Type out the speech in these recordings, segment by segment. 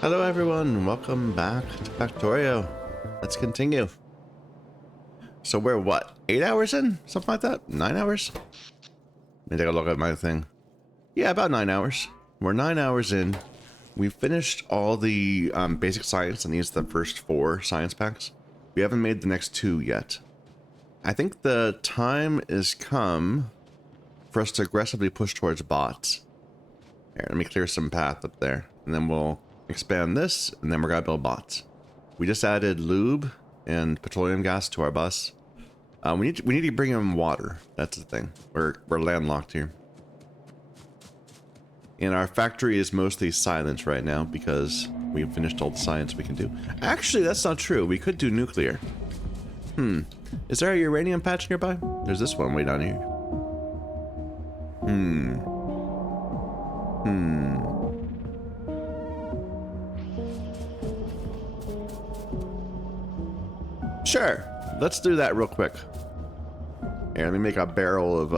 Hello everyone, welcome back to Factorio. Let's continue. So we're what, 8 hours in? Something like that? 9 hours? Let me take a look at my thing. Yeah, about 9 hours. We're 9 hours in. We've finished all the basic science and these are the first 4 science packs. We haven't made the next 2 yet. I think the time is come for us to aggressively push towards bots. Here, let me clear some path up there, and then we'll expand this, and then we're gonna build bots. We just added lube and petroleum gas to our bus. We need to bring in water. That's the thing. We're landlocked here. And our factory is mostly silent right now because we've finished all the science we can do. Actually, that's not true. We could do nuclear. Is there a uranium patch nearby? There's this one way down here. Sure, let's do that real quick. Here, let me make a barrel of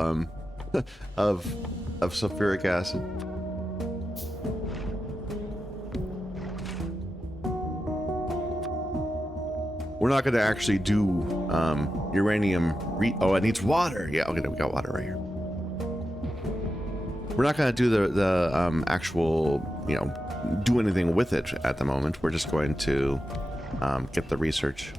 of sulfuric acid. We're not going to actually do uranium. Oh, it needs water. Yeah, okay, we got water right here. We're not going to do the actual, you know, do anything with it at the moment. We're just going to get the research.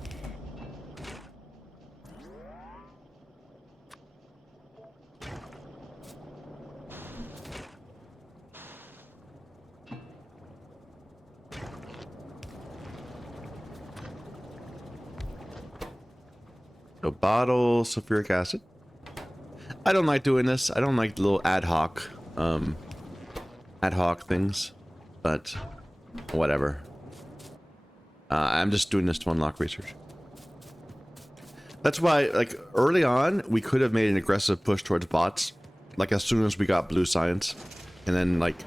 So bottle sulfuric acid. I don't like doing this. I don't like the little ad hoc things, but whatever. I'm just doing this to unlock research. That's why, like, early on, we could have made an aggressive push towards bots, like as soon as we got blue science, and then like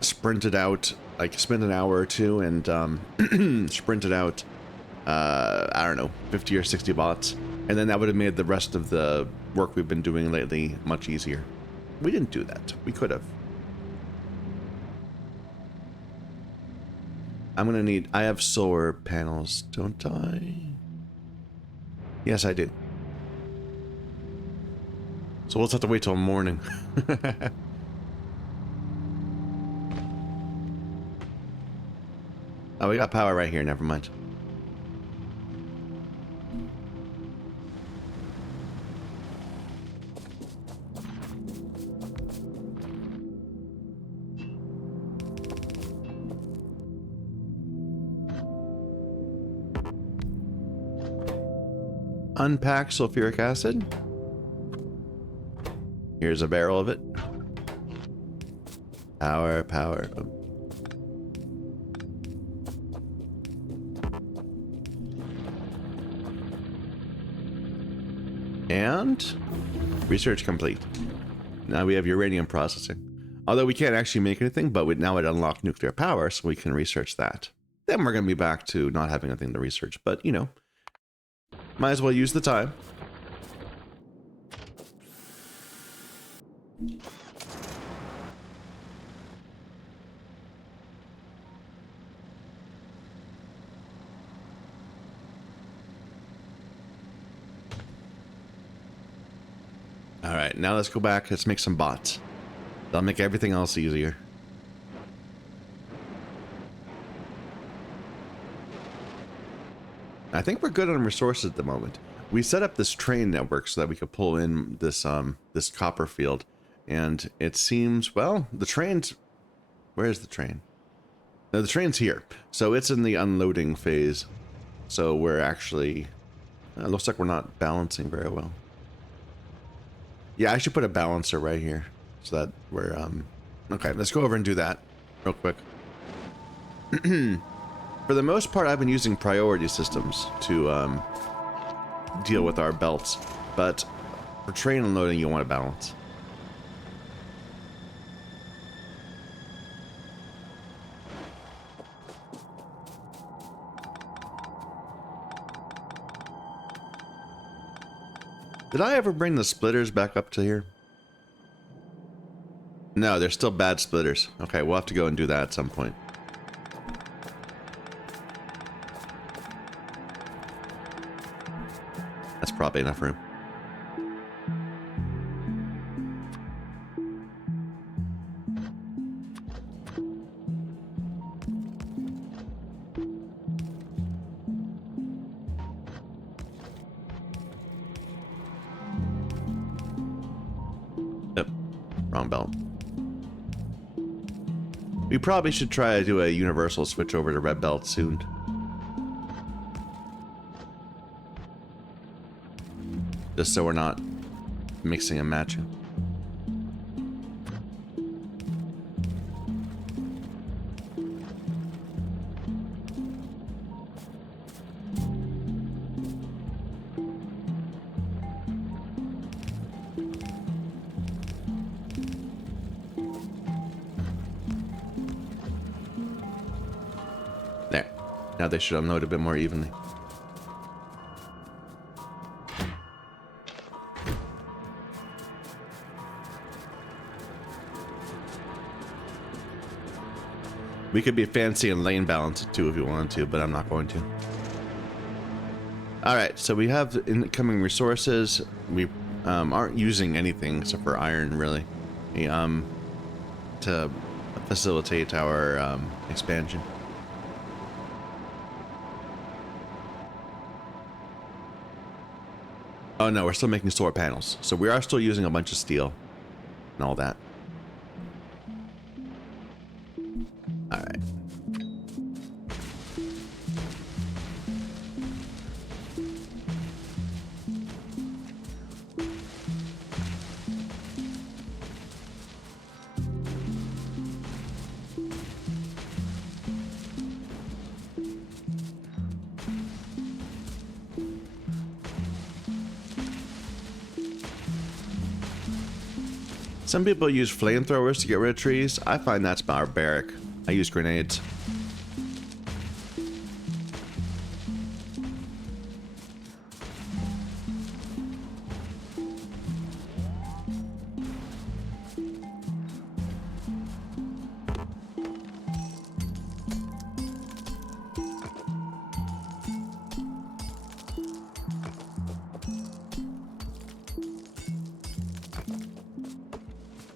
sprinted out, like spent an hour or two and sprinted out. I don't know, 50 or 60 bots, and then that would have made the rest of the work we've been doing lately much easier. We didn't do that. We could have. I'm gonna need, I have solar panels, don't I? Yes, I do. So we'll just have to wait till morning. Oh, we got power right here, never mind. Unpack sulfuric acid. Here's a barrel of it. Power, power. And research complete. Now we have uranium processing. Although we can't actually make anything, but now it unlocked nuclear power, so we can research that. Then we're going to be back to not having anything to research, but you know. Might as well use the time. All right, now let's go back. Let's make some bots. That'll make everything else easier. I think we're good on resources at the moment. We set up this train network so that we could pull in this this copper field, and it seems, well, the train's, where's the train? No, the train's here, so it's in the unloading phase. So we're actually, it looks like we're not balancing very well. Yeah, I should put a balancer right here so that we're okay. Let's go over and do that real quick. For the most part, I've been using priority systems to deal with our belts, but for train unloading, you want to balance. Did I ever bring the splitters back up to here? No, they're still bad splitters. Okay, we'll have to go and do that at some point. probably enough room. Yep, wrong belt. We probably should try to do a universal switch over to red belt soon. Just so we're not mixing and matching. There. Now they should unload a bit more evenly. We could be fancy and lane balance it too if you wanted to, but I'm not going to. Alright, so we have incoming resources. We aren't using anything except for iron, really, to facilitate our expansion. Oh no, we're still making solar panels. So we are still using a bunch of steel and all that. Alright. Some people use flamethrowers to get rid of trees. I find that's barbaric. I use grenades.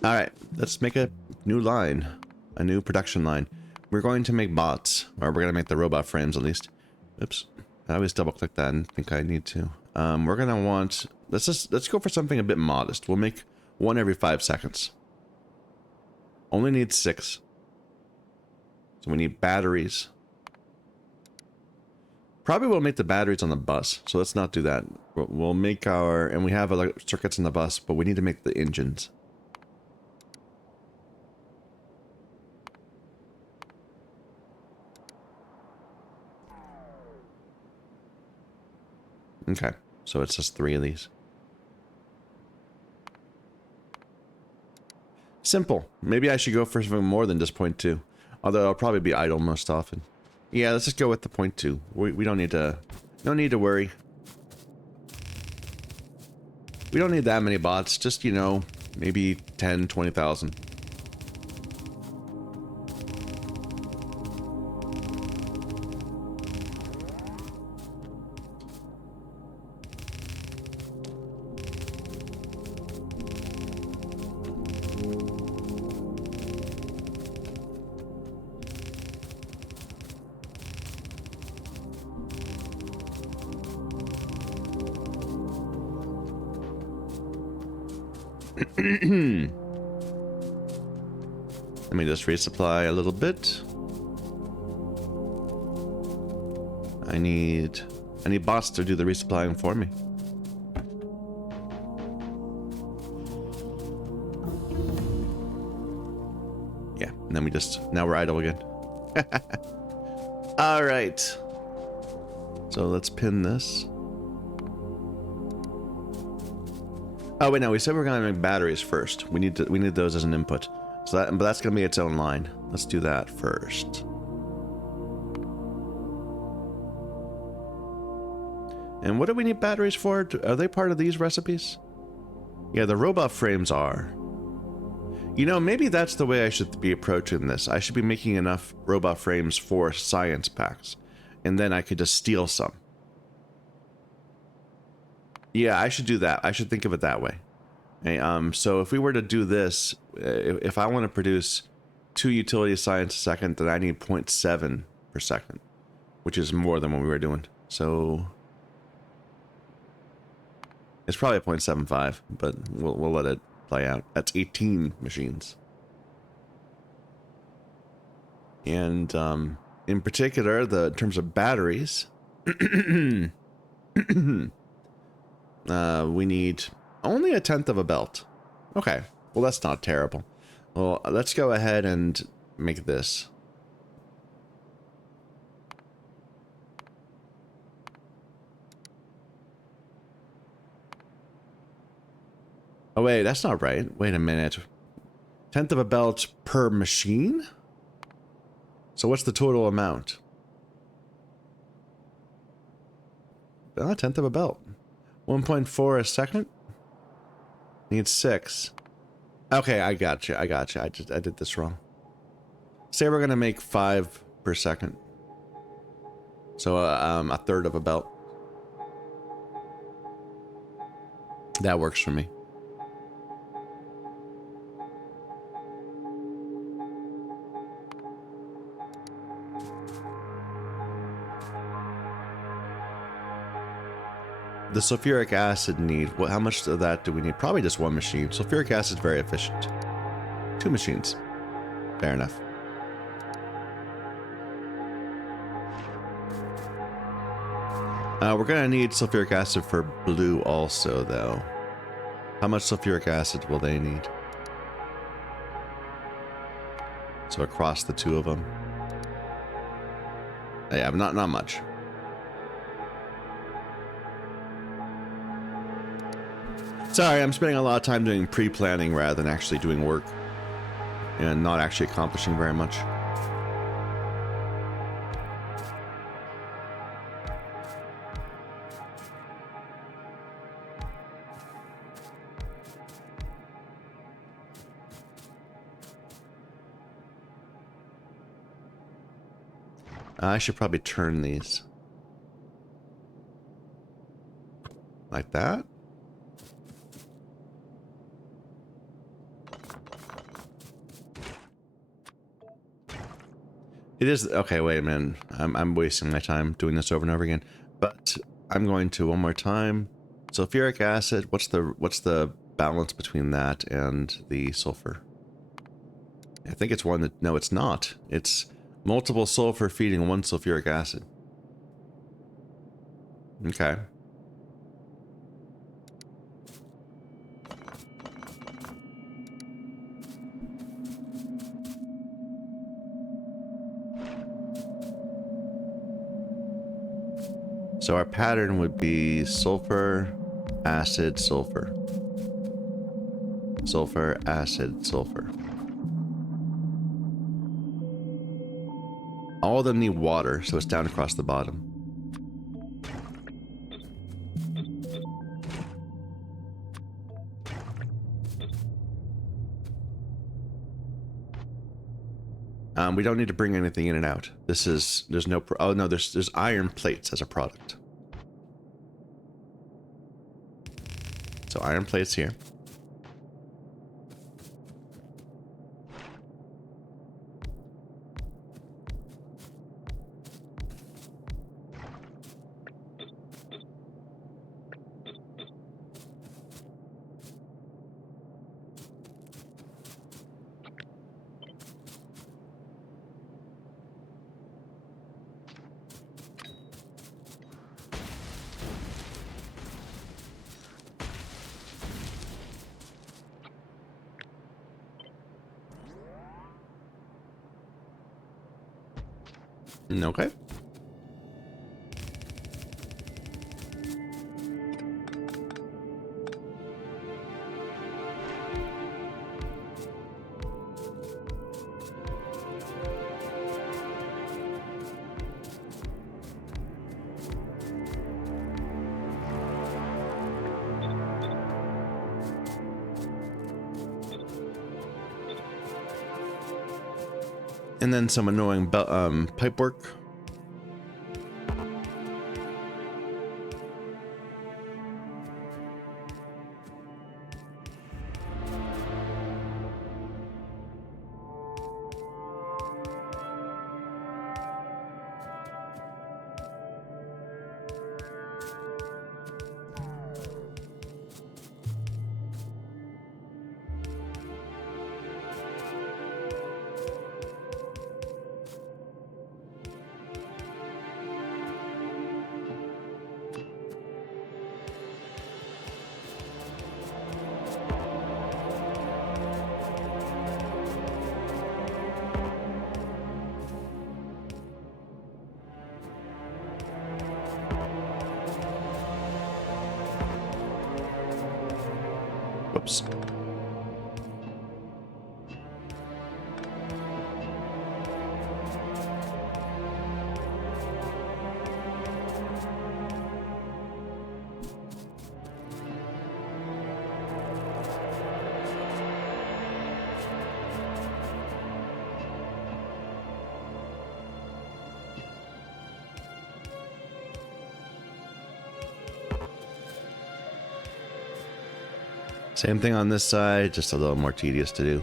All right, let's make a new line, a new production line. We're going to make bots, or we're going to make the robot frames at least. Oops, I always double click that and think I need to. We're going to want, let's go for something a bit modest. We'll make one every 5 seconds. Only need 6. So we need batteries. Probably we'll make the batteries on the bus, so let's not do that. We'll make our, and we have circuits on the bus, but we need to make the engines. Okay, so it's just 3 of these. Simple. Maybe I should go for something more than just 0.2. Although I'll probably be idle most often. Yeah, let's just go with the 0.2. We don't need to... No need to worry. We don't need that many bots. Just, you know, maybe 10, 20,000. Let me just resupply a little bit. I need bots to do the resupplying for me. Yeah, and then now we're idle again. All right. So let's pin this. Oh wait, no, we said we're gonna make batteries first. We need those as an input. So but that's gonna be its own line. Let's do that first. And what do we need batteries for? Are they part of these recipes? Yeah, the robot frames are. You know, maybe that's the way I should be approaching this. I should be making enough robot frames for science packs, and then I could just steal some. Yeah, I should do that. I should think of it that way. Okay, so if we were to do this, if I want to produce 2 utility science a second, then I need 0.7 per second, which is more than what we were doing. So it's probably a 0.75, but we'll let it play out. That's 18 machines. And in particular, in terms of batteries, we need only 1/10 of a belt. Okay, well that's not terrible. Well, let's go ahead and make this. Oh wait, that's not right. Wait a minute. 1/10 of a belt per machine? So what's the total amount? 1/10 of a belt. 1.4 a second? Needs 6. Okay, I got you. I did this wrong. Say we're gonna make 5 per second. So 1/3 of a belt. That works for me. The sulfuric acid need, how much of that do we need? Probably just 1 machine. Sulfuric acid is very efficient. 2 machines. Fair enough. We're gonna need sulfuric acid for blue also, though. How much sulfuric acid will they need? So across the 2 of them. Yeah, but not much. Sorry, I'm spending a lot of time doing pre-planning rather than actually doing work. And not actually accomplishing very much. I should probably turn these. Like that. It is okay. Wait a minute. I'm wasting my time doing this over and over again. But I'm going to one more time. Sulfuric acid. What's the balance between that and the sulfur? I think it's one that. No, it's not. It's multiple sulfur feeding 1 sulfuric acid. Okay. So our pattern would be sulfur, acid, sulfur. Sulfur, acid, sulfur. All of them need water, so it's down across the bottom. We don't need to bring anything in and out. There's no, oh no, there's iron plates as a product. So iron plates here. Okay. And then some annoying pipe work. Oops. Same thing on this side, just a little more tedious to do.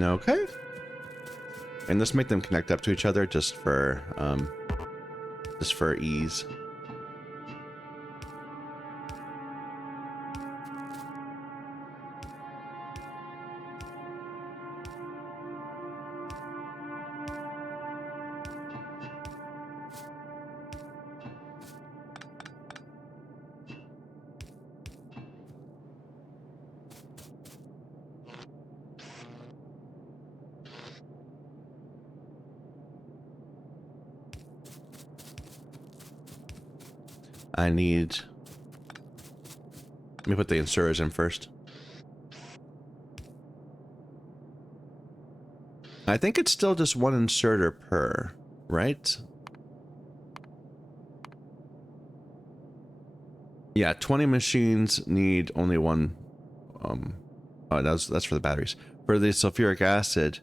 Okay. And let's make them connect up to each other just for ease. I need... Let me put the inserters in first. I think it's still just one inserter per, right? Yeah, 20 machines need only one. Oh, that's for the batteries. For the sulfuric acid,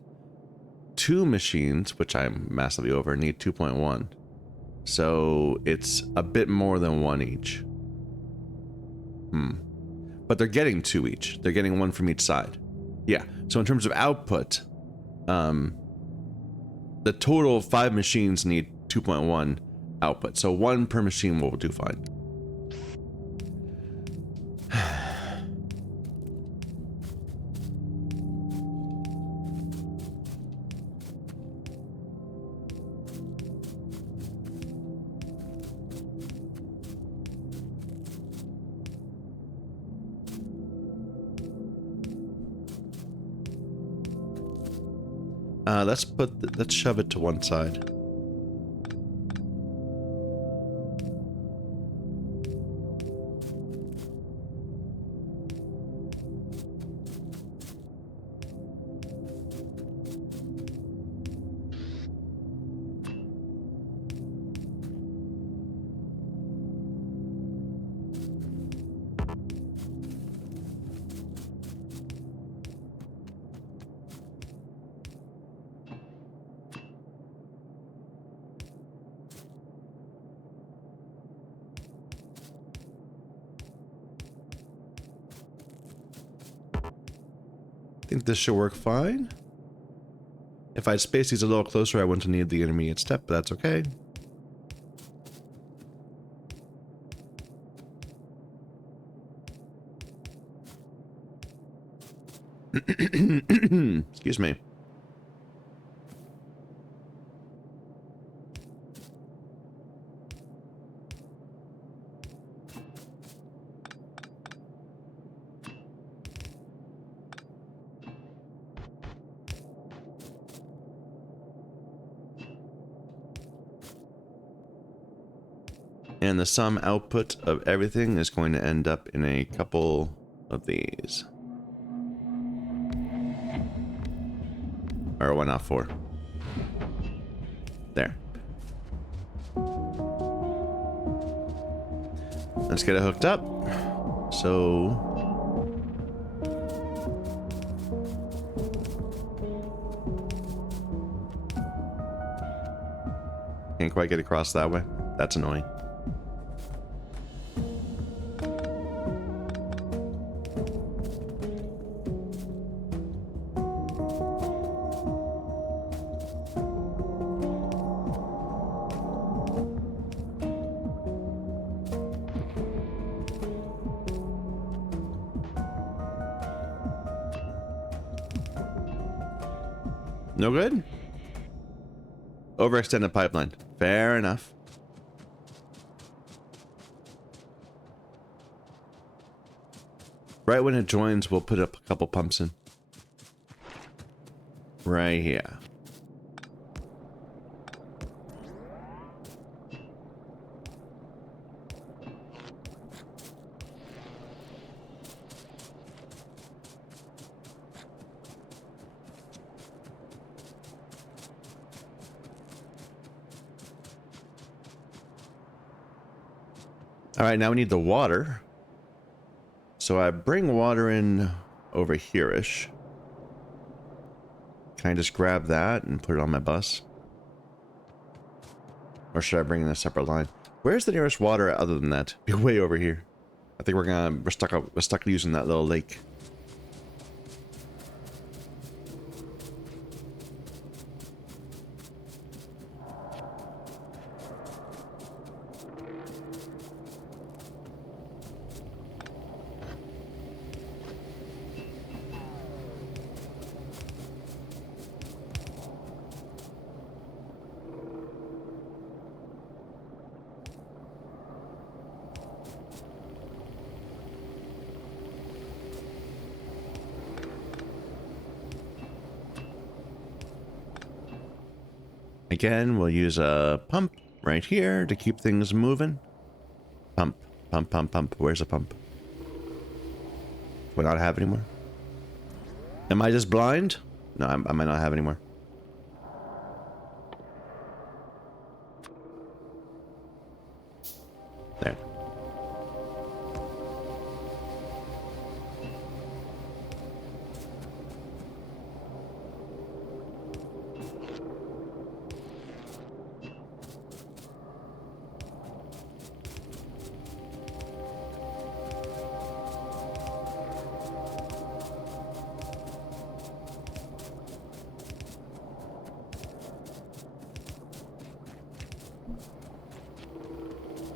2 machines, which I'm massively over, need 2.1. So it's a bit more than 1 each. But they're getting 2 each. They're getting 1 from each side. Yeah. So in terms of output, the total 5 machines need 2.1 output. So 1 per machine will do fine. Let's shove it to one side. I think this should work fine. If I'd spaced these a little closer, I wouldn't need the intermediate step, but that's okay. Excuse me. And the sum output of everything is going to end up in a couple of these. Or why not 4? There. Let's get it hooked up. So... Can't quite get across that way. That's annoying. No good? Overextended pipeline. Fair enough. Right when it joins, we'll put up a couple pumps in. Right here. All right, now we need the water. So I bring water in over here-ish. Can I just grab that and put it on my bus? Or should I bring in a separate line? Where's the nearest water other than that? Be way over here. I think we're stuck using that little lake. Again, we'll use a pump right here to keep things moving. Pump, pump, pump, pump. Where's the pump? Do I not have anymore? Am I just blind? No, I might not have anymore. There.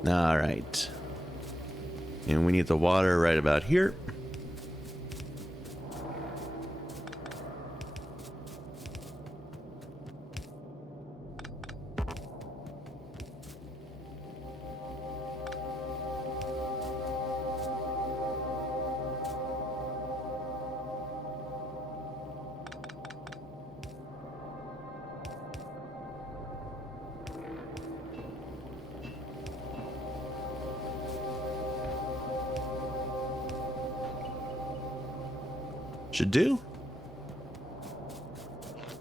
All right. And we need the water right about here. Should do.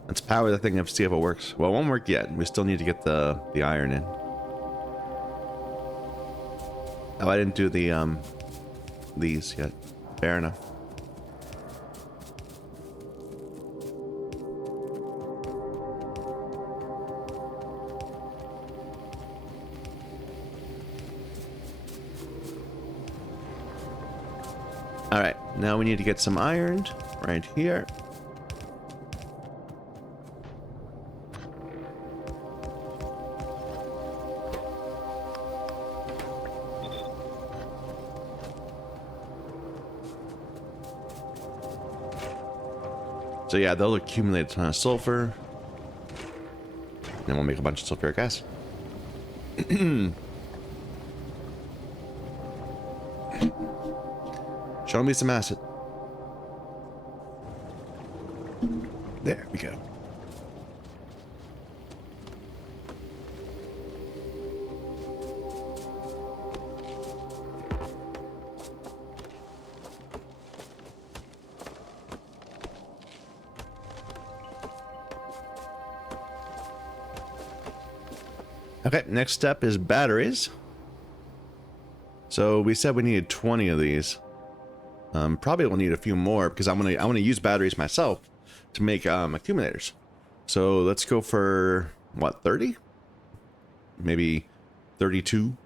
Let's power the thing up, see if it works. Well, it won't work yet. We still need to get the iron in. Oh, I didn't do the these yet. Fair enough. All right, now we need to get some ironed right here. So yeah, they'll accumulate a ton of sulfur. And then we'll make a bunch of sulfuric acid. Show me some acid. There we go. Okay, next step is batteries. So we said we needed 20 of these. Probably will need a few more because I want to use batteries myself to make accumulators. So let's go for what, 30? Maybe 32.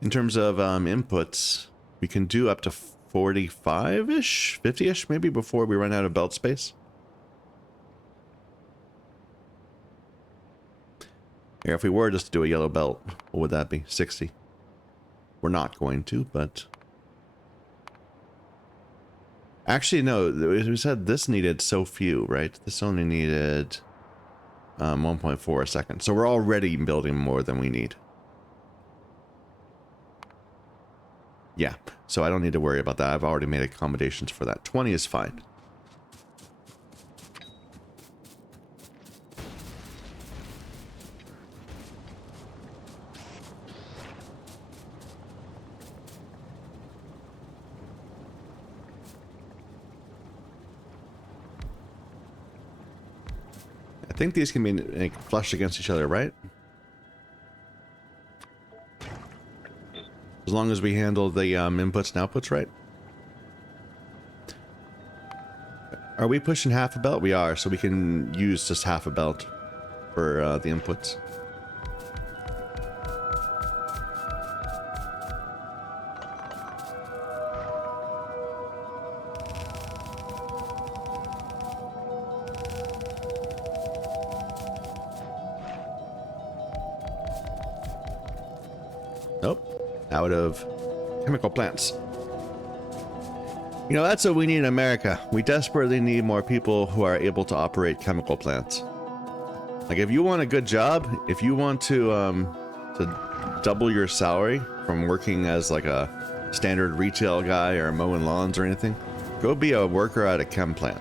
In terms of inputs, we can do up to 45-ish, 50-ish maybe before we run out of belt space. Here, if we were just to do a yellow belt, what would that be? 60. We're not going to, but Actually, no, we said this needed so few, right? This only needed 1.4 a second. So we're already building more than we need. Yeah, so I don't need to worry about that. I've already made accommodations for that. 20 is fine. I think these can be flushed against each other, right? As long as we handle the inputs and outputs right. Are we pushing half a belt? We are, so we can use just half a belt for the inputs. Nope. Out of chemical plants. You know, that's what we need in America. We desperately need more people who are able to operate chemical plants. Like, if you want a good job, if you want to double your salary from working as like a standard retail guy or mowing lawns or anything, go be a worker at a chem plant.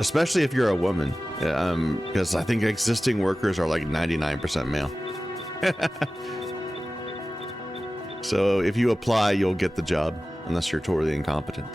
Especially if you're a woman, because I think existing workers are like 99% male. So if you apply, you'll get the job, unless you're totally incompetent.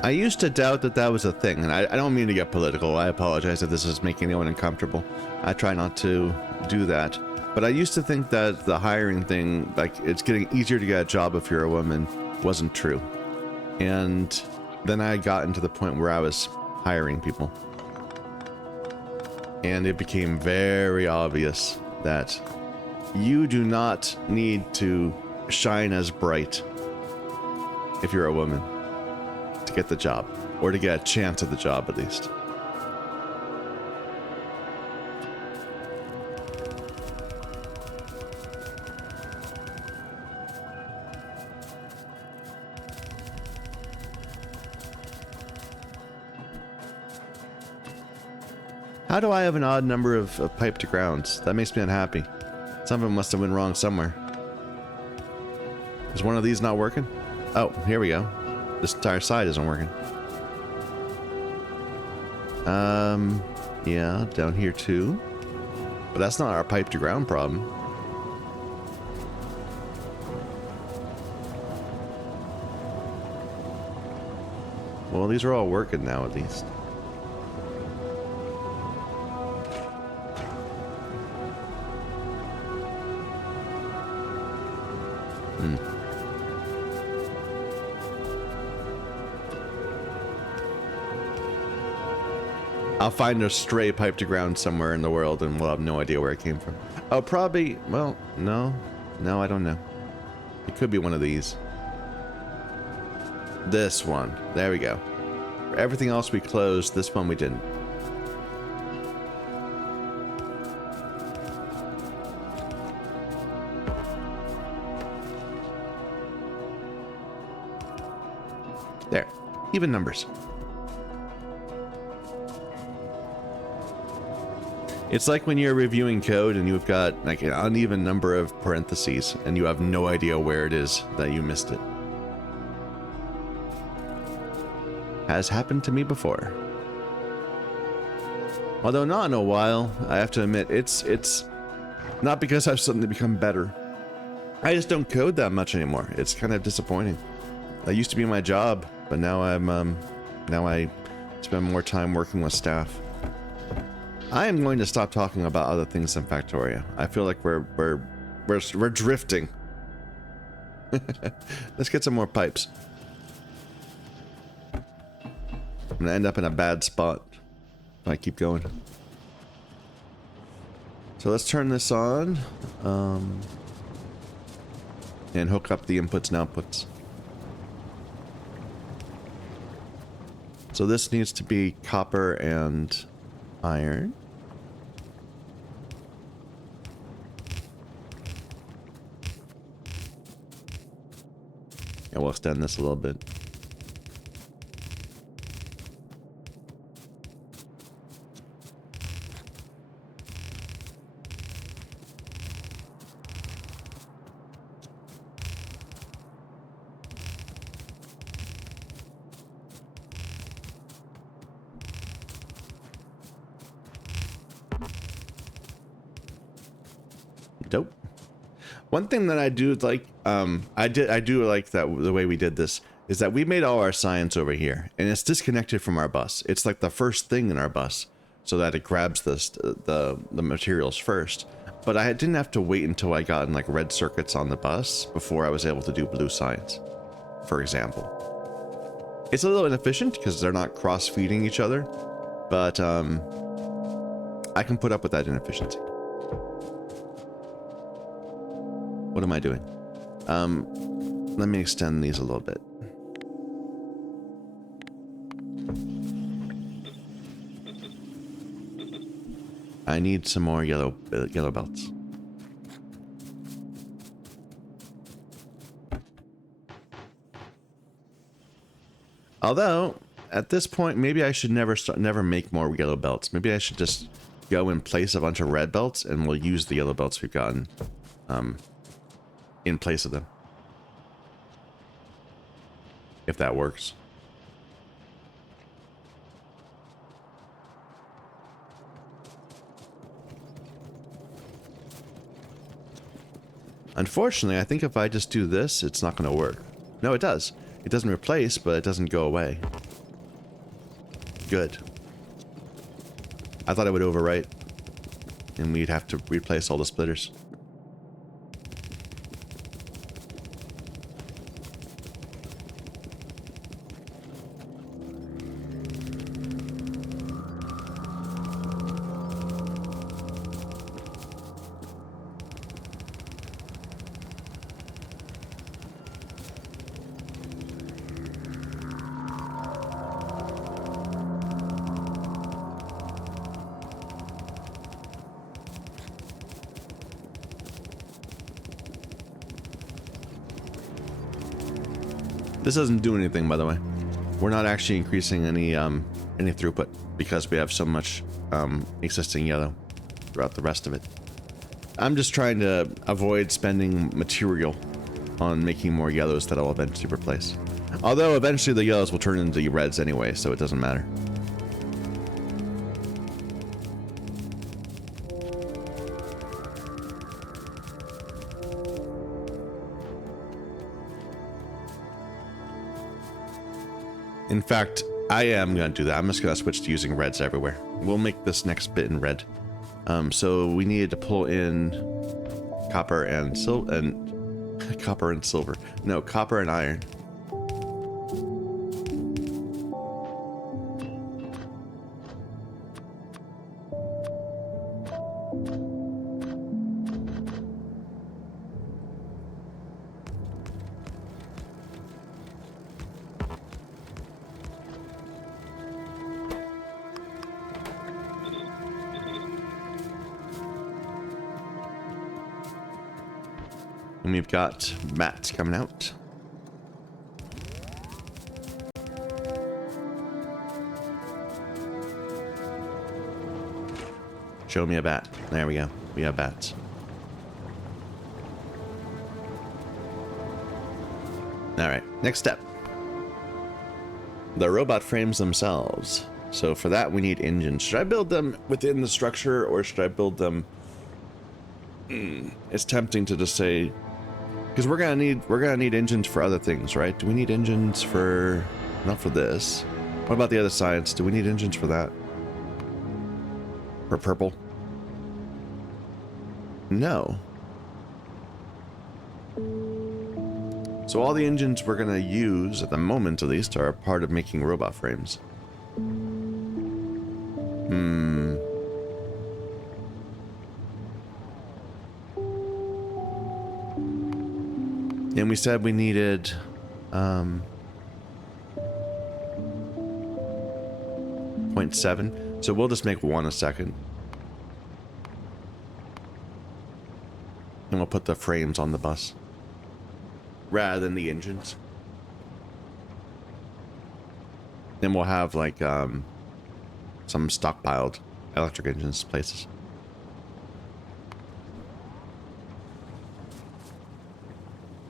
I used to doubt that that was a thing, and I don't mean to get political. I apologize if this is making anyone uncomfortable. I try not to do that. But I used to think that the hiring thing, like, it's getting easier to get a job if you're a woman, wasn't true. And then I got into the point where I was hiring people. And it became very obvious that you do not need to shine as bright if you're a woman to get the job, or to get a chance at the job at least. How do I have an odd number of pipe to grounds? That makes me unhappy. Something must have went wrong somewhere. Is one of these not working? Oh, here we go. This entire side isn't working. Yeah, down here too. But that's not our pipe to ground problem. Well, these are all working now at least. I'll find a stray pipe to ground somewhere in the world and we'll have no idea where it came from. Oh, probably, well, no. No, I don't know. It could be one of these. This one. There we go. For everything else we closed, this one we didn't. There. Even numbers. It's like when you're reviewing code and you've got like an uneven number of parentheses and you have no idea where it is that you missed it. Has happened to me before. Although not in a while, I have to admit, it's not because I've suddenly become better. I just don't code that much anymore. It's kind of disappointing. That used to be my job, but now now I spend more time working with staff. I am going to stop talking about other things than Factorio. I feel like we're we're drifting. Let's get some more pipes. I'm gonna end up in a bad spot if I keep going. So let's turn this on, and hook up the inputs and outputs. So this needs to be copper and iron. And we'll extend this a little bit. Dope. One thing that I do like, I do like that the way we did this is that we made all our science over here, and it's disconnected from our bus. It's like the first thing in our bus, so that it grabs the materials first. But I didn't have to wait until I got in like red circuits on the bus before I was able to do blue science, for example. It's a little inefficient because they're not cross-feeding each other, but I can put up with that inefficiency. What am I doing? Let me extend these a little bit. I need some more yellow belts. Although, at this point, maybe I should never make more yellow belts. Maybe I should just go and place a bunch of red belts, and we'll use the yellow belts we've gotten in place of them. If that works. Unfortunately, I think if I just do this, it's not going to work. No, it does. It doesn't replace, but it doesn't go away. Good. I thought it would overwrite, and we'd have to replace all the splitters. This doesn't do anything, by the way. We're not actually increasing any throughput because we have so much existing yellow throughout the rest of it. I'm just trying to avoid spending material on making more yellows that I'll eventually replace. Although eventually the yellows will turn into reds anyway, so it doesn't matter. In fact, I am going to do that. I'm just going to switch to using reds everywhere. We'll make this next bit in red. So we needed to pull in copper and copper and silver. No, copper and iron. And we've got mats coming out. Show me a bat. There we go. We have bats. Alright, next step. The robot frames themselves. So for that we need engines. Should I build them within the structure or should I build them... It's tempting to just say... Because we're gonna need engines for other things, right? Do we need engines for... Not for this. What about the other sides? Do we need engines for that? For purple? No. So all the engines we're gonna use, at the moment at least, are a part of making robot frames. And we said we needed, .7. So we'll just make one a second. And we'll put the frames on the bus. Rather than the engines. Then we'll have, like, some stockpiled electric engines places.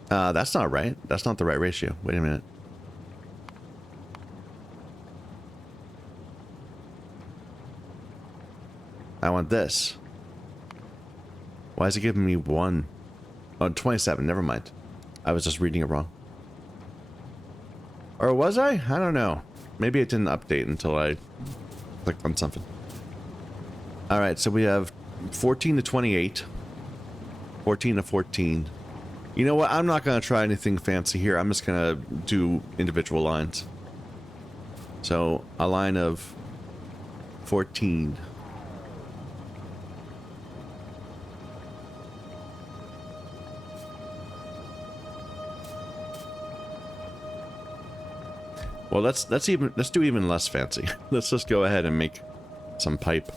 That's not right. That's not the right ratio. Wait a minute. I want this. Why is it giving me 1? Oh, 27. Never mind. I was just reading it wrong. Or was I? I don't know. Maybe it didn't update until I clicked on something. Alright, so we have 14 to 28. 14 to 14. You know what? I'm not going to try anything fancy here. I'm just going to do individual lines. So, a line of 14. Well, let's do even less fancy. Let's just go ahead and make some pipe.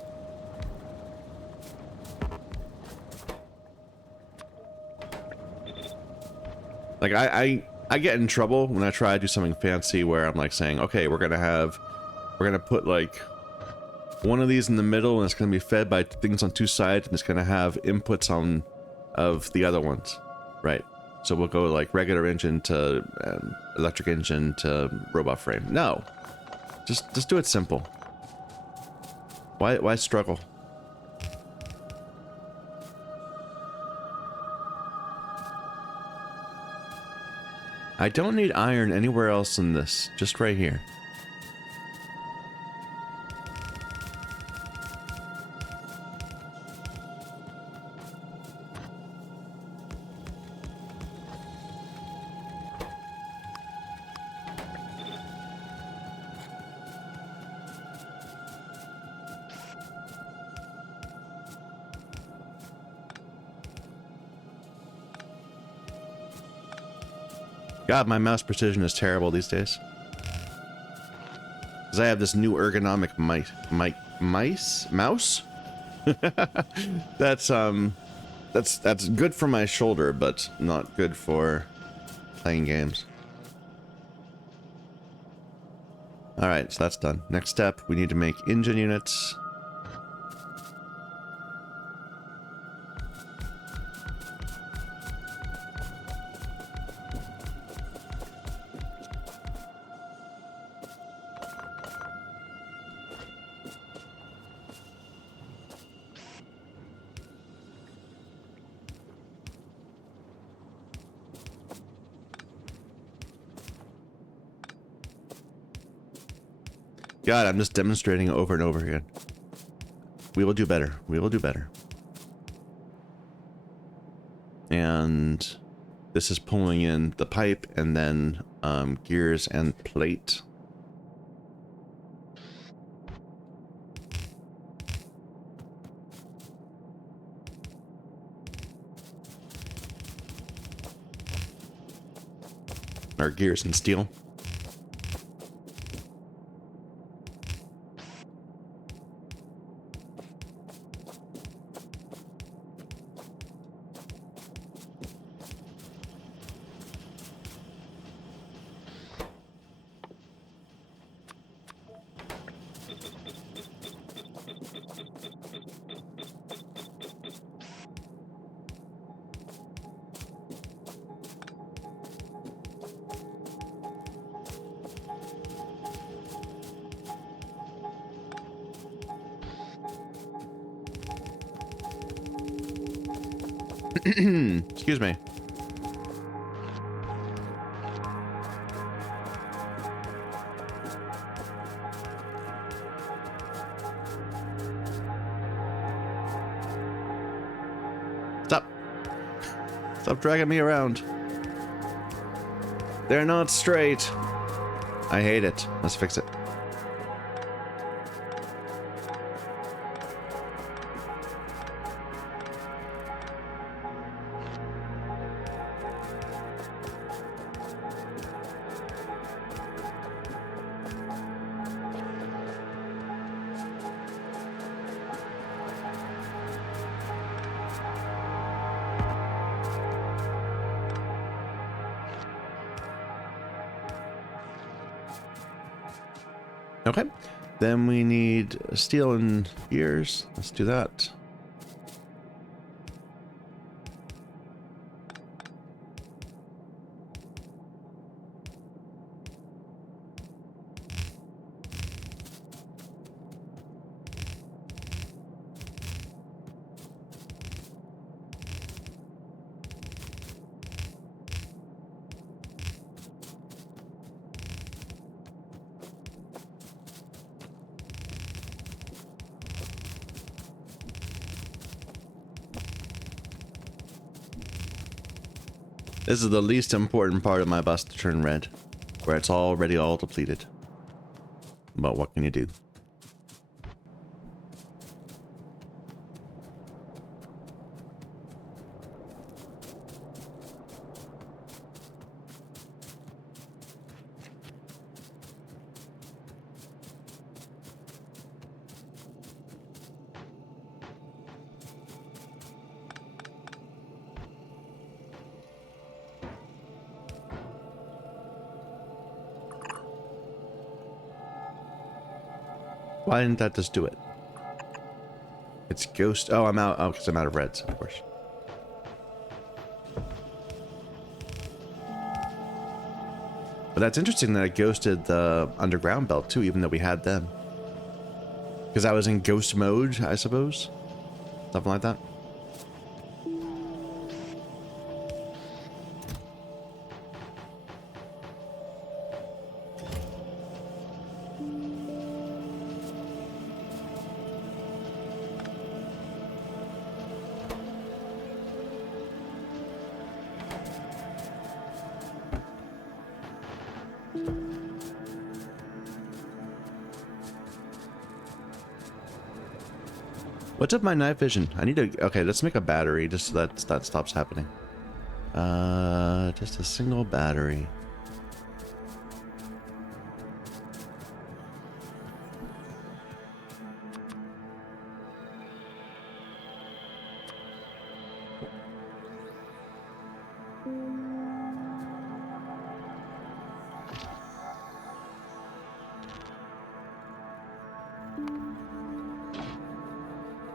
Like I get in trouble when I try to do something fancy where I'm like saying, okay, we're gonna put like one of these in the middle and it's gonna be fed by things on two sides and it's gonna have inputs on of the other ones, right? So we'll go like regular engine to electric engine to robot frame. No, just do it simple. Why struggle? I don't need iron anywhere else in this, just right here. God, my mouse precision is terrible these days. Because I have this new ergonomic mouse? That's good for my shoulder, but not good for playing games. Alright, so that's done. Next step, we need to make engine units. God, I'm just demonstrating it over and over again. We will do better. We will do better. And this is pulling in the pipe and then gears and plate. Or gears and steel. Excuse me. Stop. Stop dragging me around. They're not straight. I hate it. Let's fix it. Okay, then we need steel and gears. Let's do that. This is the least important part of my bus to turn red, where it's already all depleted. But what can you do? Why didn't that just do it? It's ghost. Oh, I'm out. Oh, because I'm out of reds, of course. But that's interesting that it ghosted the underground belt too, even though we had them. Because I was in ghost mode, I suppose. Something like that. What's up my night vision? I need to... Okay, let's make a battery just so that stops happening. Just a single battery.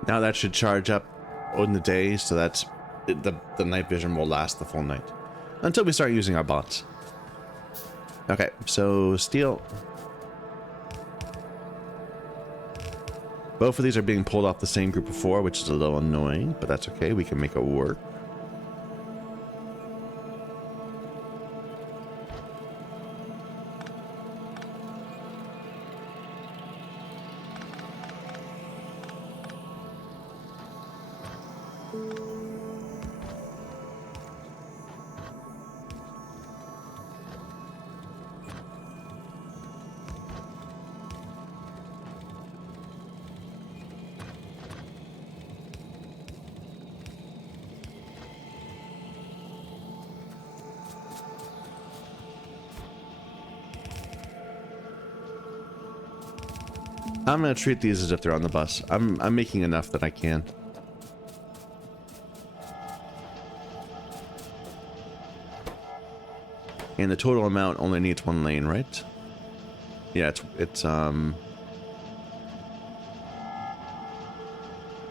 Now that should charge up in the day, so that's the night vision will last the full night until we start using our bots. Okay, so steel. Both of these are being pulled off the same group of 4, which is a little annoying, but that's okay. We can make it work. I'm gonna treat these as if they're on the bus. I'm making enough that I can. And the total amount only needs 1 lane, right? Yeah, it's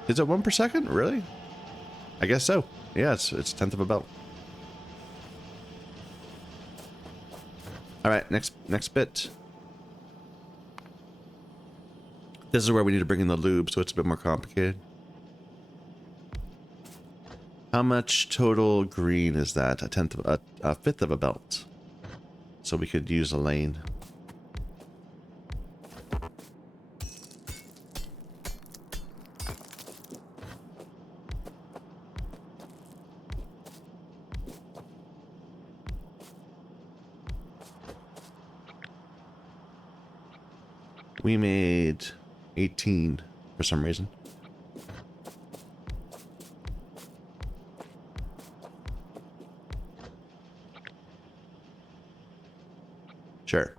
is it 1 per second? Really? I guess so. Yeah, it's 1/10 of a belt. All right, next bit. This is where we need to bring in the lube, so it's a bit more complicated. How much total green is that? A 1/5 of a belt. So we could use a lane. We made 18 for some reason. Sure.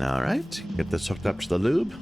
All right, get this hooked up to the lube.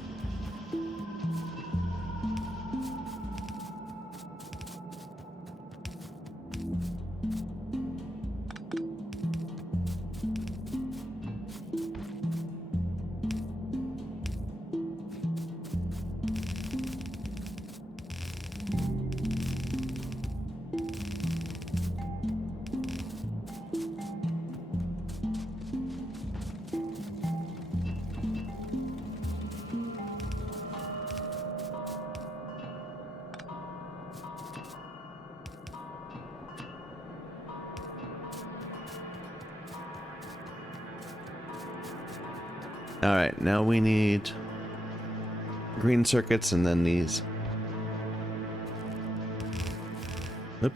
All right, now we need green circuits and then these. Oop.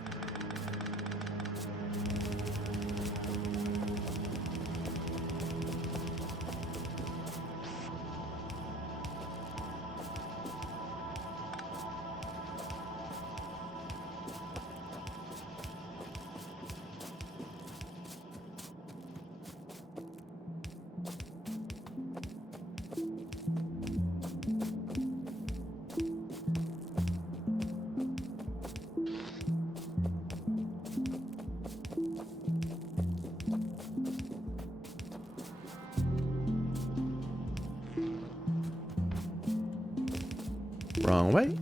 Wrong way.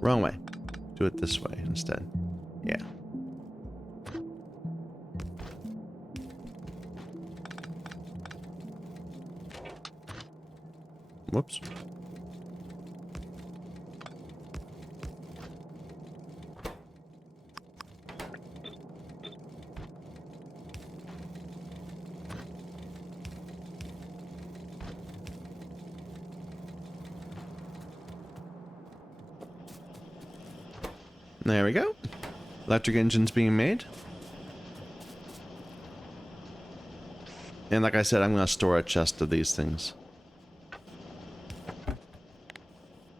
Wrong way. Do it this way instead. Yeah. Whoops. There we go. Electric engines being made. And like I said, I'm going to store a chest of these things.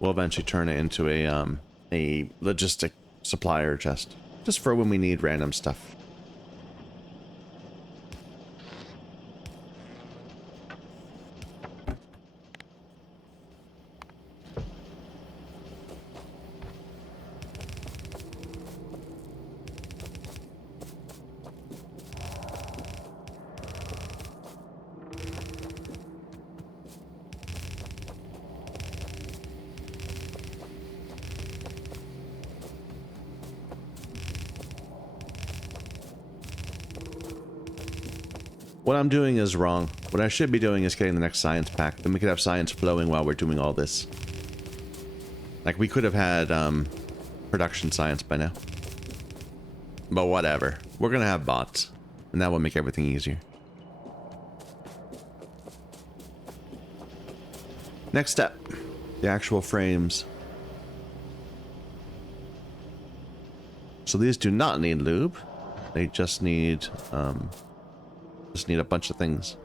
We'll eventually turn it into a logistic supplier chest. Just for when we need random stuff. What I'm doing is wrong. What I should be doing is getting the next science pack. Then we could have science flowing while we're doing all this. Like, we could have had production science by now. But whatever. We're gonna have bots. And that will make everything easier. Next step. The actual frames. So these do not need lube. They just need a bunch of things.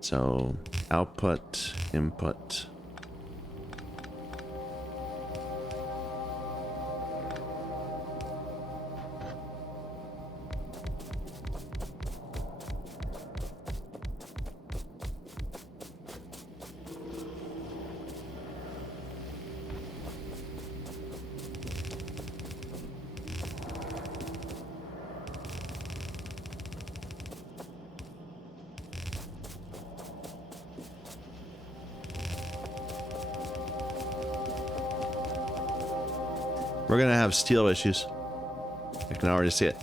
So output, input. We're gonna have steel issues. I can already see it.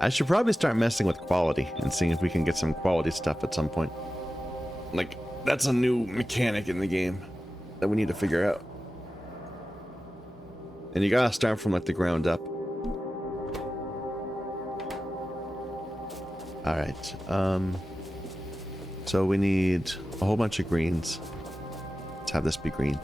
I should probably start messing with quality and seeing if we can get some quality stuff at some point. Like, that's a new mechanic in the game that we need to figure out. And you gotta start from like the ground up. Alright, so we need a whole bunch of greens. Let's have this be green.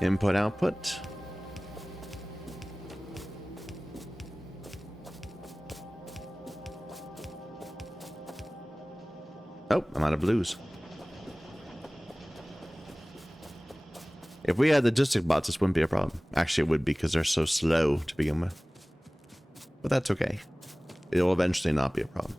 Input, output. Oh, I'm out of blues. If we had the logistic bots, this wouldn't be a problem. Actually, it would be because they're so slow to begin with. But that's okay. It'll eventually not be a problem.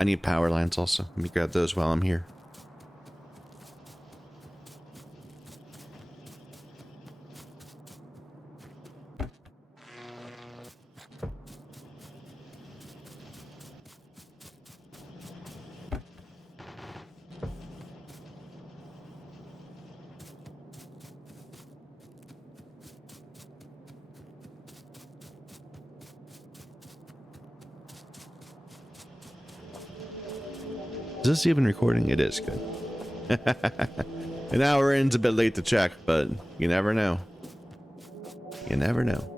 I need power lines also. Let me grab those while I'm here. Is this even recording? It is. Good. An hour in's a bit late to check, but you never know. You never know.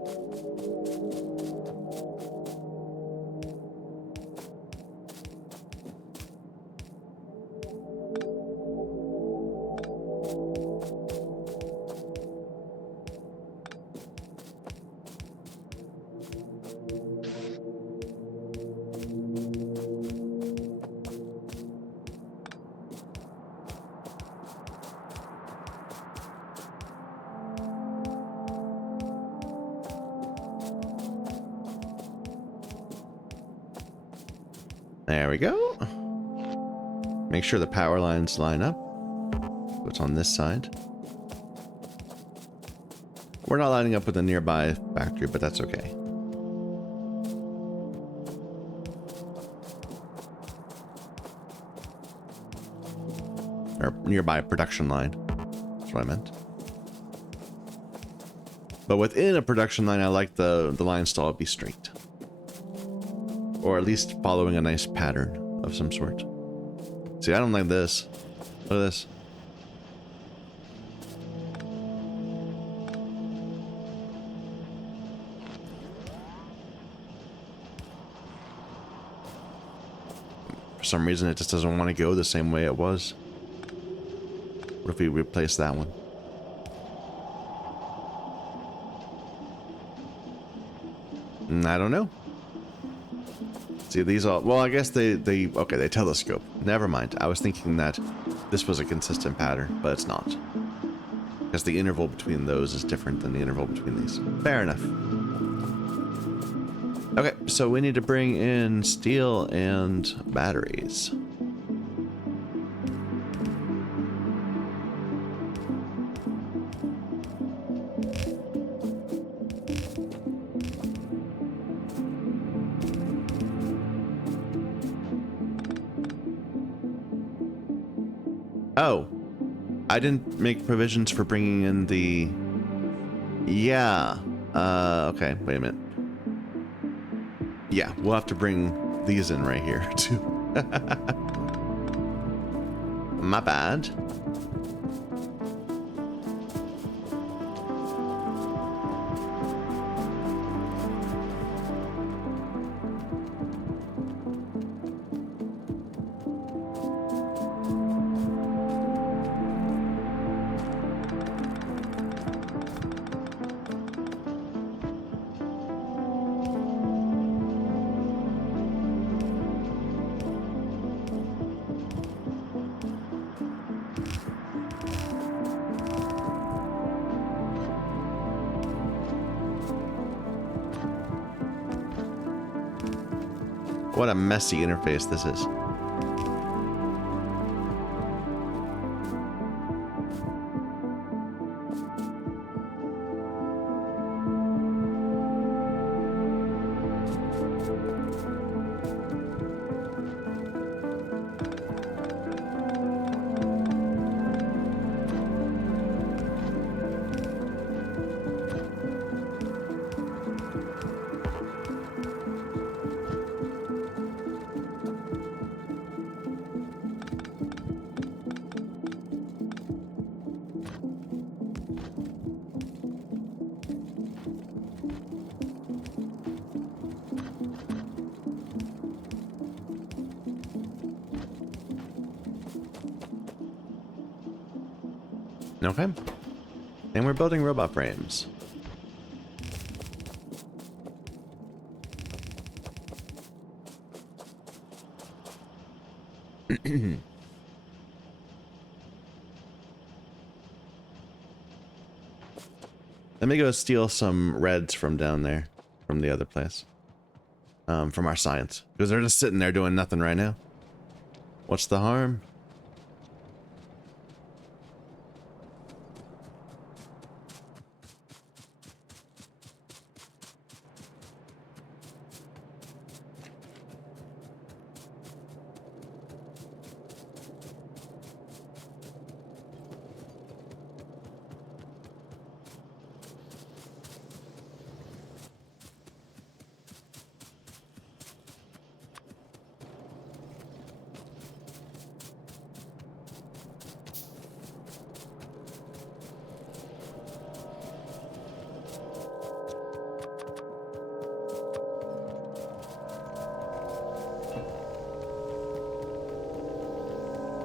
There we go. Make sure the power lines line up. So it's on this side. We're not lining up with a nearby factory, but that's okay. Or nearby production line. That's what I meant. But within a production line, I like the lines to all be straight. Or at least following a nice pattern of some sort. See, I don't like this. Look at this. For some reason, it just doesn't want to go the same way it was. What if we replace that one? I don't know. See, these all... Well, I guess they okay, they telescope. Never mind. I was thinking that this was a consistent pattern, but it's not. Because the interval between those is different than the interval between these. Fair enough. Okay, so we need to bring in steel and batteries. Oh, I didn't make provisions for bringing in the... Yeah. Okay, wait a minute. Yeah, we'll have to bring these in right here, too. My bad. What a messy interface this is. Okay. And we're building robot frames. Let me go steal some reds from down there, from the other place. From our science. Because they're just sitting there doing nothing right now. What's the harm?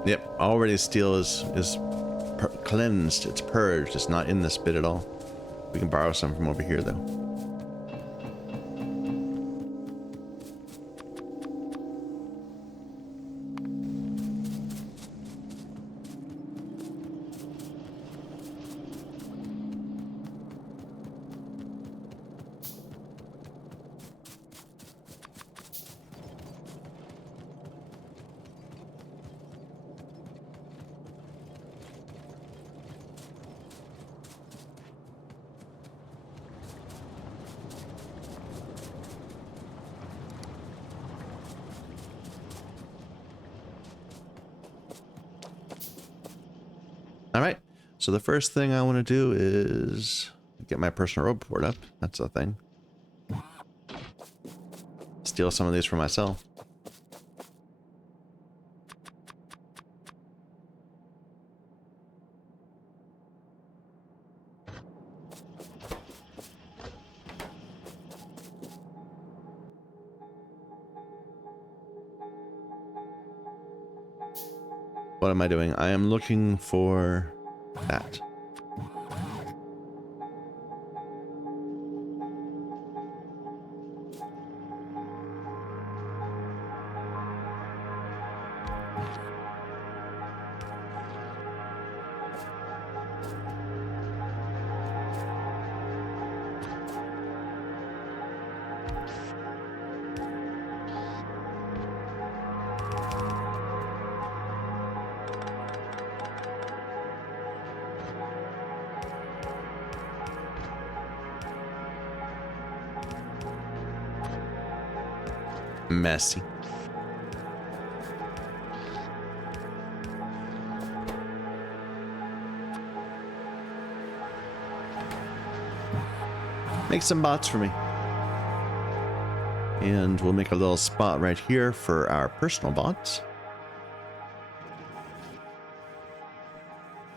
Yep, already steel is cleansed, it's purged, it's not in this bit at all. We can borrow some from over here though. Alright, so the first thing I want to do is get my personal robot board up. That's the thing. steal some of these for myself. What am I doing? I am looking for that. Messy. Make some bots for me. And we'll make a little spot right here for our personal bots.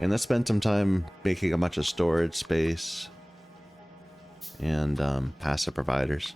And let's spend some time making a bunch of storage space and passive providers.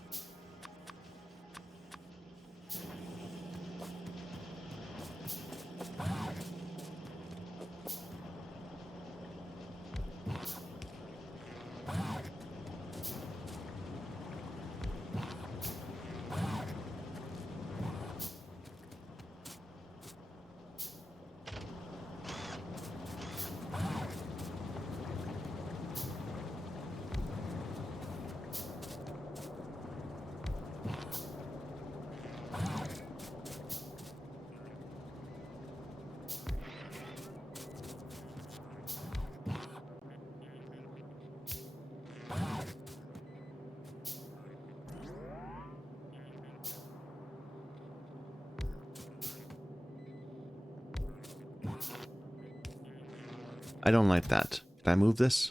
I don't like that. Can I move this?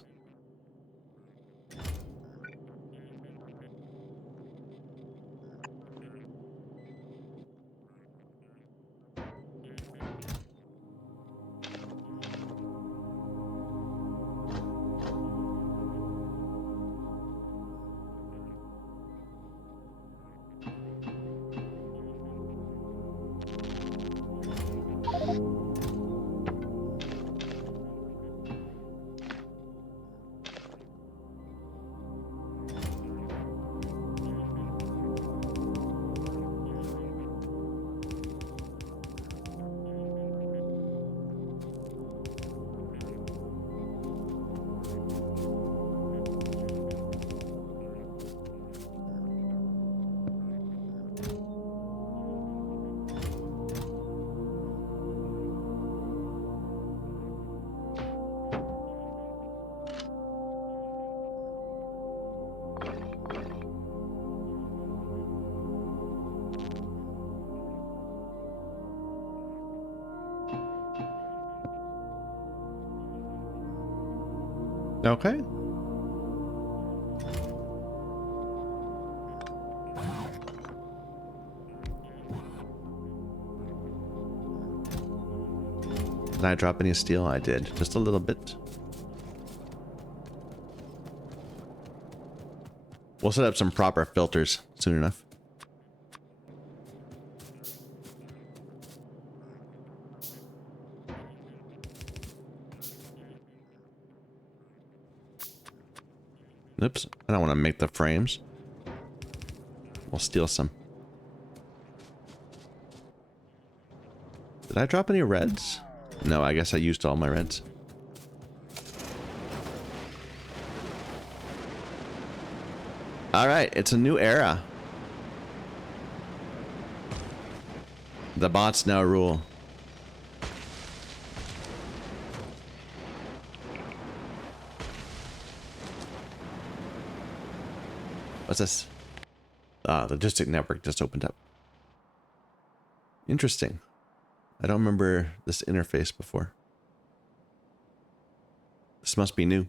Okay. Did I drop any steel? I did. Just a little bit. We'll set up some proper filters soon enough. Oops, I don't want to make the frames. We'll steal some. Did I drop any reds? No, I guess I used all my reds. All right, it's a new era. The bots now rule. What's this? Logistic network just opened up. Interesting. I don't remember this interface before. This must be new.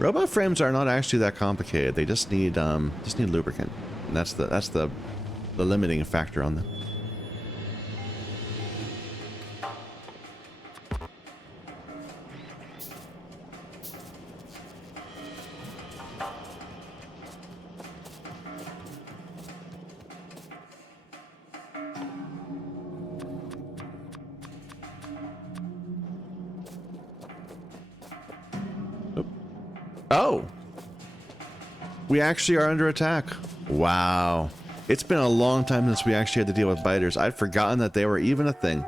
Robot frames are not actually that complicated. They just need lubricant, and that's the limiting factor on them. Oh, we actually are under attack. Wow. It's been a long time since we actually had to deal with biters. I'd forgotten that they were even a thing.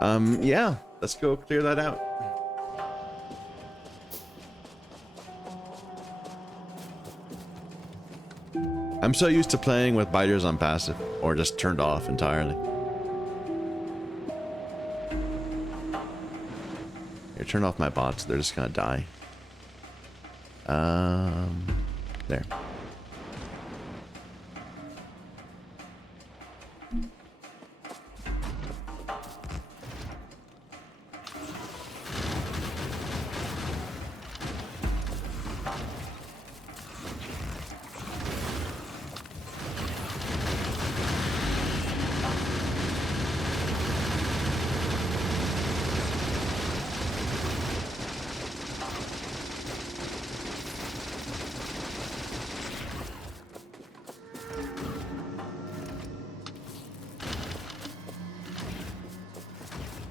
Yeah, let's go clear that out. I'm so used to playing with biters on passive, or just turned off entirely. Here, turn off my bots. They're just gonna die. There.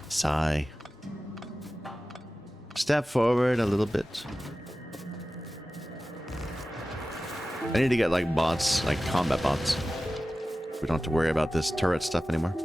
Sigh. Step forward a little bit. I need to get like bots, like combat bots. We don't have to worry about this turret stuff anymore.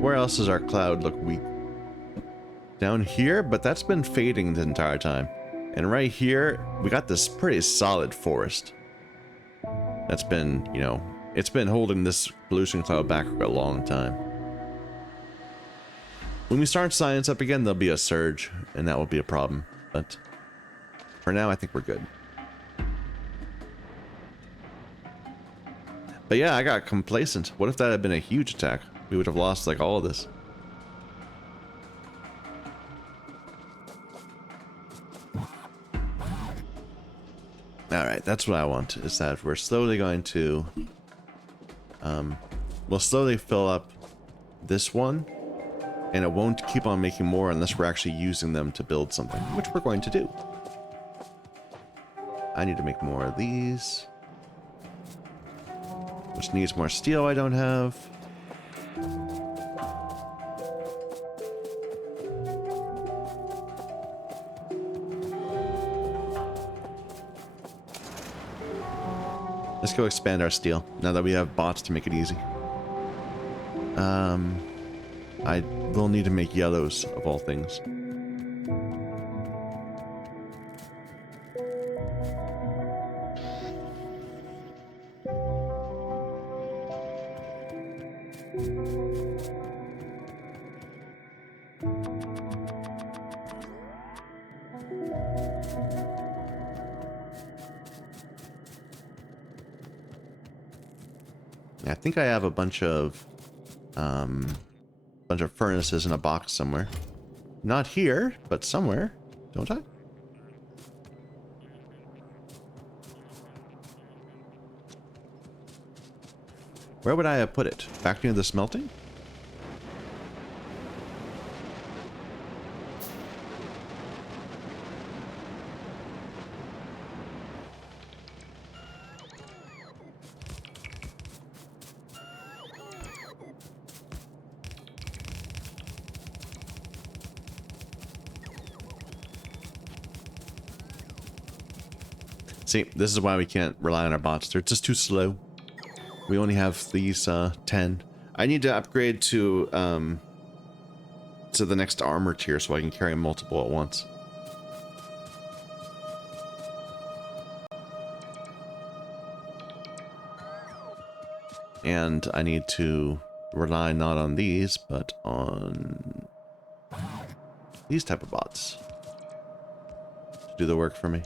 Where else does our cloud look weak? Down here, but that's been fading the entire time. And right here, we got this pretty solid forest. That's been, you know, it's been holding this pollution cloud back for a long time. When we start science up again, there'll be a surge, and that will be a problem. But for now, I think we're good. But yeah, I got complacent. What if that had been a huge attack? We would have lost like all of this. Alright, that's what I want, is that we're slowly going to we'll slowly fill up this one, and it won't keep on making more unless we're actually using them to build something, which we're going to do. I need to make more of these, which needs more steel I don't have. Let's go expand our steel, now that we have bots to make it easy. I will need to make yellows, of all things. I think I have a bunch of furnaces in a box somewhere. Not here, but somewhere, don't I? Where would I have put it? Back near the smelting? See, this is why we can't rely on our bots. They're just too slow. We only have these 10. I need to upgrade to the next armor tier so I can carry multiple at once. And I need to rely not on these, but on these type of bots to do the work for me.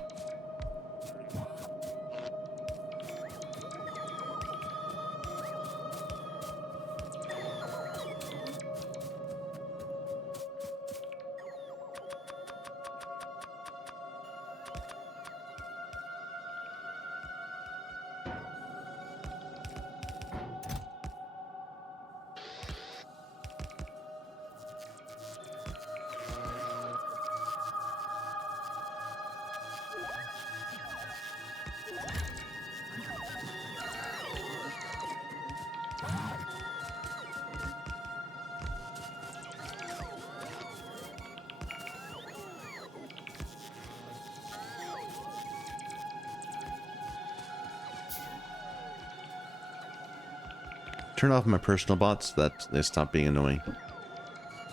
Turn off my personal bots so that they stop being annoying.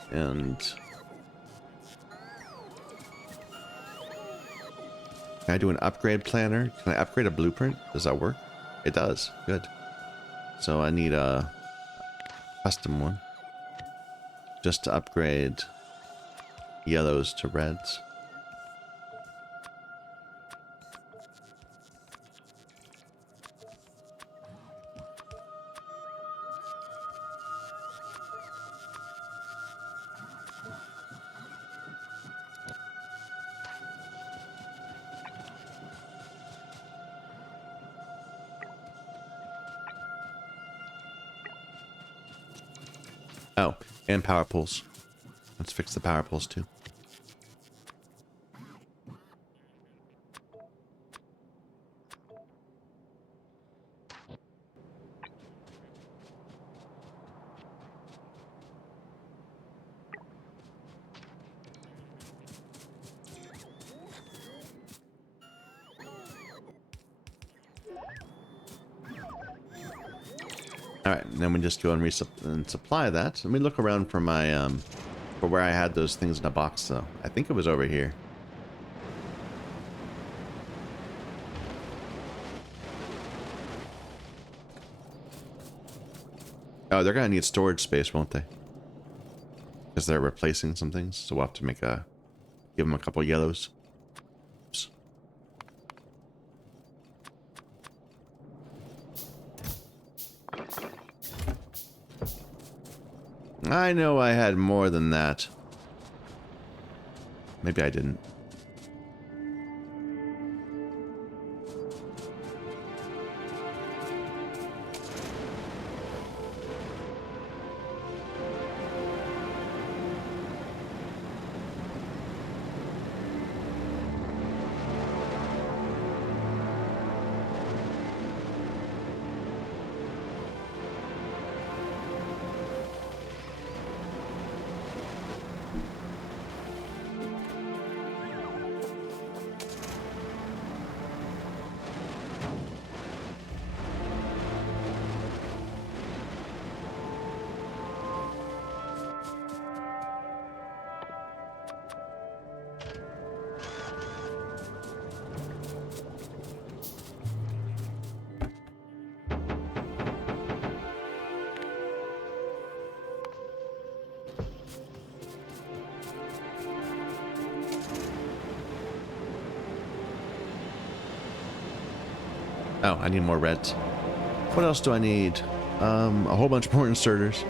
And can I do an upgrade planner? Can I upgrade a blueprint? Does that work? It does. Good. So I need a custom one just to upgrade yellows to reds. Oh, and power pools. Let's fix the power pools too. Alright, then we just go and supply that. Let me look around for my, for where I had those things in a box, though. I think it was over here. Oh, they're gonna need storage space, won't they? Because they're replacing some things, so we'll have to make a... give them a couple yellows. Oops. I know I had more than that. Maybe I didn't. Oh, I need more reds. What else do I need? A whole bunch more inserters.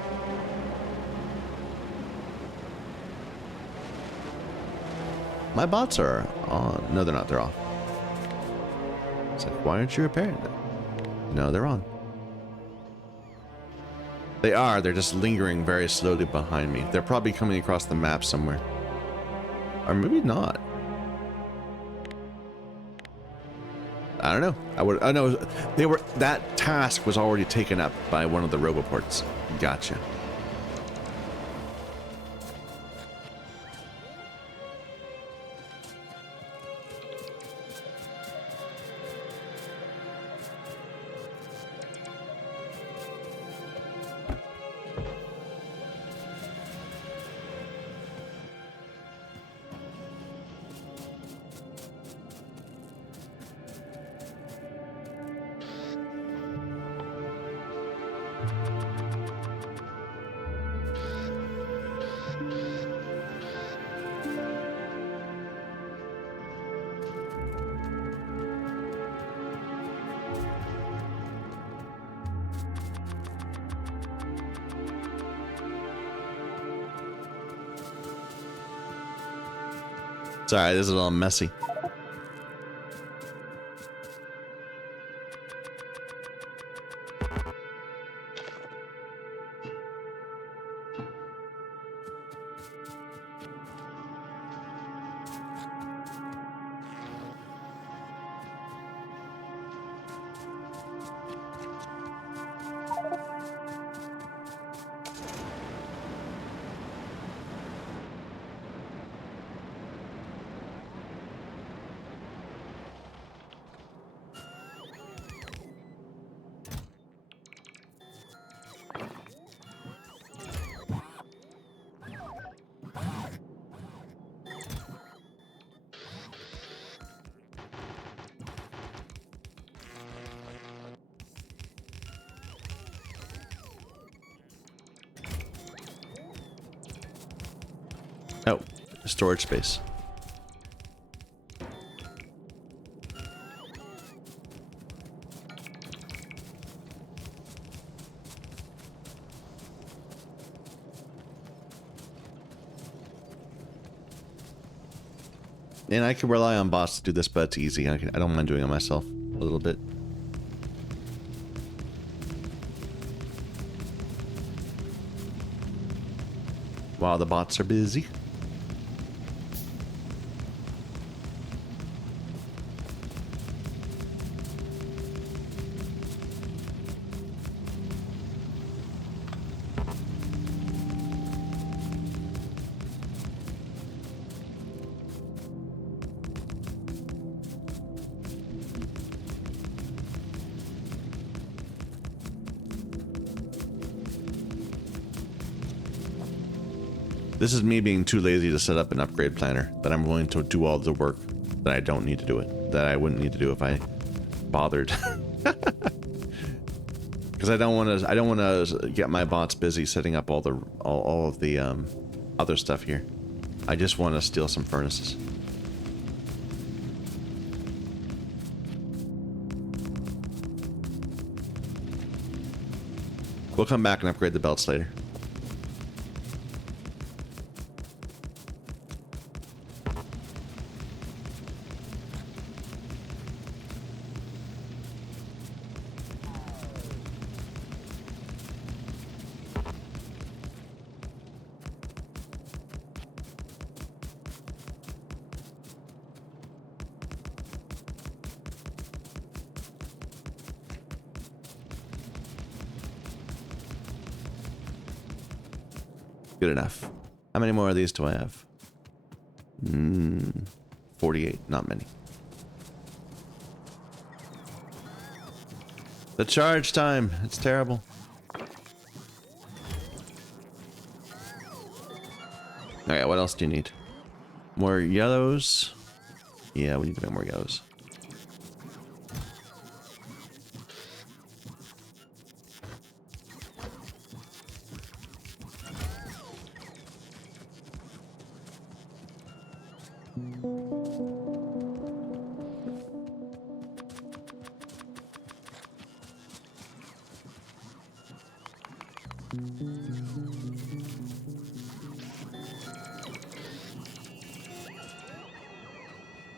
My bots are on. No, they're not. They're off. It's like, why aren't you repairing them? No, they're on. They are. They're just lingering very slowly behind me. They're probably coming across the map somewhere. Or maybe not. I don't know. I would. I know they were. That task was already taken up by one of the roboports. Gotcha. Sorry, this is all messy. Oh, storage space. And I can rely on bots to do this, but it's easy. I don't mind doing it myself a little bit. While the bots are busy. This is me being too lazy to set up an upgrade planner, that I'm willing to do all the work that I don't need to do it, that I wouldn't need to do if I bothered. Because I don't want to get my bots busy setting up all of the other stuff here. I just want to steal some furnaces. We'll come back and upgrade the belts later. Good enough. How many more of these do I have? 48. Not many. The charge time. It's terrible. Alright, what else do you need? More yellows? Yeah, we need to make more yellows.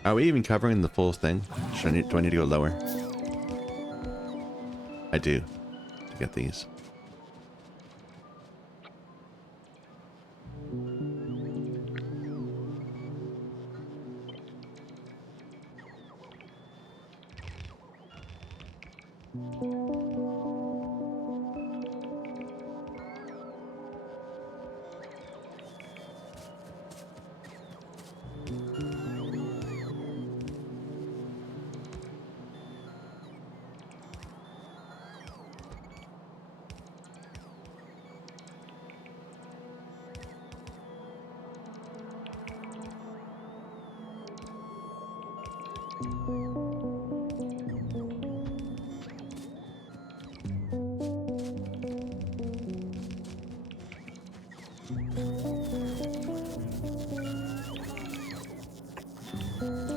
Are we even covering the full thing? Do I need to go lower? I do. To get these.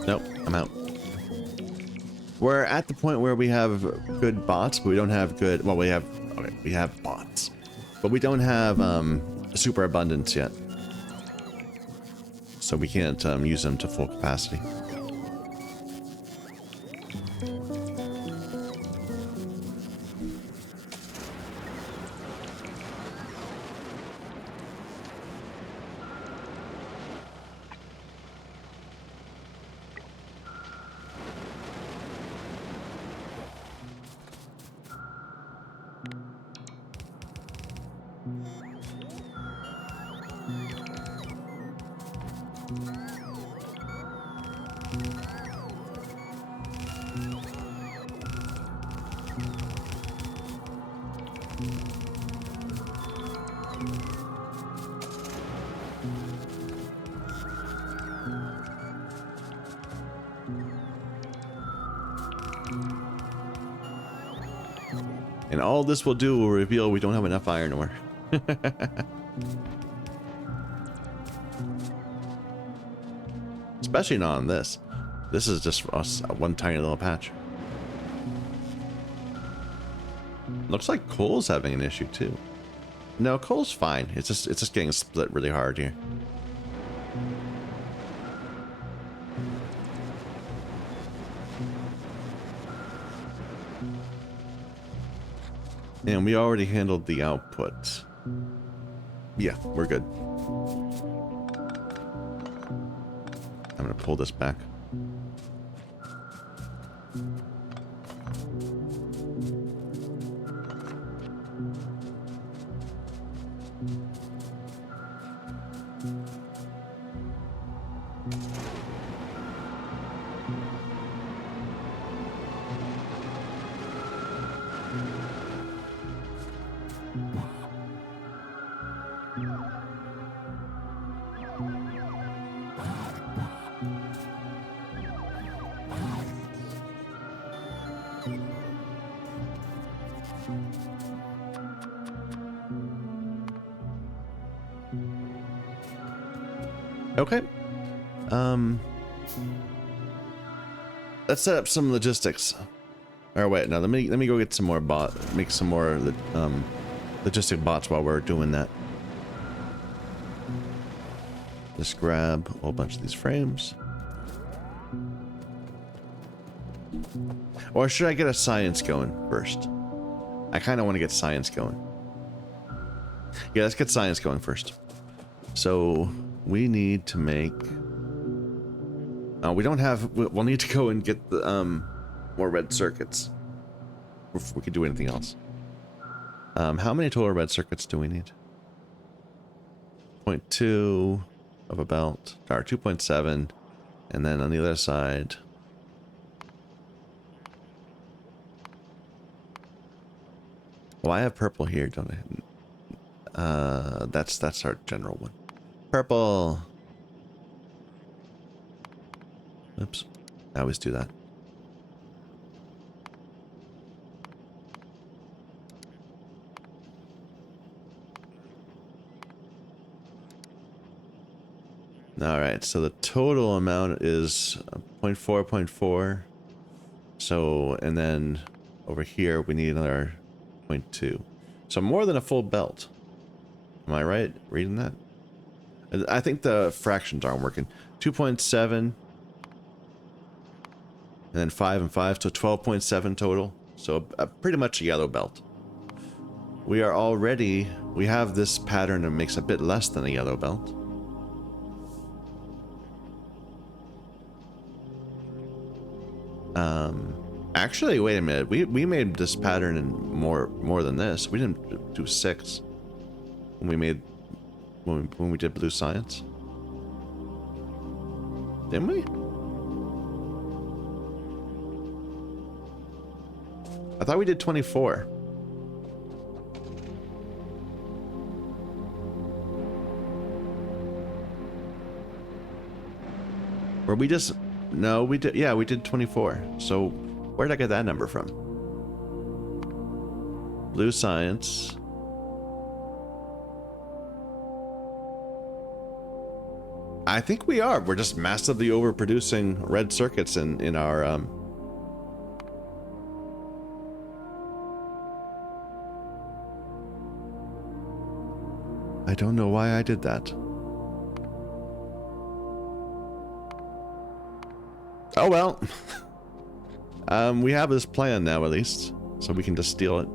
Nope, I'm out. We're at the point where we have good bots, but we don't have good... Well, we have bots. But we don't have super abundance yet. so we can't use them to full capacity. And all this will do will reveal we don't have enough iron ore. Especially not on this. This is just one tiny little patch. Looks like coal's having an issue too. No, coal's fine. It's just getting split really hard here. And we already handled the output. Yeah, we're good. I'm gonna pull this back. Okay. Let's set up some logistics. Or wait, no, let me go get some more make some more logistic bots while we're doing that. Just grab a whole bunch of these frames. Or should I get a science going first? I kind of want to get science going. Yeah, let's get science going first. So we need to make... we don't have... We'll need to go and get the more red circuits before we could do anything else. How many total red circuits do we need? 0.2 of a belt, or 2.7, and then on the other side... Well, I have purple here, don't I? That's our general one. Purple. Oops. I always do that. All right, so the total amount is 0.4, 0.4. So, and then over here we need another 0.2. So more than a full belt. Am I right reading that? I think the fractions aren't working. 2.7 and then 5 and 5, so 12.7 total. So pretty much a yellow belt. We have this pattern that makes a bit less than a yellow belt. Actually, wait a minute. We made this pattern in more than this. We didn't do 6 when we did blue science. Didn't we? I thought we did 24. Or we just... No, we did... Yeah, we did 24. So, where did I get that number from? Blue science. I think we are. We're just massively overproducing red circuits in our... I don't know why I did that. Oh well. We have this plan now, at least, so we can just steal it.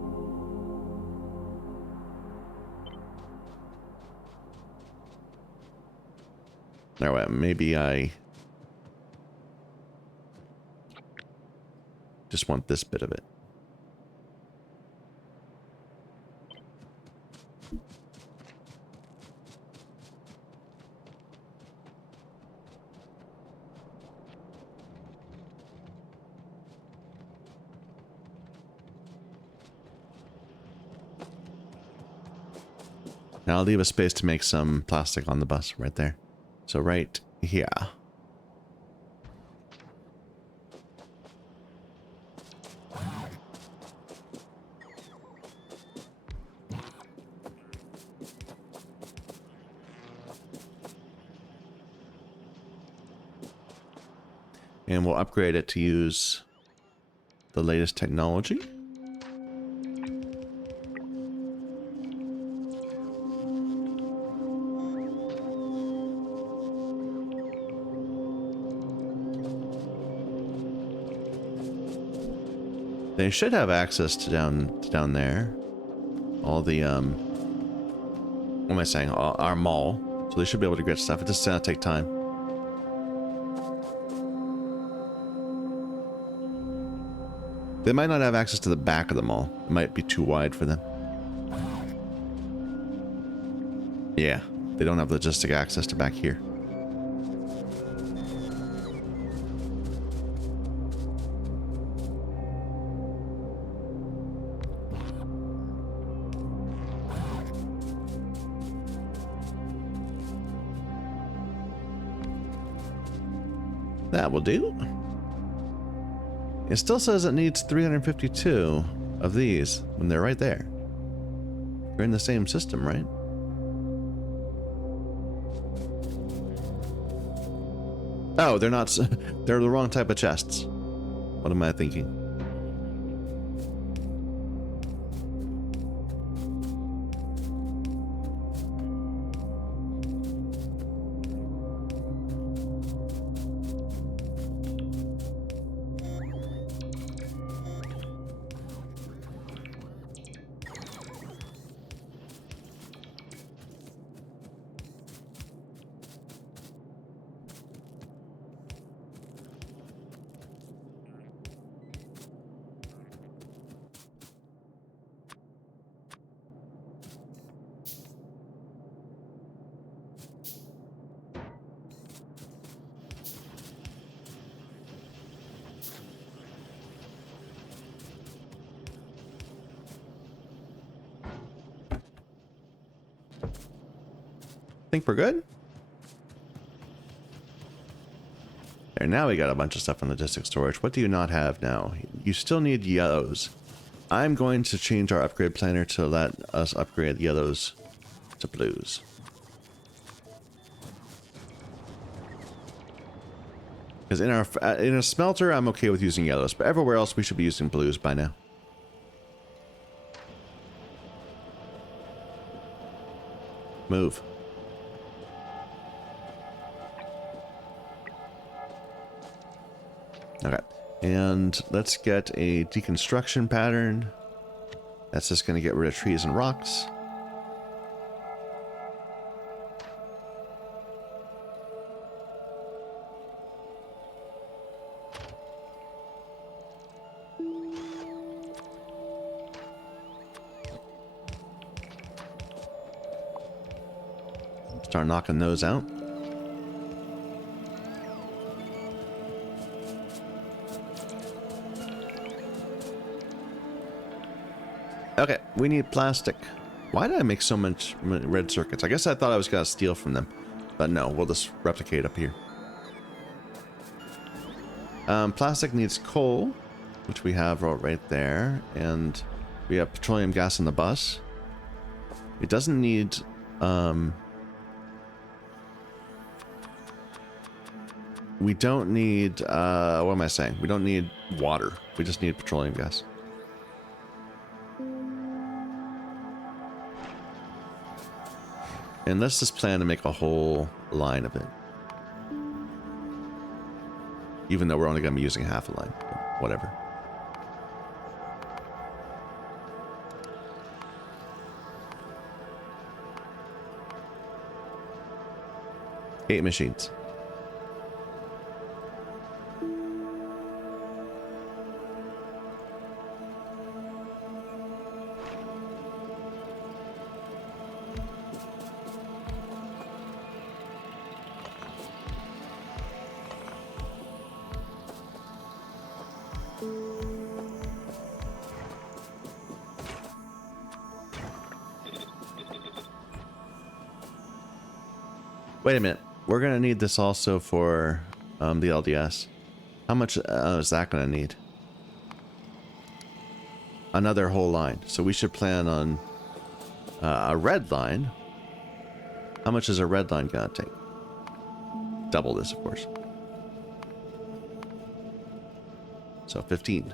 Alright, maybe I just want this bit of it. Now I'll leave a space to make some plastic on the bus right there. So right here. And we'll upgrade it to use the latest technology. They should have access to down there. All the what am I saying? Our mall. So they should be able to get stuff. It just gonna take time. They might not have access to the back of the mall. It might be too wide for them. Yeah, they don't have logistic access to back here. That will do. It still says it needs 352 of these when they're right there. They're in the same system, right? Oh, they're not. They're the wrong type of chests. What am I thinking? Think we're good? There, now we got a bunch of stuff in logistics storage. What do you not have now? You still need yellows. I'm going to change our upgrade planner to let us upgrade yellows to blues. Because in a smelter, I'm okay with using yellows, but everywhere else we should be using blues by now. Move. Okay, and let's get a deconstruction pattern. That's just going to get rid of trees and rocks. Start knocking those out. Okay, we need plastic. Why did I make so much red circuits? I guess I thought I was going to steal from them. But no, we'll just replicate up here. Plastic needs coal, which we have right there. And we have petroleum gas in the bus. It doesn't need... we don't need... what am I saying? We don't need water. We just need petroleum gas. And let's just plan to make a whole line of it. Even though we're only going to be using half a line. But whatever. Eight machines. Wait a minute. We're going to need this also for the LDS. How much is that going to need? Another whole line. So we should plan on a red line. How much is a red line going to take? Double this, of course. So 15.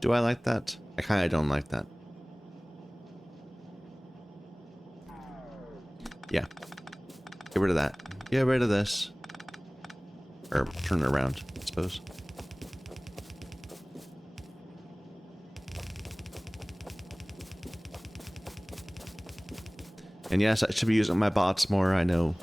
Do I like that? I kind of don't like that. Yeah. Get rid of that. Get rid of this. Or turn it around, I suppose. And yes, I should be using my bots more, I know.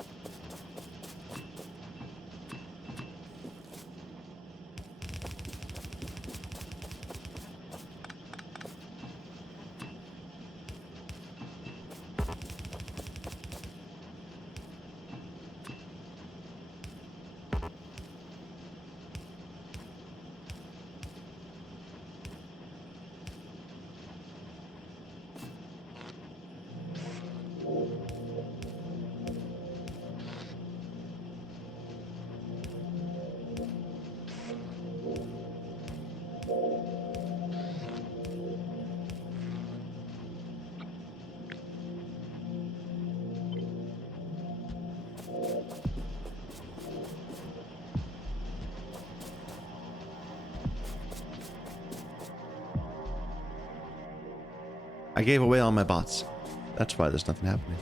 I gave away all my bots. That's why there's nothing happening.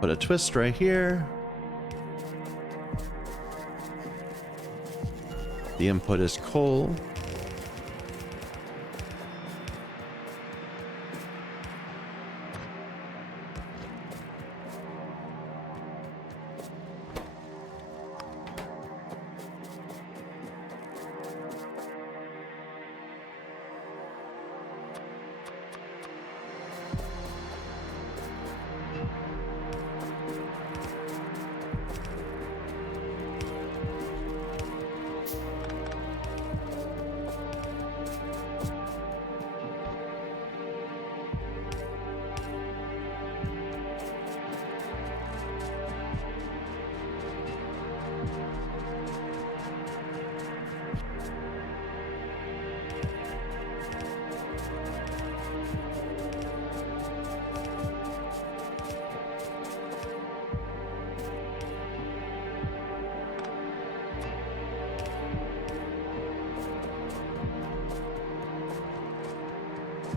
Put a twist right here. The input is coal.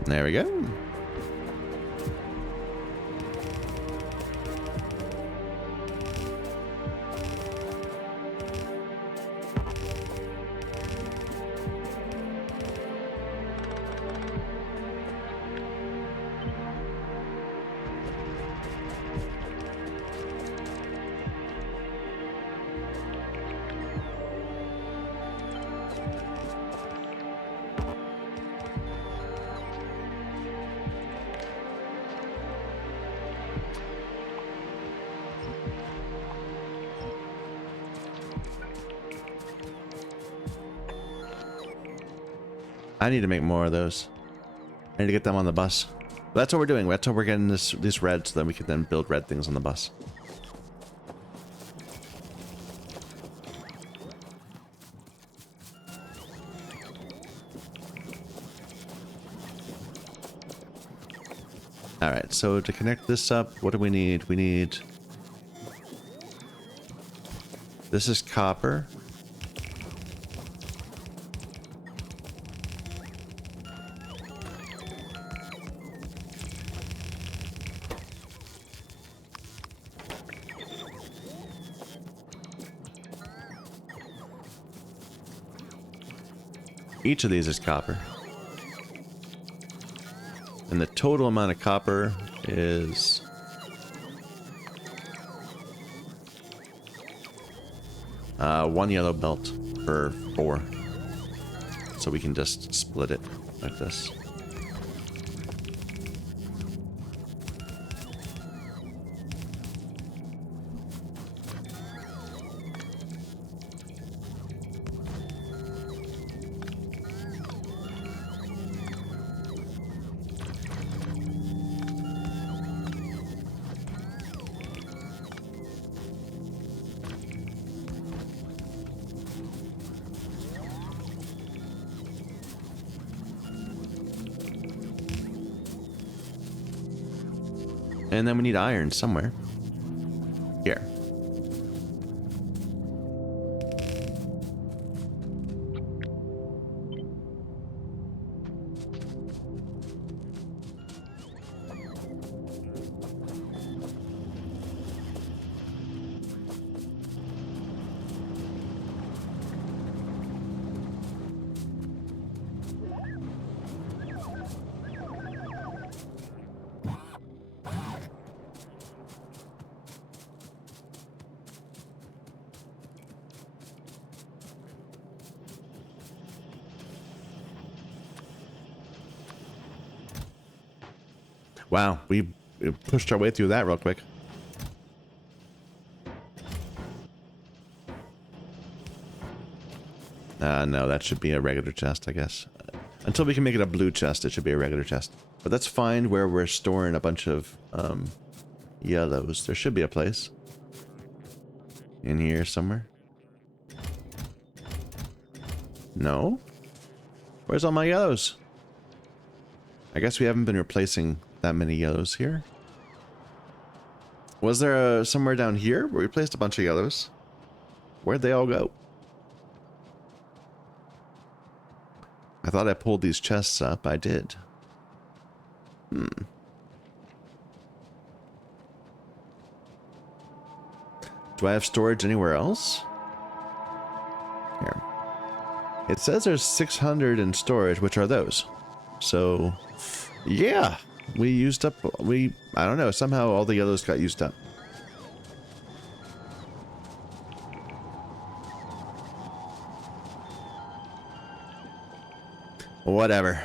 There we go. I need to make more of those. I need to get them on the bus. That's what we're doing. That's what we're getting this red so that we can then build red things on the bus. Alright, so to connect this up, what do we need? We need... This is copper. Each of these is copper. And the total amount of copper is... one yellow belt per 4. So we can just split it like this. And then we need iron somewhere. Here. Wow, we pushed our way through that real quick. No, that should be a regular chest, I guess. Until we can make it a blue chest, it should be a regular chest. But that's fine where we're storing a bunch of yellows. There should be a place. In here somewhere. No? Where's all my yellows? I guess we haven't been replacing that many yellows here. Was there somewhere down here where we placed a bunch of yellows? Where'd they all go? I thought I pulled these chests up. I did. Do I have storage anywhere else? Here. It says there's 600 in storage, which are those. So, yeah. We used up... I don't know. Somehow all the yellows got used up. Whatever.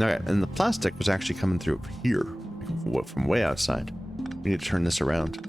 Alright, and the plastic was actually coming through here, from way outside. We need to turn this around.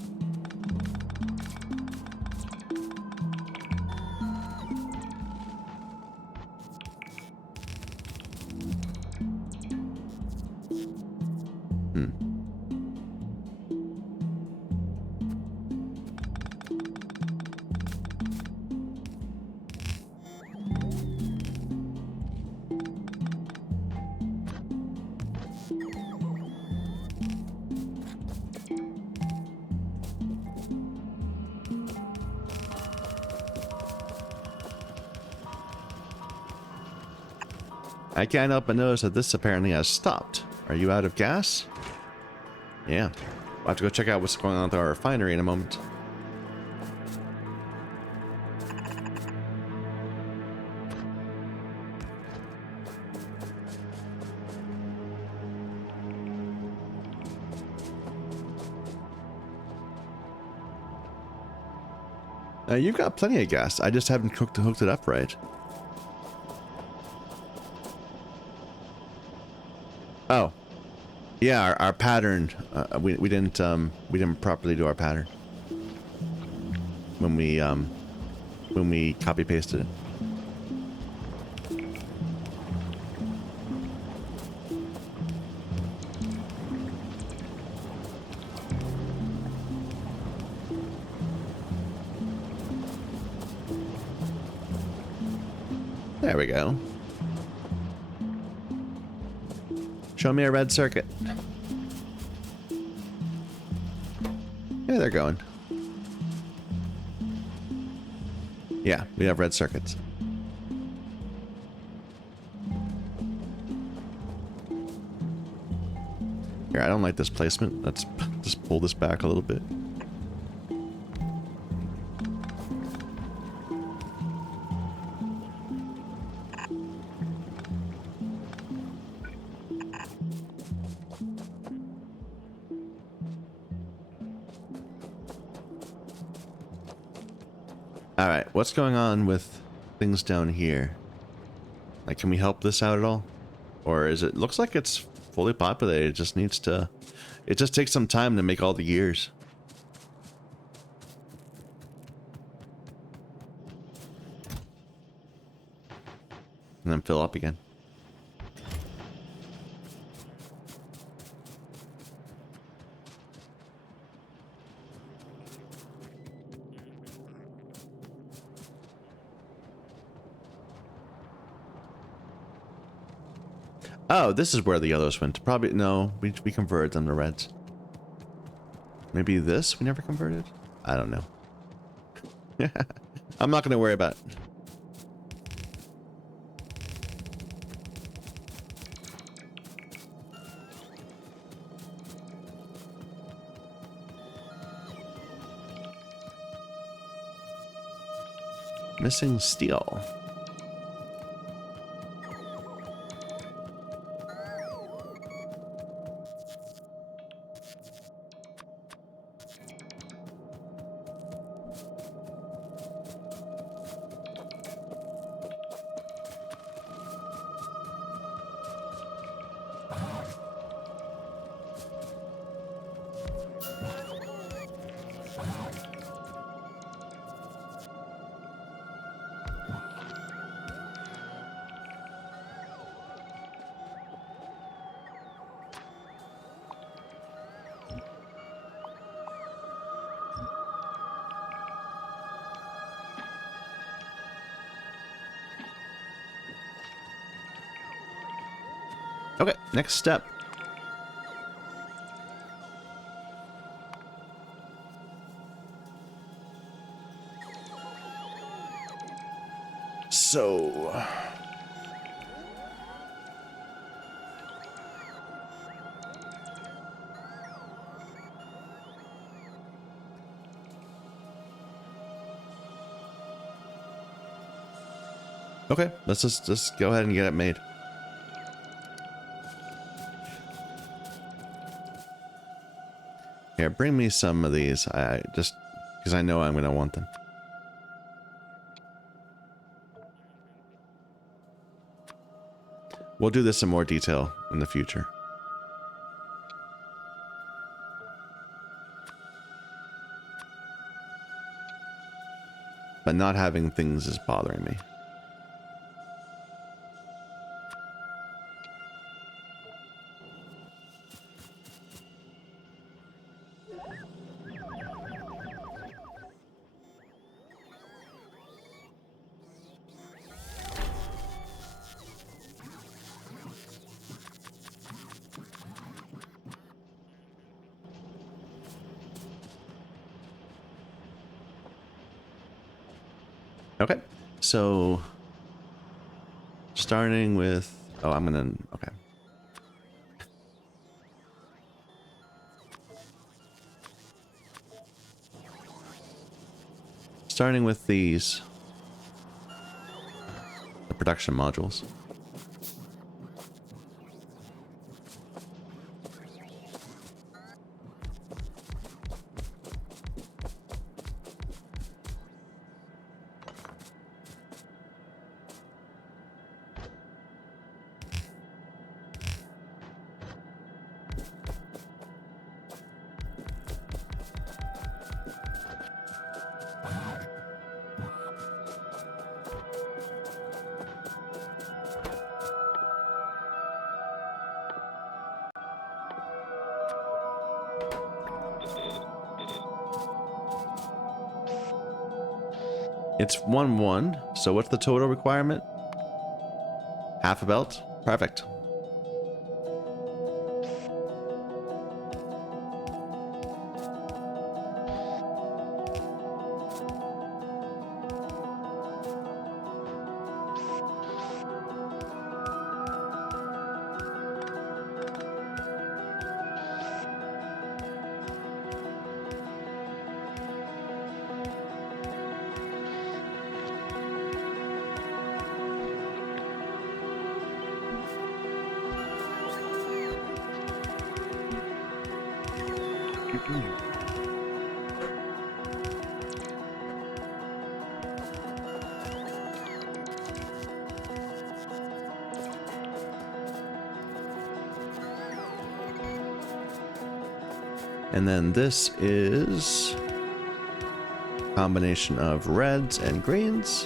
I can't help but notice that this apparently has stopped. Are you out of gas? Yeah. We'll have to go check out what's going on with our refinery in a moment. You've got plenty of gas. I just haven't hooked it up right. Oh, yeah, our pattern. We didn't properly do our pattern when we copy pasted it. There we go. Show me a red circuit. Yeah, they're going. Yeah, we have red circuits. Here, I don't like this placement. Let's just pull this back a little bit. Alright, what's going on with things down here? Like, can we help this out at all? Or is it... looks like it's fully populated. It just needs to... it just takes some time to make all the gears. And then fill up again. Oh, this is where the yellows went. Probably, no, we converted them to reds. Maybe this we never converted? I don't know. I'm not going to worry about it. Missing steel. Okay, next step. So... okay, let's just go ahead and get it made. Here, bring me some of these. I just because I know I'm gonna want them. We'll do this in more detail in the future. But not having things is bothering me. Okay, so starting with, oh, I'm gonna, okay. Starting with these, the production modules. It's 1-1. So what's the total requirement? Half a belt? Perfect. And then this is a combination of reds and greens.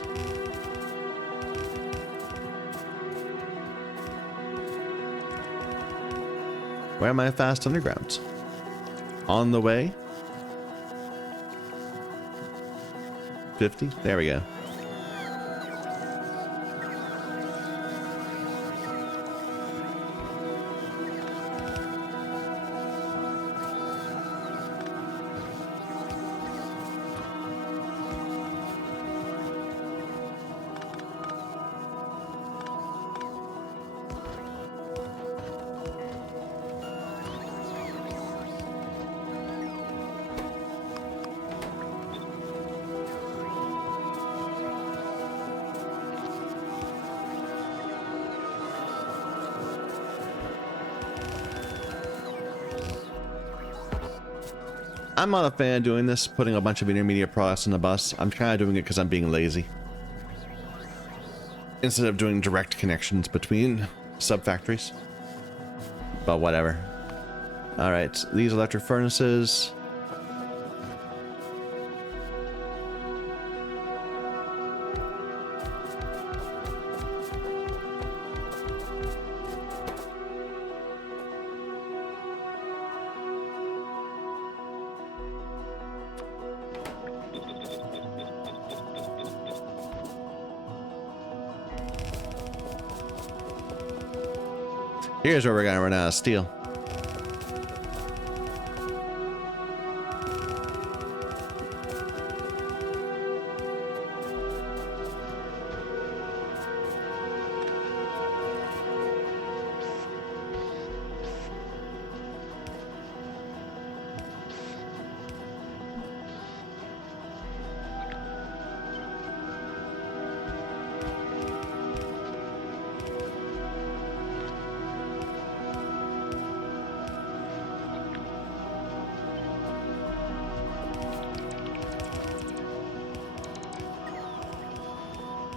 Where are my fast undergrounds? On the way. 50? There we go. I'm not a fan of doing this, putting a bunch of intermediate products on the bus. I'm kind of doing it because I'm being lazy. Instead of doing direct connections between sub-factories. But whatever. Alright, these electric furnaces. Here's where we're gonna run out of steel.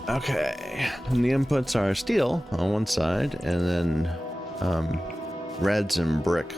Okay, and the inputs are steel on one side, and then reds and brick.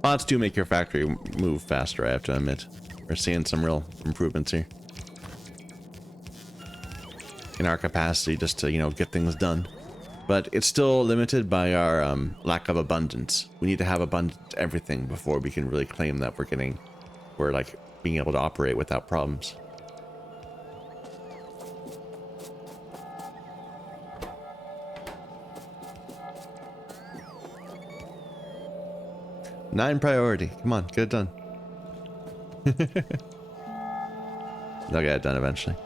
Bots do make your factory move faster, I have to admit. We're seeing some real improvements here in our capacity just to, you know, get things done. But it's still limited by our lack of abundance. We need to have abundant everything before we can really claim that we're like being able to operate without problems. 9 priority. Come on, get it done. They'll get it done eventually.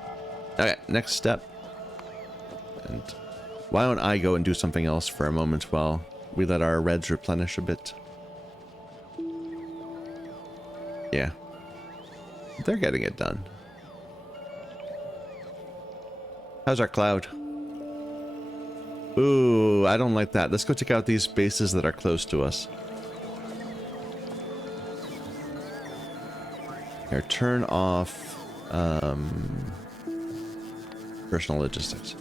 Okay, next step. And why don't I go and do something else for a moment while we let our reds replenish a bit? Yeah. They're getting it done. How's our cloud? Ooh, I don't like that. Let's go check out these bases that are close to us. Here, turn off personal logistics.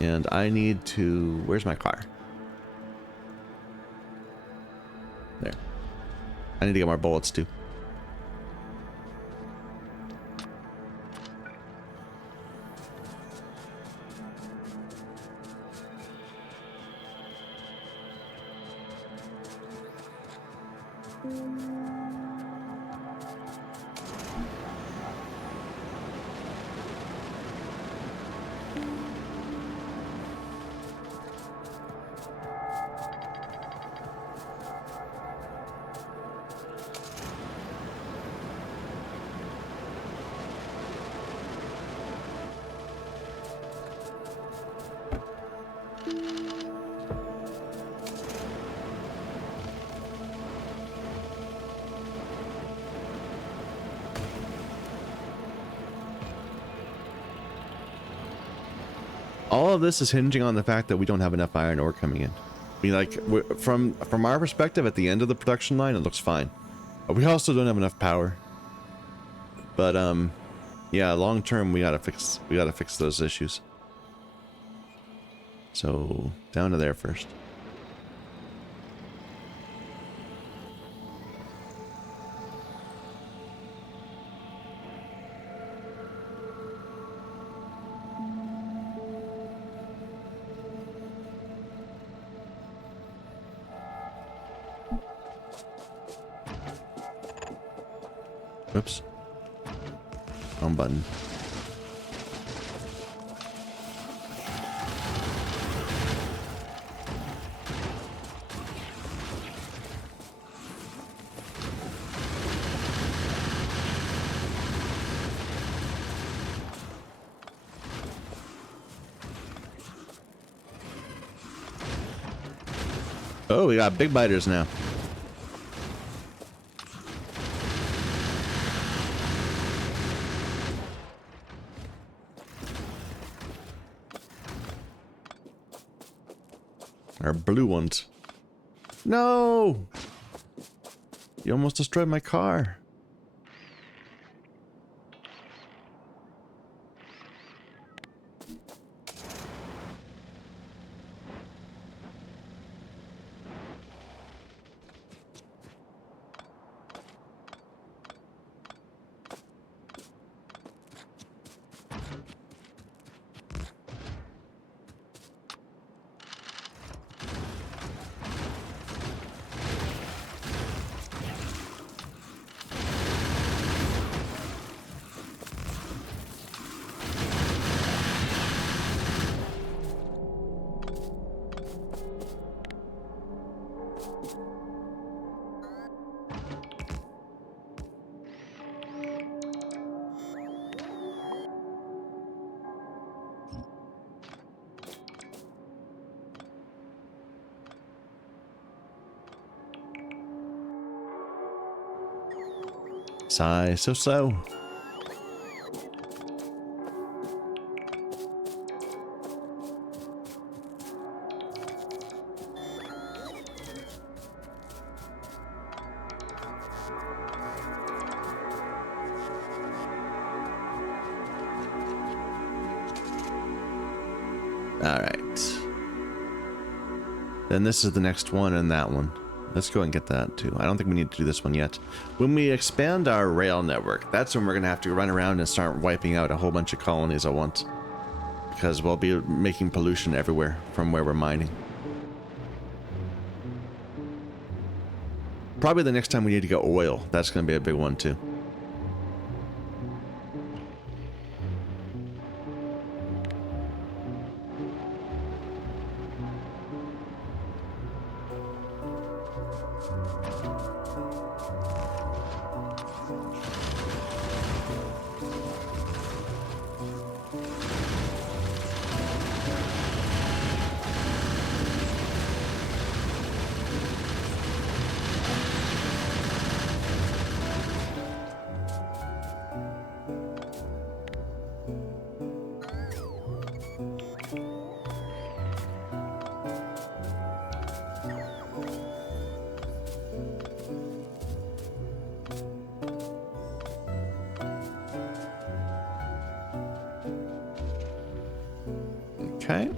And I need to... Where's my car? There. I need to get more bullets too. All of this is hinging on the fact that we don't have enough iron ore coming in. I mean, like, from our perspective, at the end of the production line, it looks fine. We also don't have enough power. But yeah, long term, we gotta fix those issues. So down to there first. Oops. Wrong button. Oh, we got big biters now. Our blue ones. No! You almost destroyed my car. Sigh, so slow. Alright. Then this is the next one and that one. Let's go and get that too. I don't think we need to do this one yet. When we expand our rail network, that's when we're going to have to run around and start wiping out a whole bunch of colonies at once. Because we'll be making pollution everywhere from where we're mining. Probably the next time we need to get oil. That's going to be a big one too. Okay.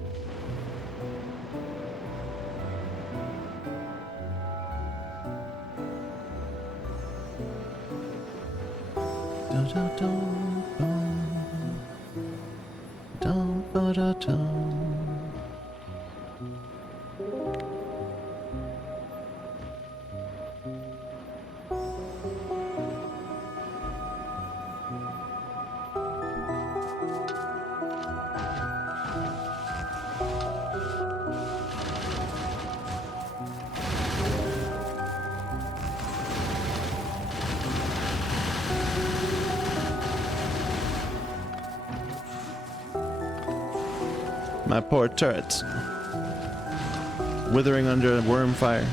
My poor turrets. Withering under worm fire.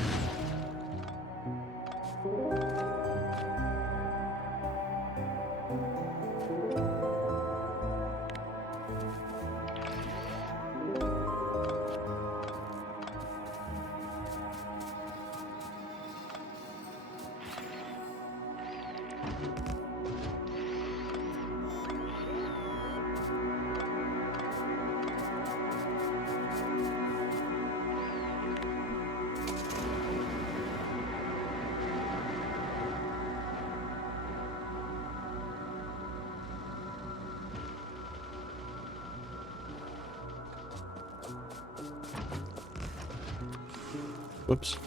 Whoops.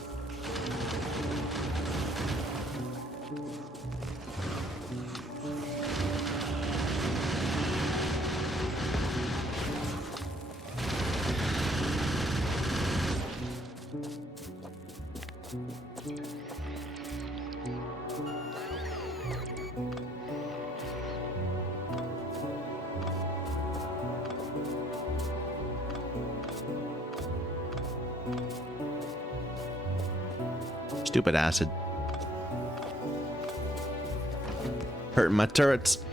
Stupid acid. Hurting my turrets.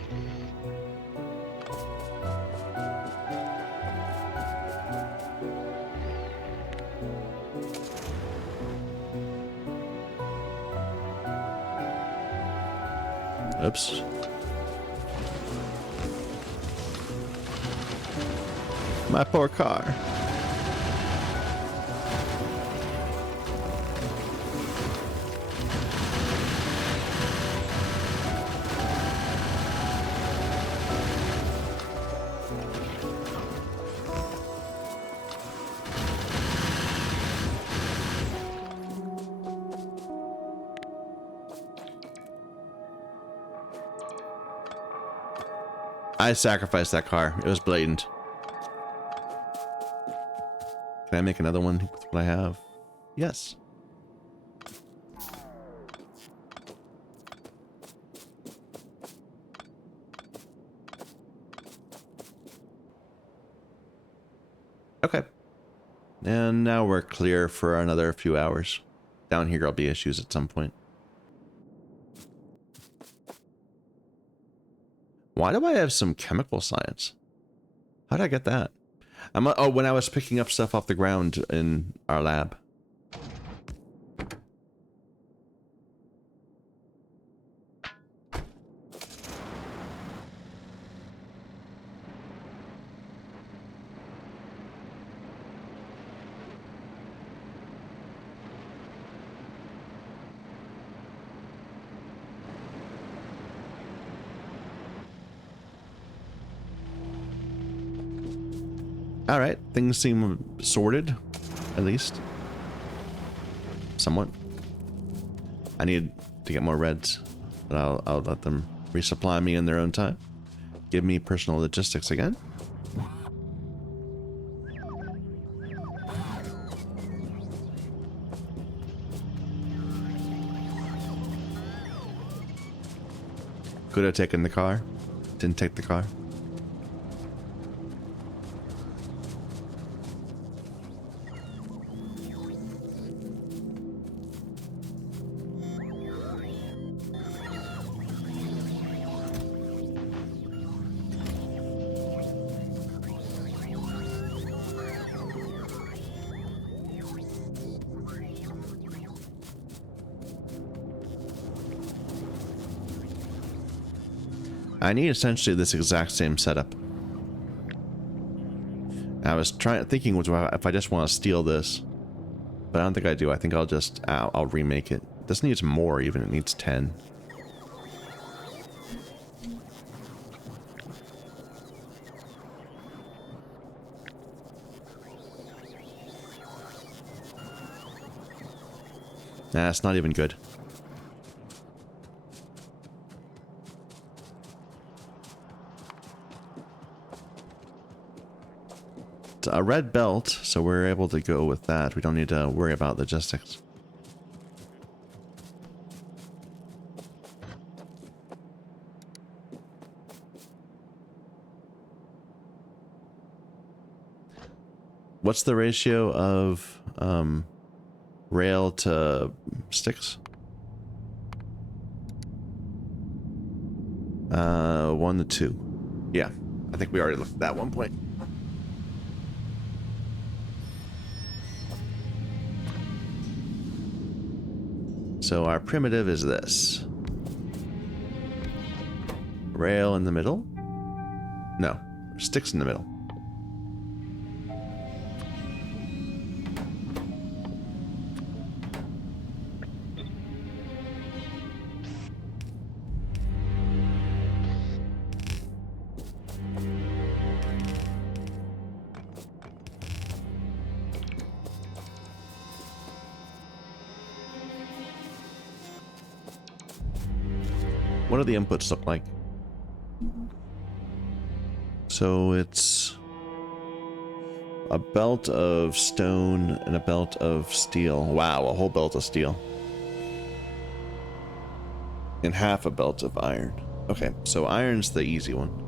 Oops. My poor car. I sacrificed that car. It was blatant. Can I make another one with what I have? Yes. Okay. And now we're clear for another few hours. Down here, there'll be issues at some point. Why do I have some chemical science? How did I get that? Oh, when I was picking up stuff off the ground in our lab. All right, things seem sorted, at least. Somewhat. I need to get more reds, but I'll let them resupply me in their own time. Give me personal logistics again. Could have taken the car. Didn't take the car. I need essentially this exact same setup. I was thinking if I just want to steal this, but I don't think I do. I think I'll remake it. This needs more even. It needs 10. Nah, it's not even good. It's a red belt, so we're able to go with that. We don't need to worry about logistics. What's the ratio of rail to sticks? 1 to 2. Yeah, I think we already looked at that one point. So our primitive is this. Rail in the middle? No, sticks in the middle. What do the inputs look like? So it's a belt of stone and a belt of steel. Wow, a whole belt of steel. And half a belt of iron. Okay, so iron's the easy one.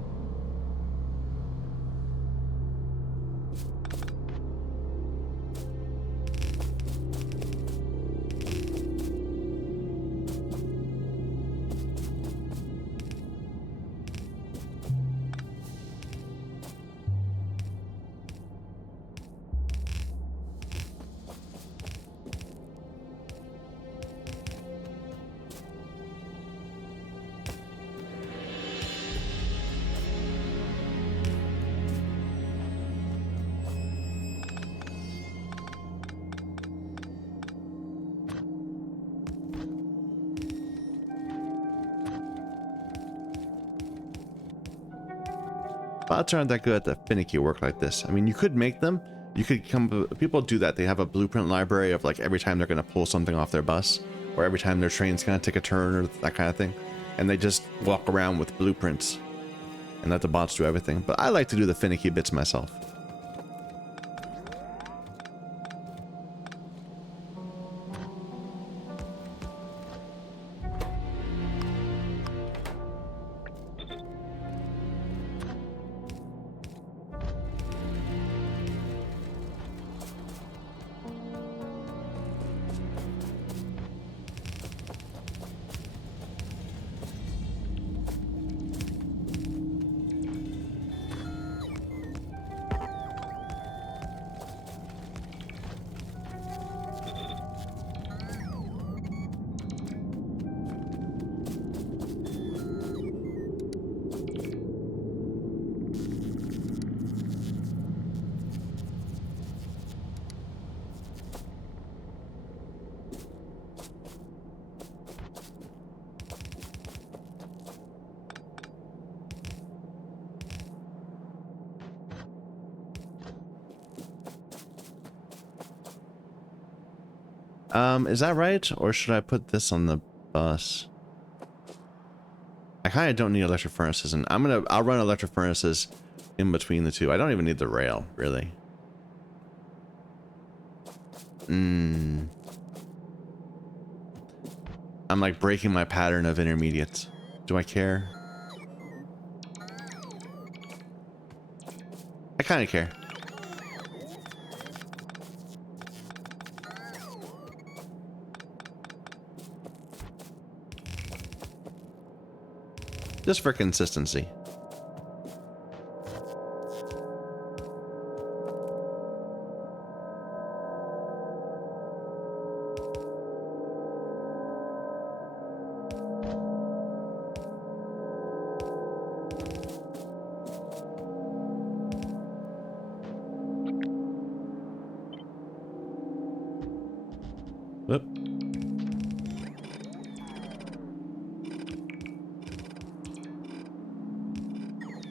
Bots aren't that good at the finicky work like this. I mean, you could make them. You could come. People do that. They have a blueprint library of like every time they're going to pull something off their bus, or every time their train's going to take a turn, or that kind of thing. And they just walk around with blueprints and let the bots do everything. But I like to do the finicky bits myself. Is that right? Or should I put this on the bus? I kind of don't need electric furnaces, and I'll run electric furnaces in between the two. I don't even need the rail, really. I'm like breaking my pattern of intermediates. Do I care? I kind of care. Just for consistency.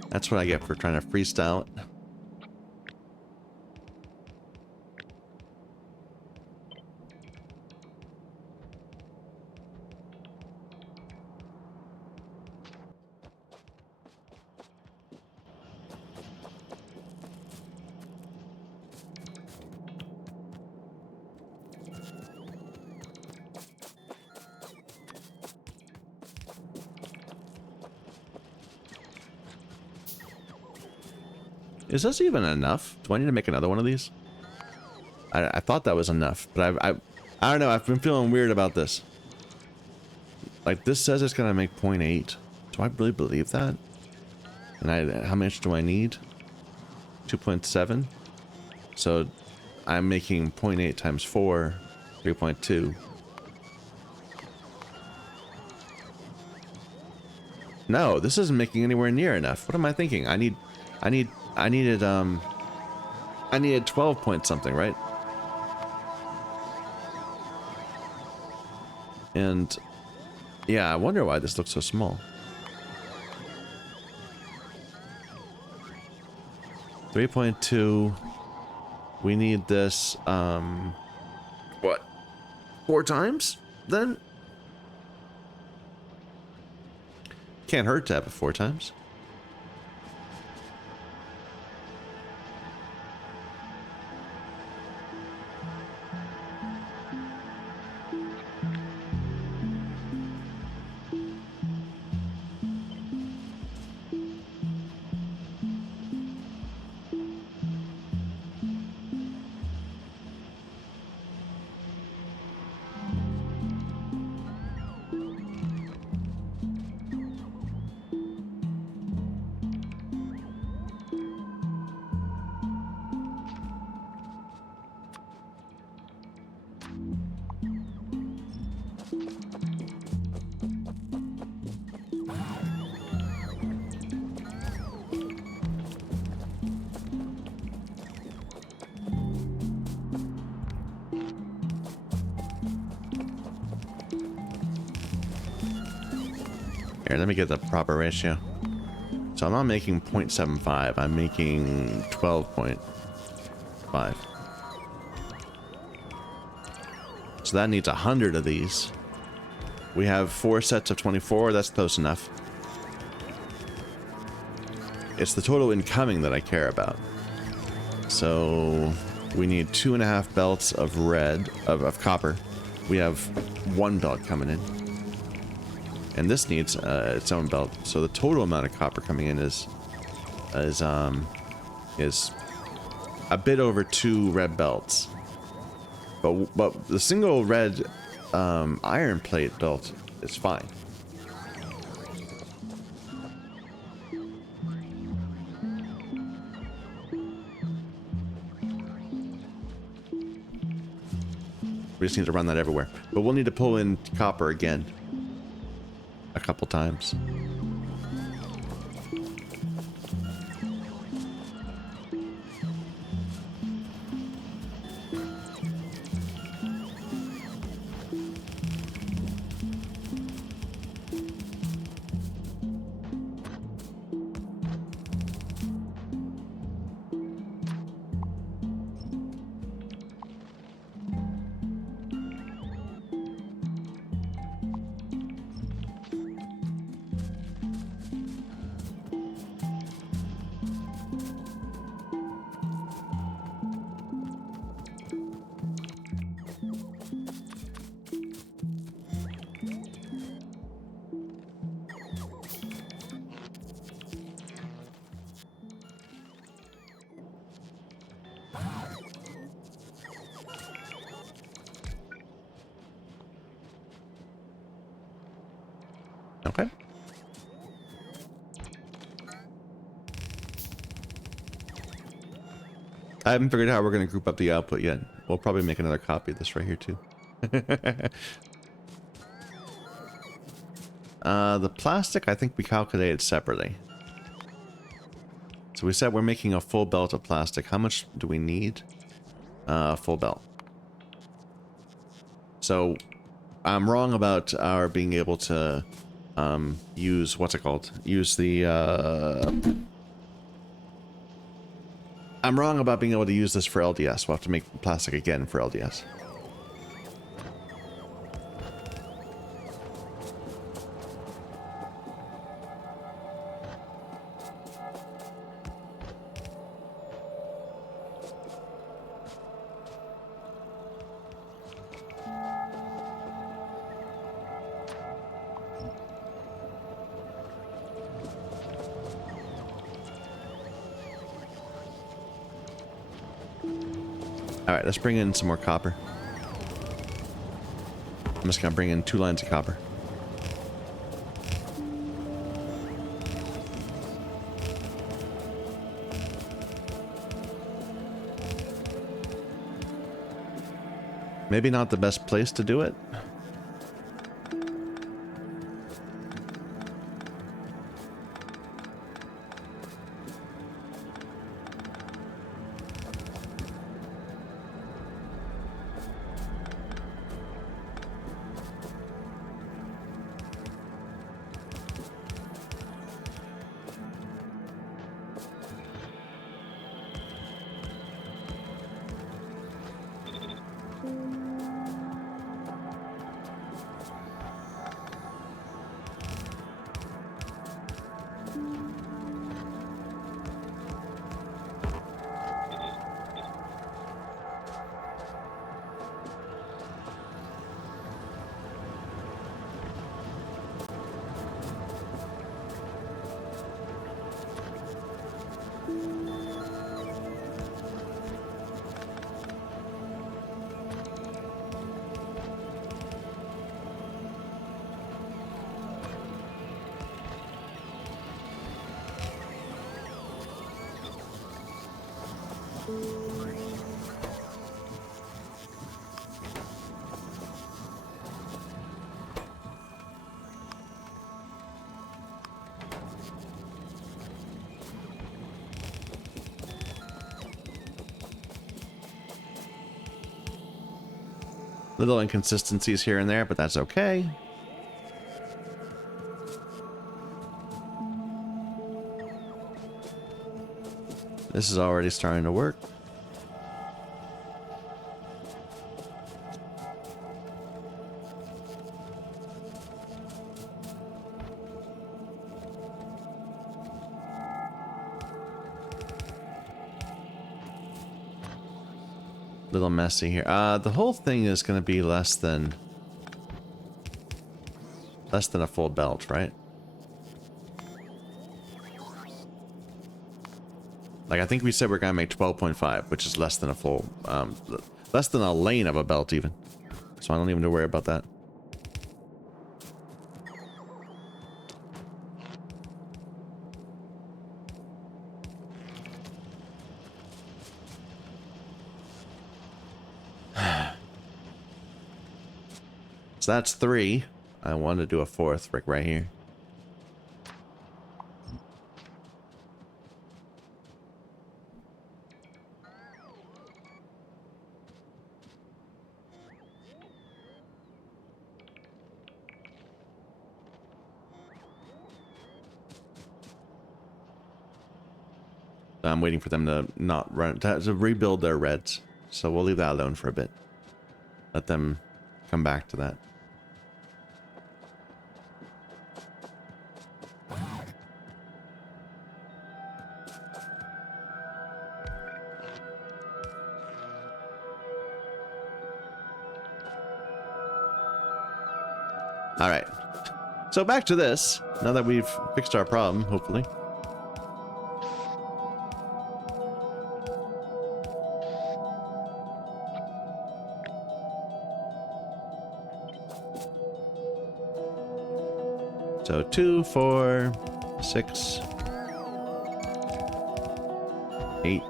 That's what I get for trying to freestyle it. Is this even enough? Do I need to make another one of these? I thought that was enough, but I don't know. I've been feeling weird about this. Like, this says it's gonna make 0.8. Do I really believe that? And how much do I need? 2.7. So I'm making 0.8 times 4, 3.2. No, this isn't making anywhere near enough. What am I thinking? I needed 12 point something, right? And yeah, I wonder why this looks so small. 3.2. We need this, what? 4 times? Then? Can't hurt to have it 4 times. Here, let me get the proper ratio. So I'm not making 0.75, I'm making 12.5. So that needs 100 of these. We have 4 sets of 24, that's close enough. It's the total incoming that I care about. So we need 2.5 belts of copper. We have 1 belt coming in. And this needs its own belt. So the total amount of copper coming in is a bit over 2 red belts. But the single red iron plate belt is fine. We just need to run that everywhere. But we'll need to pull in copper again a couple times. Okay. I haven't figured out how we're going to group up the output yet. We'll probably make another copy of this right here too. The plastic, I think we calculated separately. So we said we're making a full belt of plastic. How much do we need? Full belt. So I'm wrong about our being able to use, what's it called? Use the I'm wrong about being able to use this for LDS. We'll have to make plastic again for LDS. Alright, let's bring in some more copper. I'm just gonna bring in 2 lines of copper. Maybe not the best place to do it. Little inconsistencies here and there, but that's okay. This is already starting to work. Little messy here. The whole thing is going to be less than a full belt, right? Like, I think we said we're going to make 12.5, which is less than a full, less than a lane of a belt even. So I don't even have to worry about that. So that's 3. I wanted to do a 4th right here. I'm waiting for them to not run, to rebuild their reds. So we'll leave that alone for a bit. Let them come back to that. All right. So back to this. Now that we've fixed our problem, hopefully. So 2, 4, 6, 8,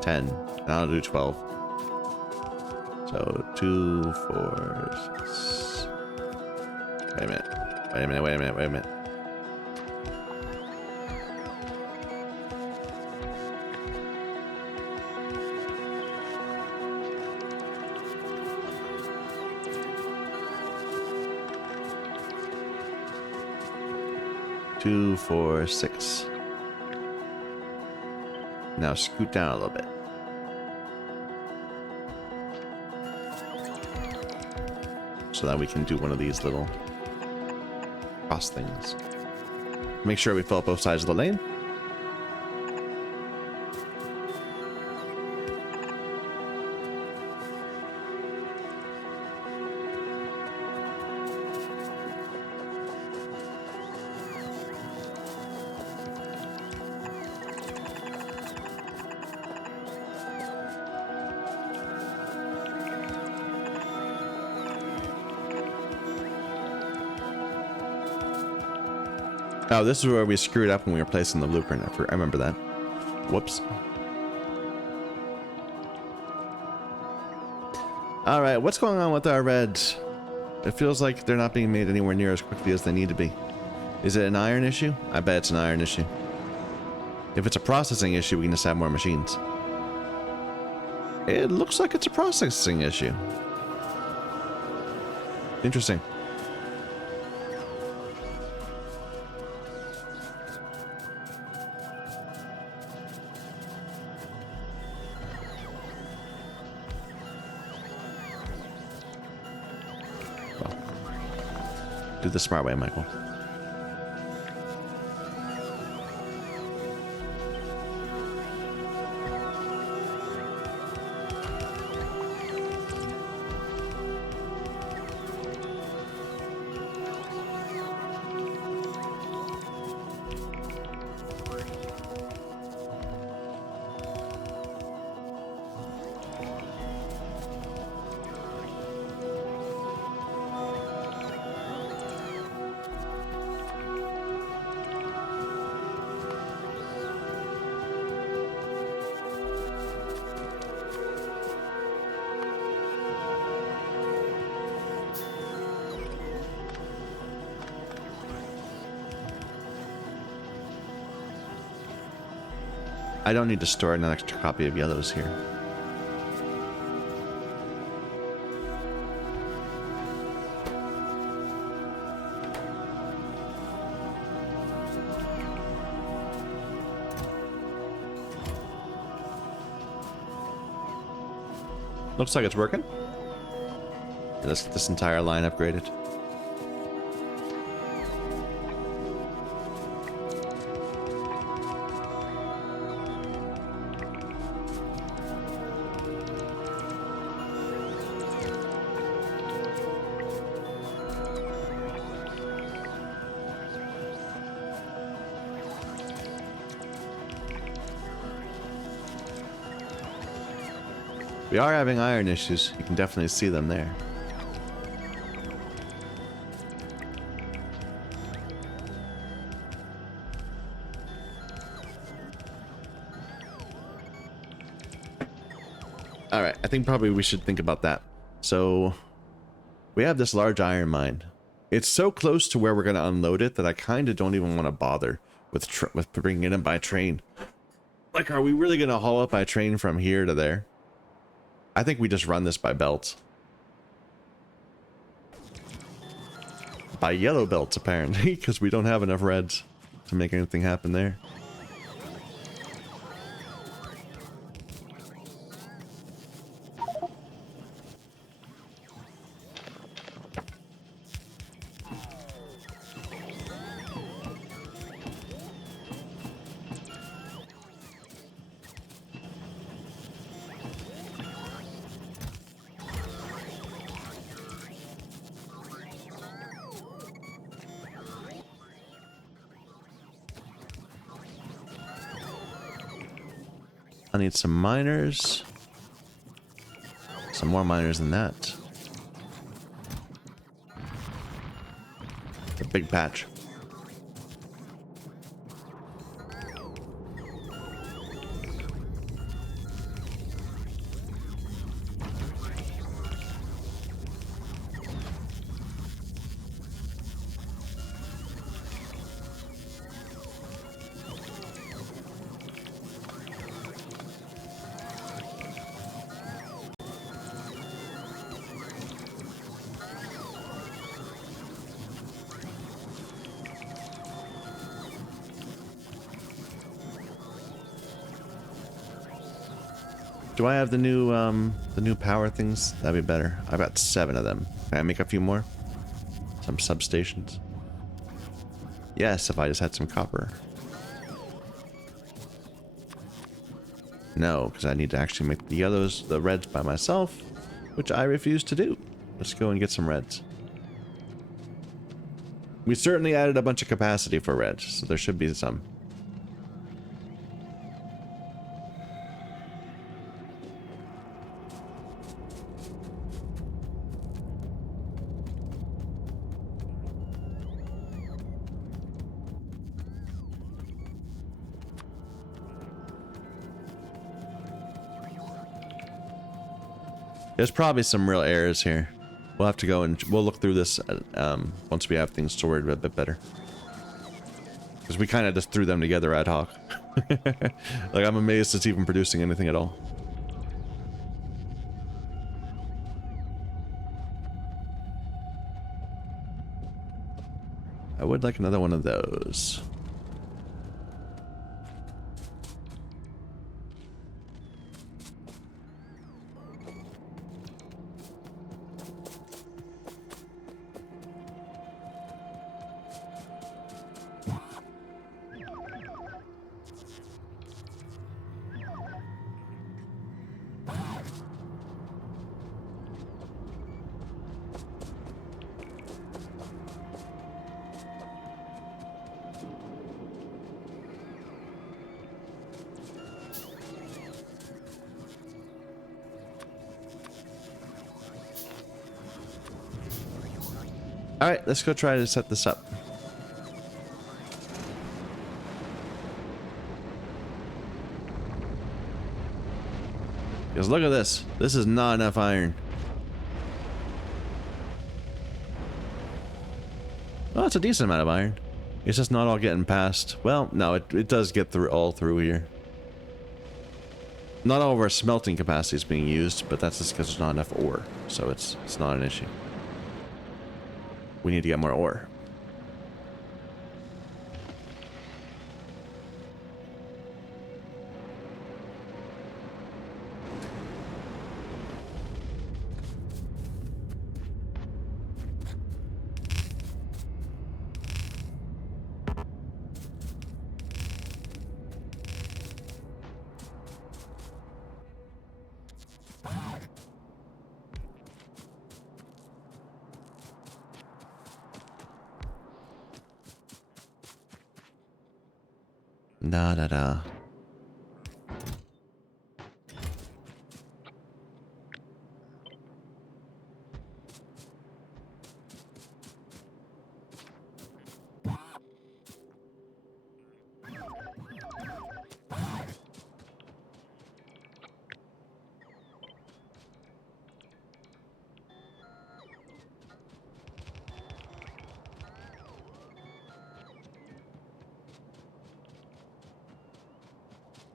10. Now I'll do 12. So 2, 4, 6. Wait a minute. Wait a minute. Wait a minute. Wait a minute. Two, 4, 6. Now scoot down a little bit. So that we can do one of these little cross things. Make sure we fill up both sides of the lane. Oh, this is where we screwed up when we were placing the blueprint. I remember that. Whoops. Alright, what's going on with our reds? It feels like they're not being made anywhere near as quickly as they need to be. Is it an iron issue? I bet it's an iron issue. If it's a processing issue, we can just have more machines. It looks like it's a processing issue. Interesting. Do the smart way, Michael. I don't need to store an extra copy of yellows here. Looks like it's working. Let's get this entire line upgraded. We are having iron issues. You can definitely see them there. Alright, I think probably we should think about that. So, we have this large iron mine. It's so close to where we're going to unload it that I kind of don't even want to bother with bringing it in by train. Like, are we really going to haul it by train from here to there? I think we just run this by belts. By yellow belts, apparently, because we don't have enough reds to make anything happen there. I need some miners. Some more miners than that. A big patch. Do I have the new power things? That'd be better. I've got 7 of them. Can I make a few more? Some substations. Yes, if I just had some copper. No, because I need to actually make the yellows, the reds by myself, which I refuse to do. Let's go and get some reds. We certainly added a bunch of capacity for reds, so there should be some. There's probably some real errors here. We'll have to go and we'll look through this once we have things sorted a bit better. Because we kind of just threw them together ad hoc. Like, I'm amazed it's even producing anything at all. I would like another one of those. Alright, let's go try to set this up. Because look at this. This is not enough iron. Oh, it's a decent amount of iron. It's just not all getting past. Well, no, it does get through all through here. Not all of our smelting capacity is being used, but that's just because there's not enough ore. So it's not an issue. We need to get more ore. Da da da.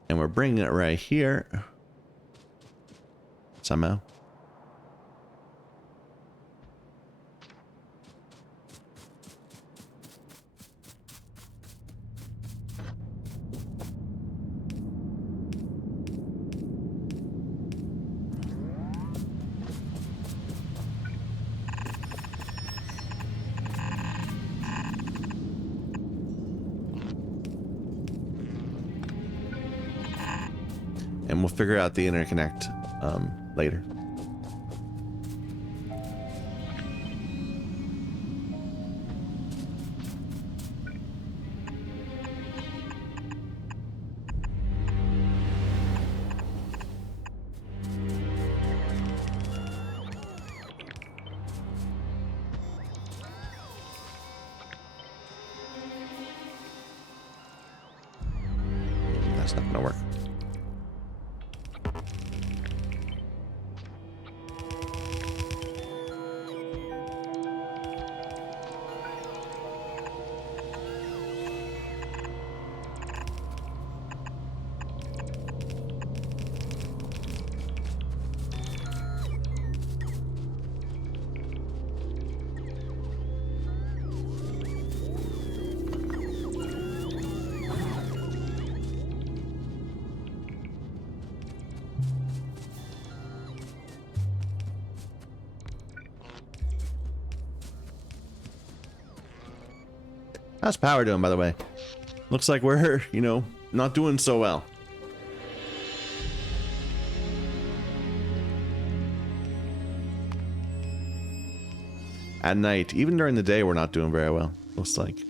And we're bringing it right here. Somehow. And we'll figure out the interconnect later. That's not gonna work. How's power doing, by the way? Looks like we're, you know, not doing so well. At night, even during the day, we're not doing very well. Looks like.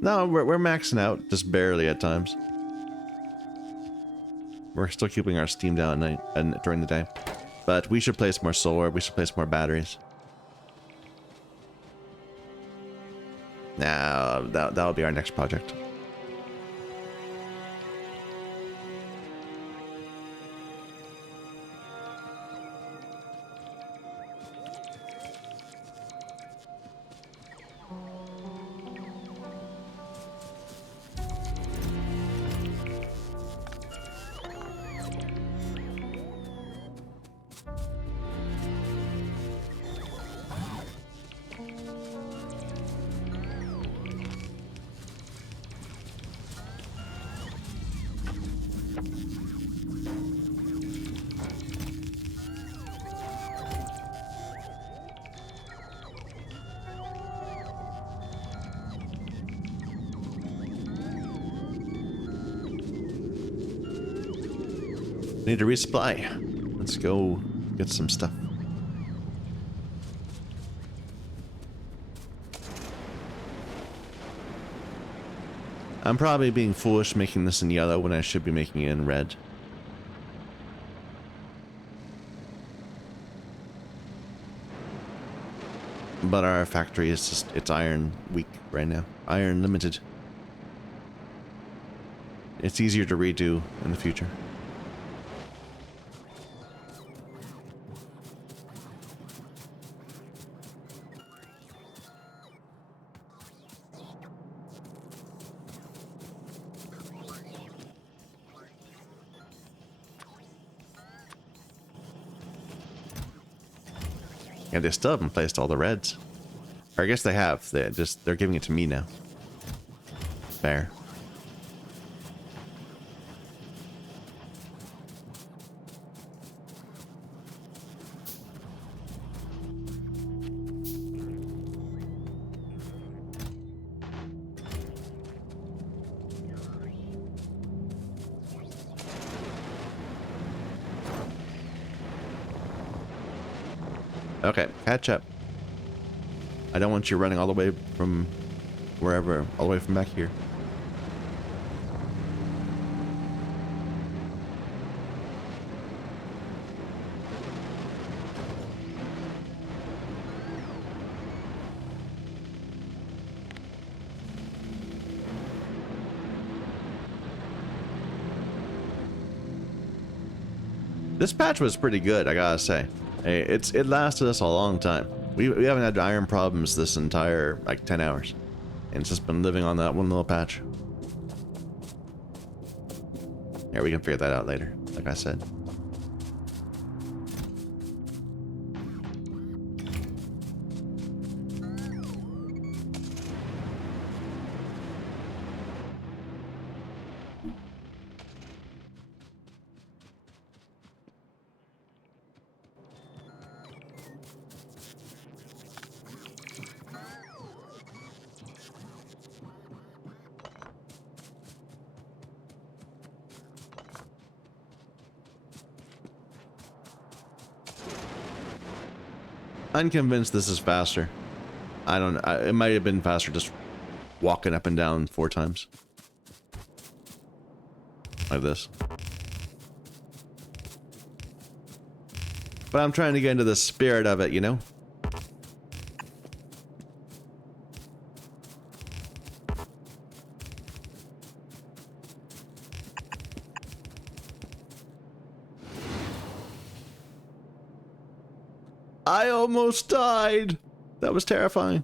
No, we're maxing out, just barely at times. We're still keeping our steam down at night and during the day. But we should place more solar, we should place more batteries. Now, that'll be our next project. Need to resupply. Let's go get some stuff. I'm probably being foolish making this in yellow when I should be making it in red. But our factory is just, it's iron weak right now. Iron limited. It's easier to redo in the future. And they still haven't placed all the reds. Or I guess they have. They're giving it to me now. Fair. Okay, catch up. I don't want you running all the way from wherever, all the way from back here. This patch was pretty good, I gotta say. Hey, it lasted us a long time. We haven't had iron problems this entire, like, 10 hours. And it's just been living on that one little patch. Yeah, we can figure that out later, like I said. I'm convinced this is faster. I don't know. It might have been faster just walking up and down 4 times. Like this. But I'm trying to get into the spirit of it, you know? I almost died. That was terrifying.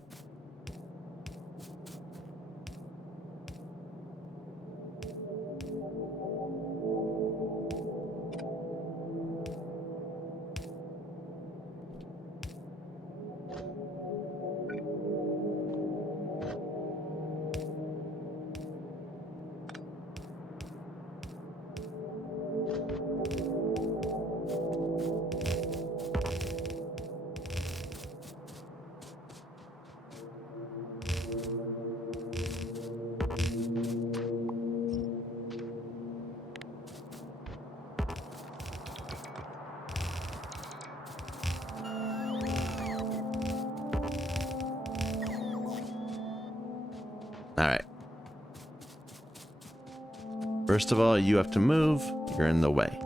First of all, you have to move. You're in the way.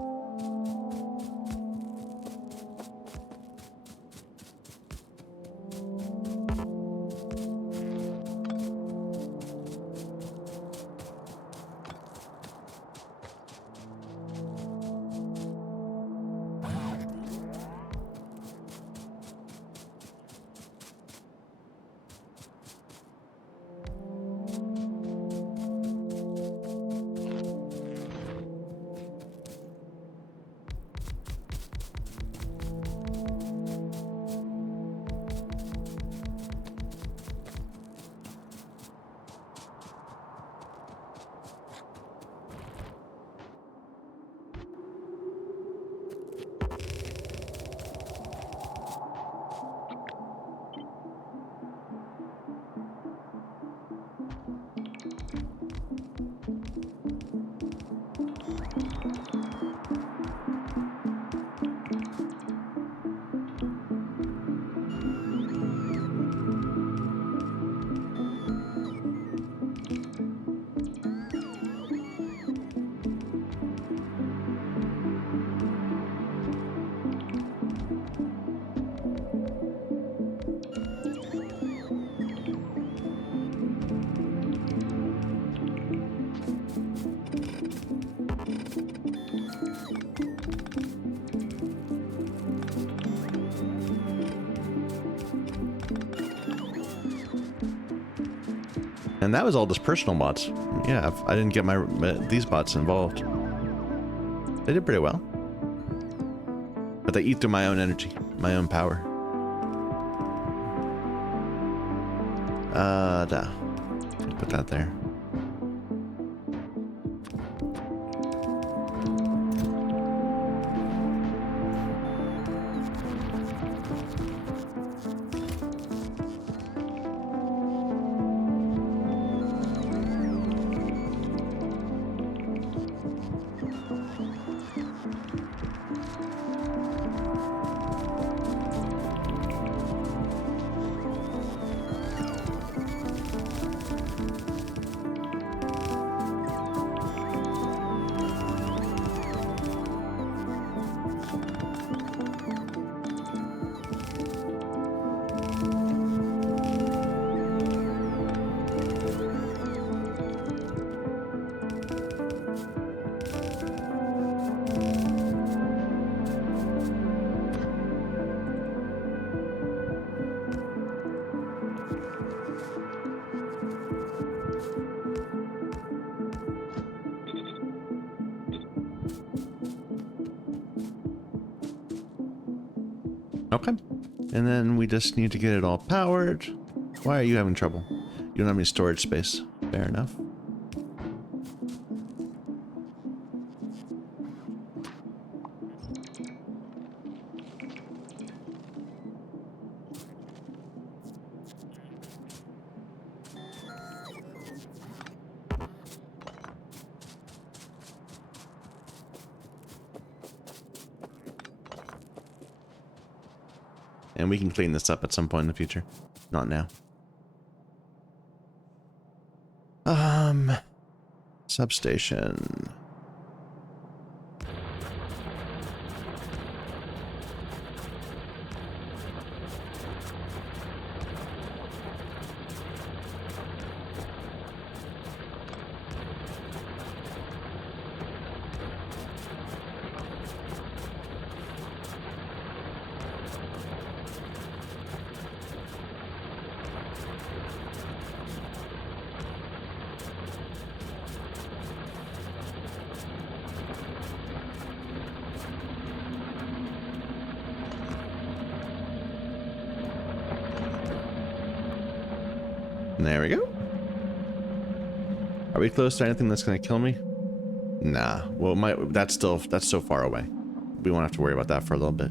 And that was all just personal bots. Yeah, I didn't get these bots involved. They did pretty well. But they eat through my own energy, my own power. Put that there. Okay. And then we just need to get it all powered. Why are you having trouble? You don't have any storage space. Fair enough. And we can clean this up at some point in the future. Not now. Substation. There we go. Are we close to anything that's gonna kill me? Nah. Well, that's so far away. We won't have to worry about that for a little bit.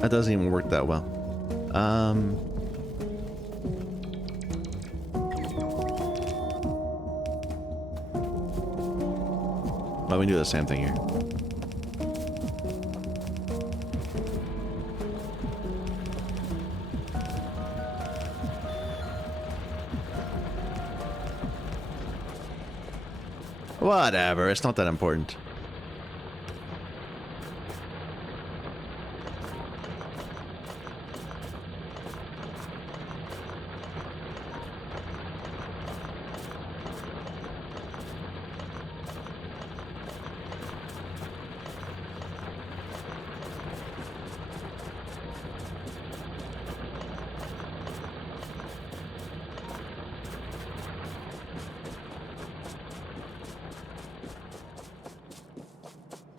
That doesn't even work that well. Well, we do the same thing here. Whatever, it's not that important.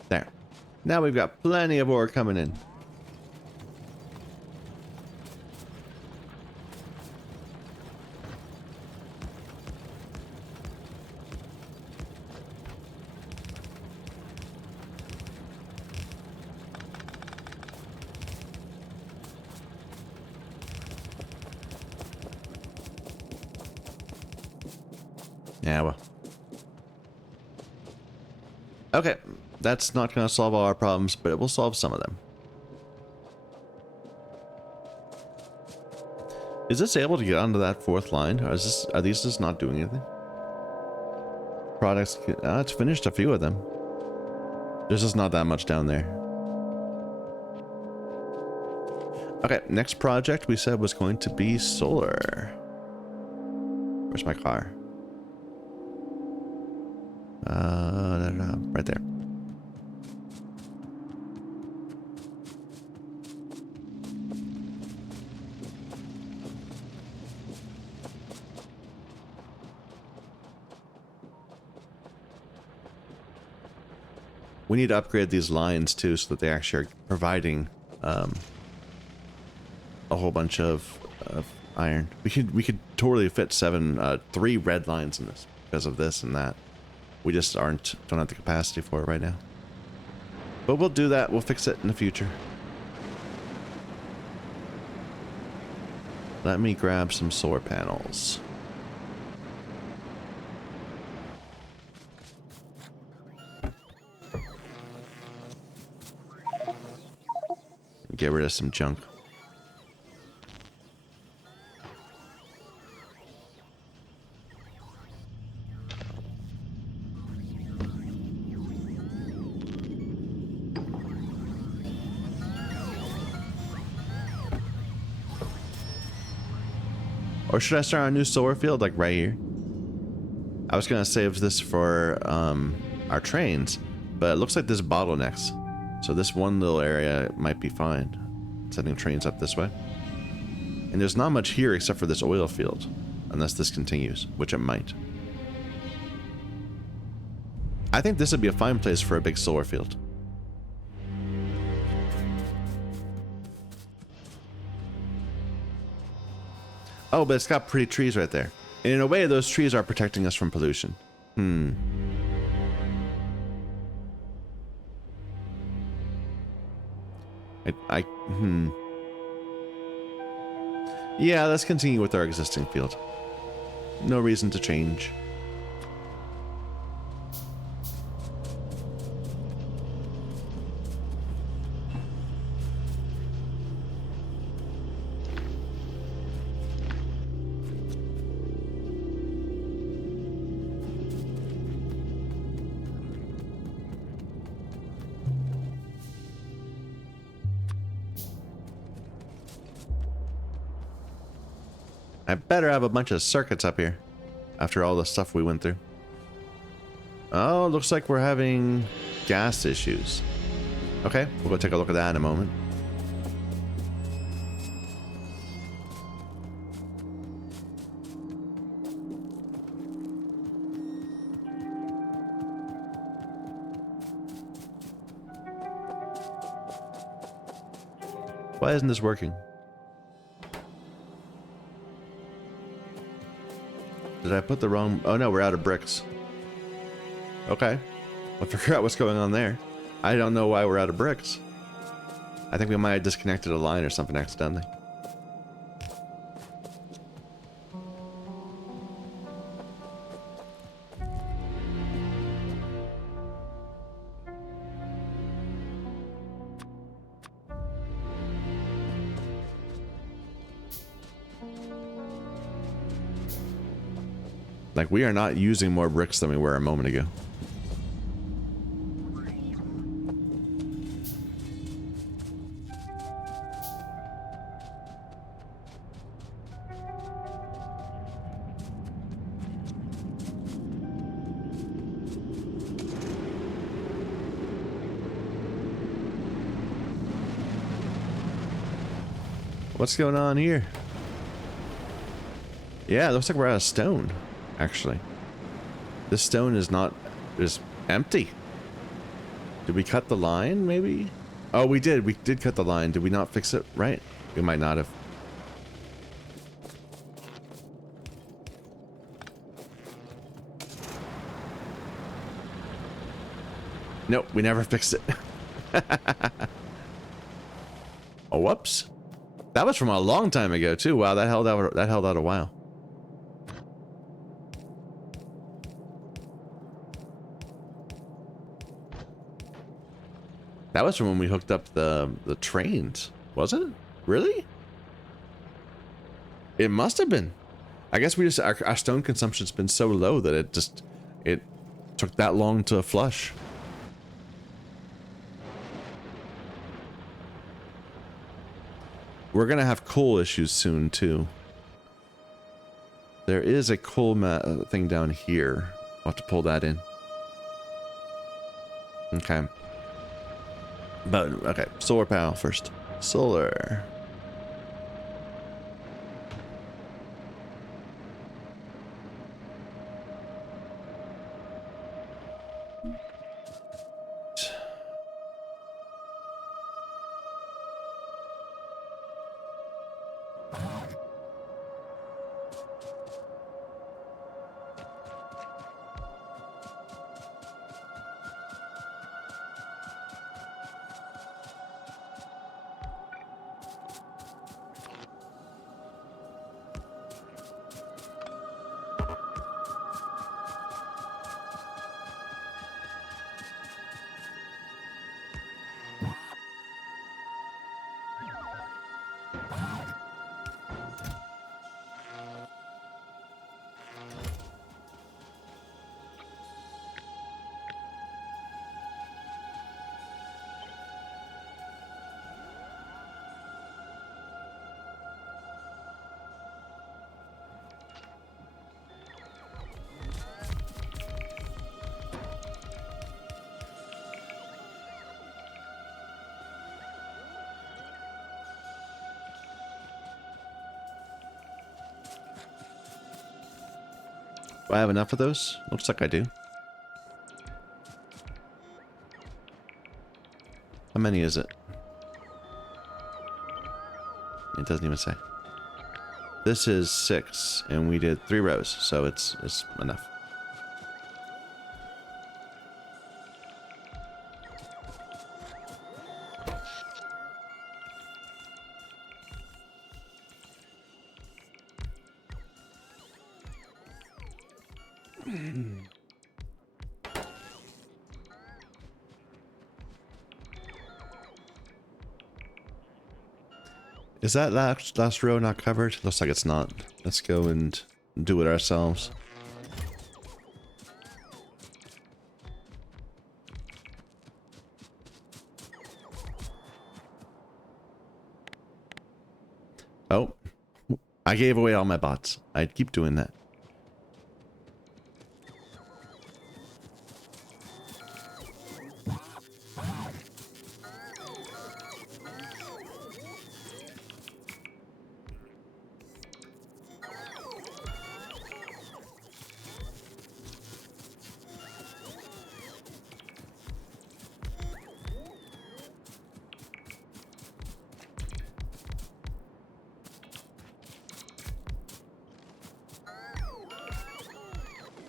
There. Now we've got plenty of ore coming in. Yeah, well. Okay, that's not going to solve all our problems, but it will solve some of them. Is this able to get onto that fourth line? Or are these just not doing anything? Products, it's finished a few of them. There's just not that much down there. Okay, next project we said was going to be solar. Where's my car? Right there. We need to upgrade these lines too, so that they actually are providing a whole bunch of iron. We could totally fit 3 red lines in this because of this and that. We just don't have the capacity for it right now. But we'll do that. We'll fix it in the future. Let me grab some solar panels. Get rid of some junk. Or should I start a new solar field, like right here? I was gonna save this for our trains, but it looks like there's bottlenecks. So this one little area might be fine. Sending trains up this way. And there's not much here except for this oil field. Unless this continues, which it might. I think this would be a fine place for a big solar field. Oh, but it's got pretty trees right there. And in a way, those trees are protecting us from pollution. Yeah, let's continue with our existing field. No reason to change. I better have a bunch of circuits up here after all the stuff we went through. Oh, looks like we're having gas issues. Okay, we'll go take a look at that in a moment. Why isn't this working? Did I put the wrong... Oh no, we're out of bricks. Okay. I'll figure out what's going on there. I don't know why we're out of bricks. I think we might have disconnected a line or something accidentally. Like, we are not using more bricks than we were a moment ago. What's going on here? Yeah, it looks like we're out of stone, actually. This stone is not... is empty. Did we cut the line, maybe? Oh, we did. We did cut the line. Did we not fix it right? We might not have. Nope, we never fixed it. Oh, whoops. That was from a long time ago, too. Wow, that held out a while. That was from when we hooked up the trains, was it? Really? It must have been. I guess we just our stone consumption's been so low that it took that long to flush. We're gonna have coal issues soon too. There is a coal thing down here. I'll have to pull that in. Okay. But, okay, solar panel first. Solar. Do I have enough of those? Looks like I do. How many is it? It doesn't even say. This is 6, and we did 3 rows, so it's enough. Is that last row not covered? Looks like it's not. Let's go and do it ourselves. Oh. I gave away all my bots. I'd keep doing that.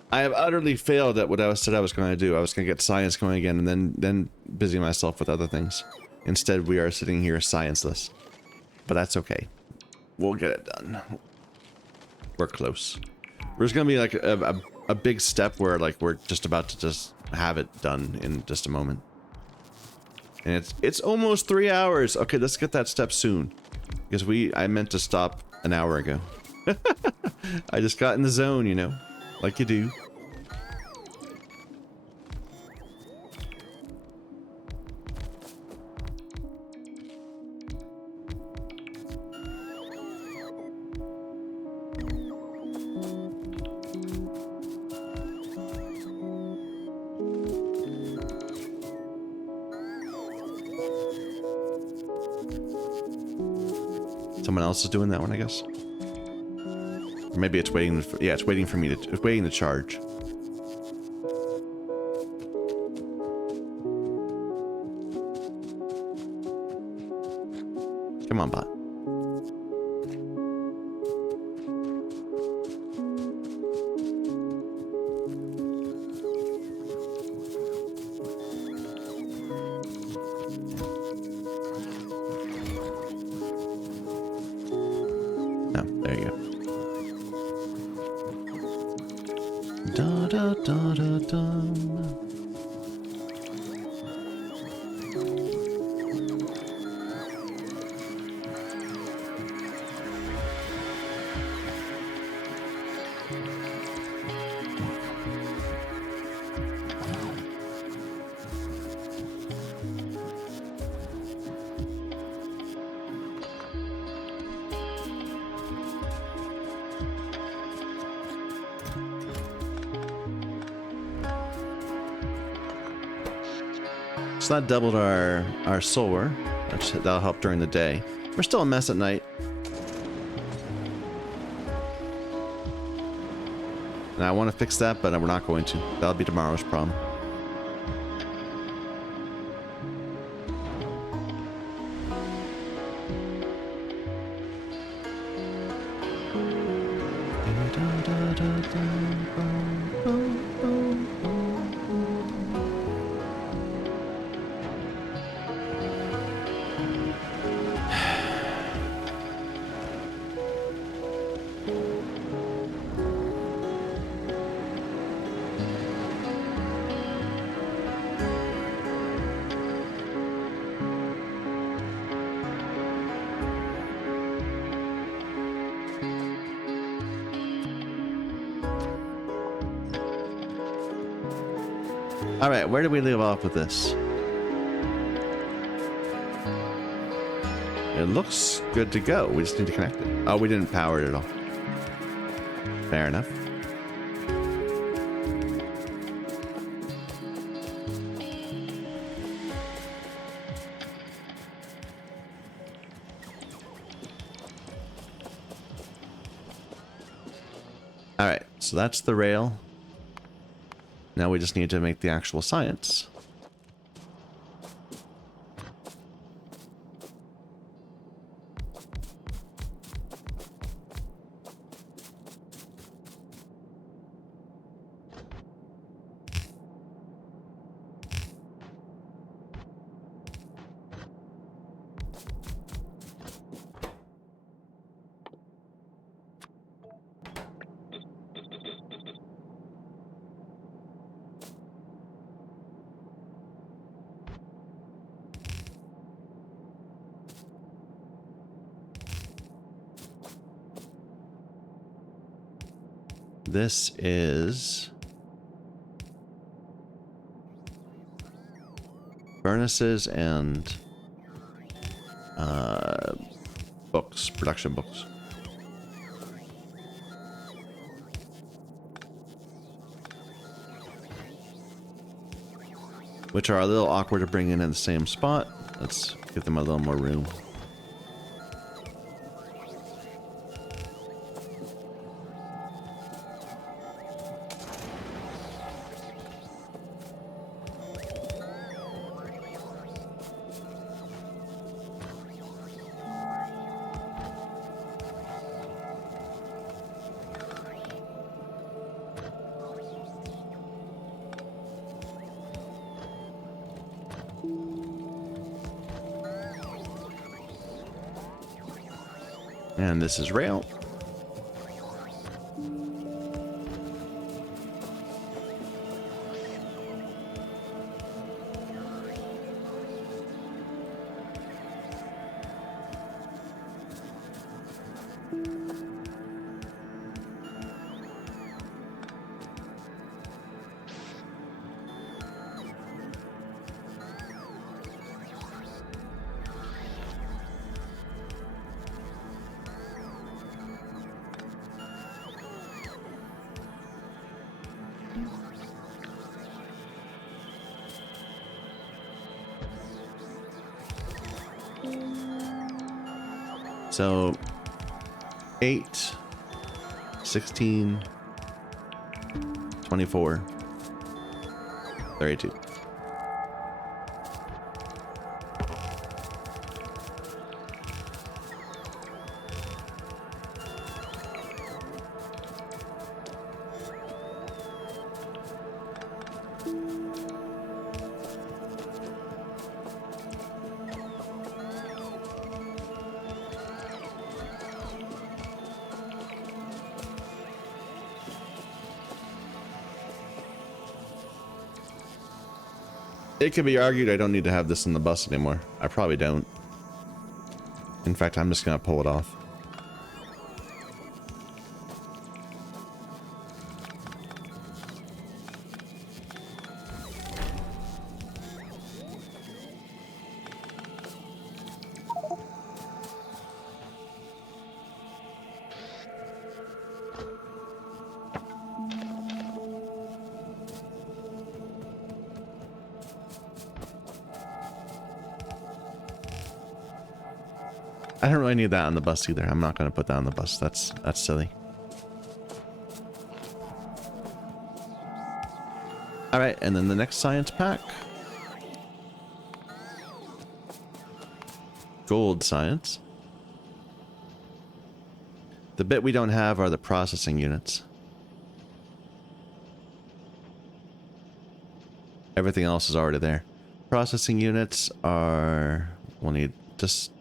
I have utterly failed at what I said I was going to do. I was going to get science going again and then busy myself with other things. Instead, we are sitting here scienceless. But that's okay. We'll get it done. We're close. There's going to be like a big step where like we're just about to just have it done in just a moment. And it's almost 3 hours. Okay, let's get that step soon. Because I meant to stop an hour ago. I just got in the zone, you know. Like you do. Someone else is doing that one, I guess. Or maybe it's waiting for, yeah, it's waiting for me to, it's waiting to charge. Come on, bot. Oh, there you go. Da da da da da. So that doubled our solar. That'll help during the day. We're still a mess at night. And I want to fix that, but we're not going to. That'll be tomorrow's problem. All right, where do we leave off with this? It looks good to go. We just need to connect it. Oh, we didn't power it at all. Fair enough. All right, so that's the rail. Now we just need to make the actual science. This is furnaces and books, production books. which are a little awkward to bring in the same spot. Let's give them a little more room. And this is rail. So 8, 16, 24, 32. It could be argued I don't need to have this in the bus anymore. I probably don't. In fact, I'm just gonna pull it off. I don't really need that on the bus either. I'm not going to put that on the bus. That's silly. All right, and then the next science pack. Gold science. The bit we don't have are the processing units. Everything else is already there. Processing units are... We'll need just...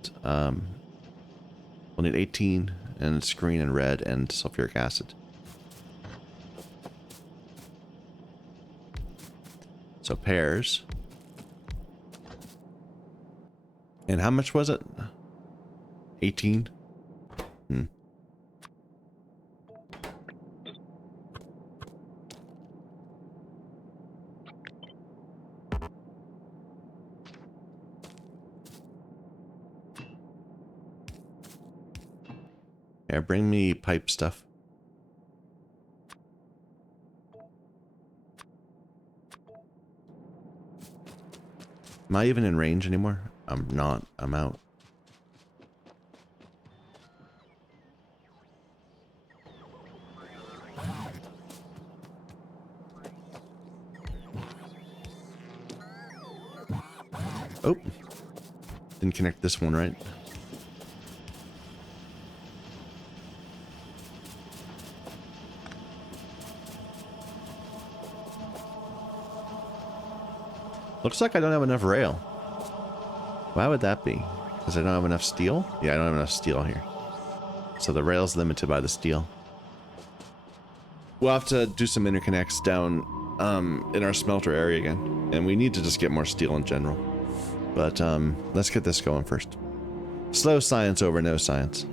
We'll need 18, and it's green and red, and sulfuric acid. So pears. And how much was it? 18? Yeah, bring me pipe stuff. Am I even in range anymore? I'm not. I'm out. Oh. Didn't connect this one right. Looks like I don't have enough rail. Why would that be? Because I don't have enough steel? Yeah, I don't have enough steel here. So the rail's limited by the steel. We'll have to do some interconnects down in our smelter area again. And we need to just get more steel in general. But let's get this going first. Slow science over no science.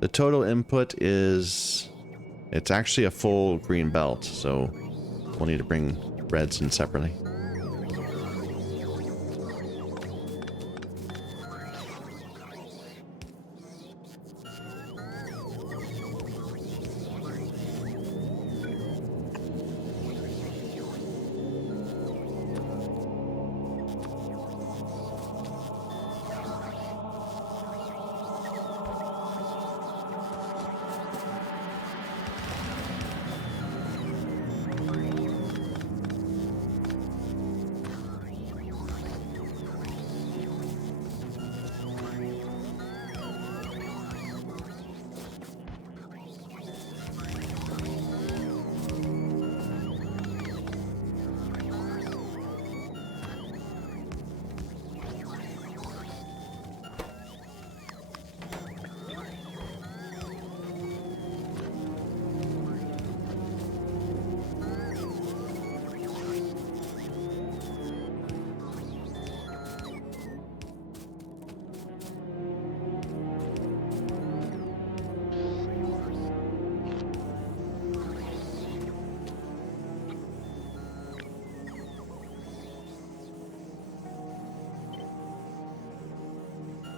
The total input is, it's actually a full green belt, so we'll need to bring reds in separately.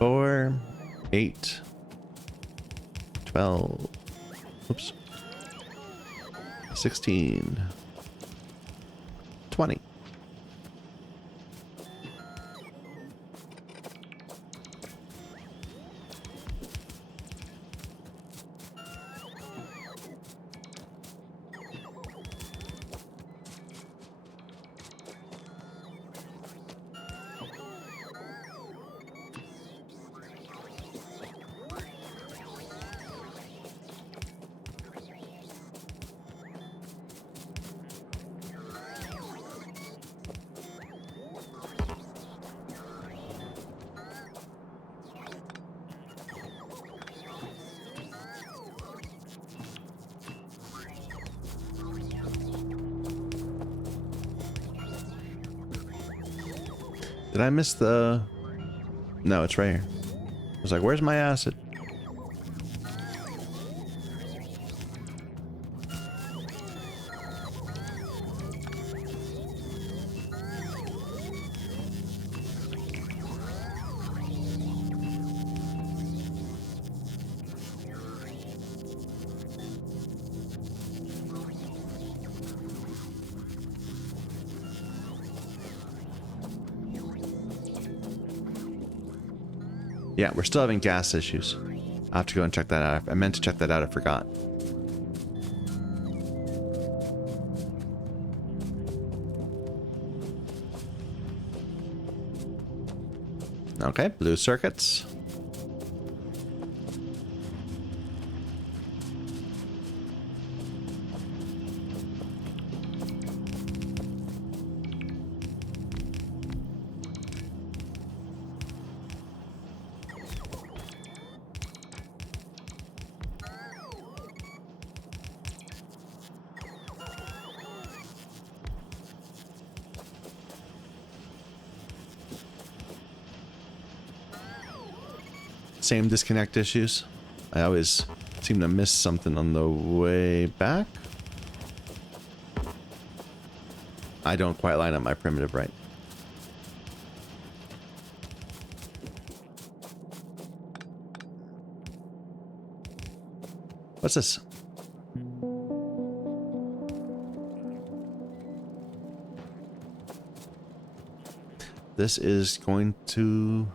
Four, 8, 12, oops, 16, 20. Did I miss the... No, it's right here. I was like, where's my acid? Yeah, we're still having gas issues. I'll have to go and check that out. I meant to check that out, I forgot. Okay, blue circuits. Same disconnect issues. I always seem to miss something on the way back. I don't quite line up my primitive right. What's this? This is going to...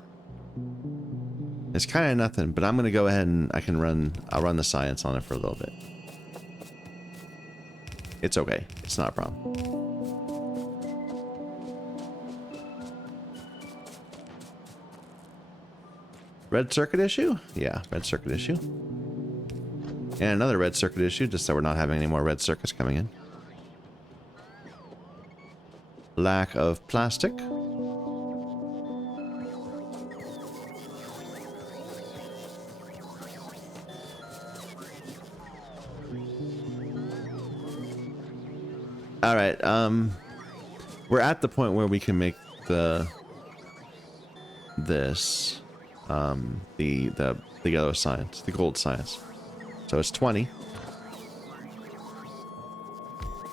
It's kind of nothing, but I'm going to go ahead and I'll run the science on it for a little bit. It's okay. It's not a problem. Red circuit issue? Yeah, red circuit issue. And another red circuit issue, just that we're not having any more red circuits coming in. Lack of plastic. All right, we're at the point where we can make the yellow science, the gold science. So it's 20.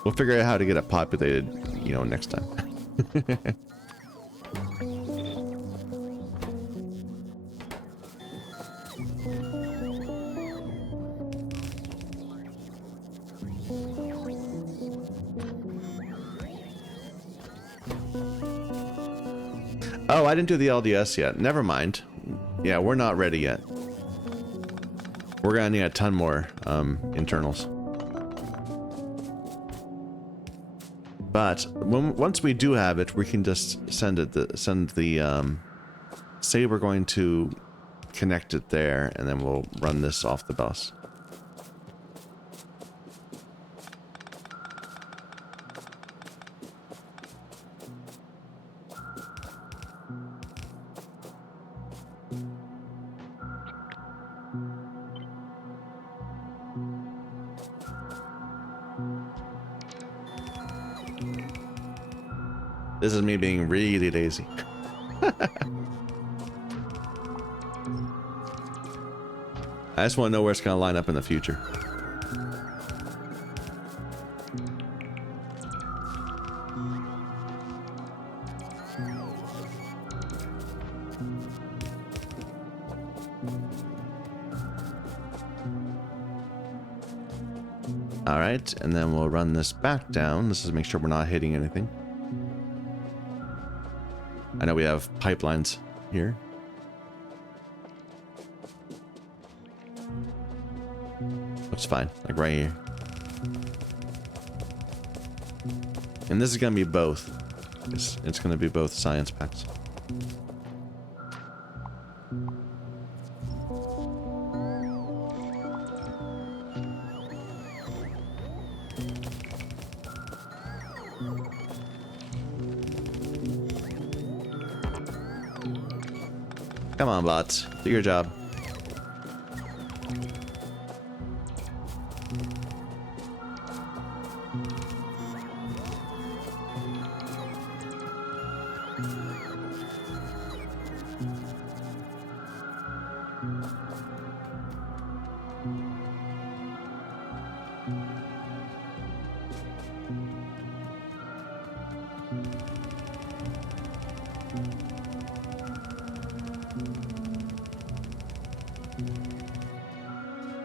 We'll figure out how to get it populated, you know, next time. Oh, I didn't do the LDS yet. Never mind. Yeah, we're not ready yet. We're gonna need a ton more internals. But once we do have it, we can just send the say we're going to connect it there, and then we'll run this off the bus. This is me being really lazy. I just want to know where it's going to line up in the future. All right, and then we'll run this back down. This is make sure we're not hitting anything. I know we have pipelines here. Looks fine, like right here. And this is gonna be both. It's gonna be both science packs. Come on, bots. Do your job.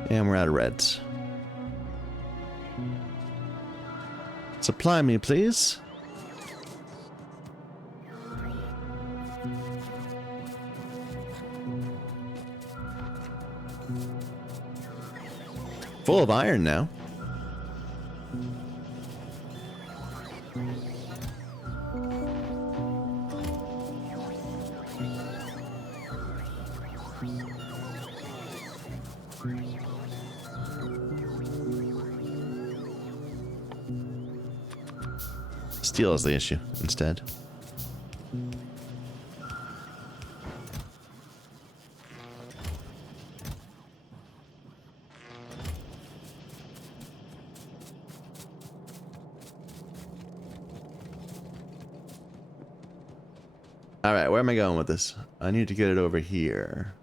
And we're out of reds. Supply me, please. Full of iron now. Steel is the issue instead. All right, where am I going with this? I need to get it over here.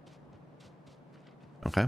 Okay.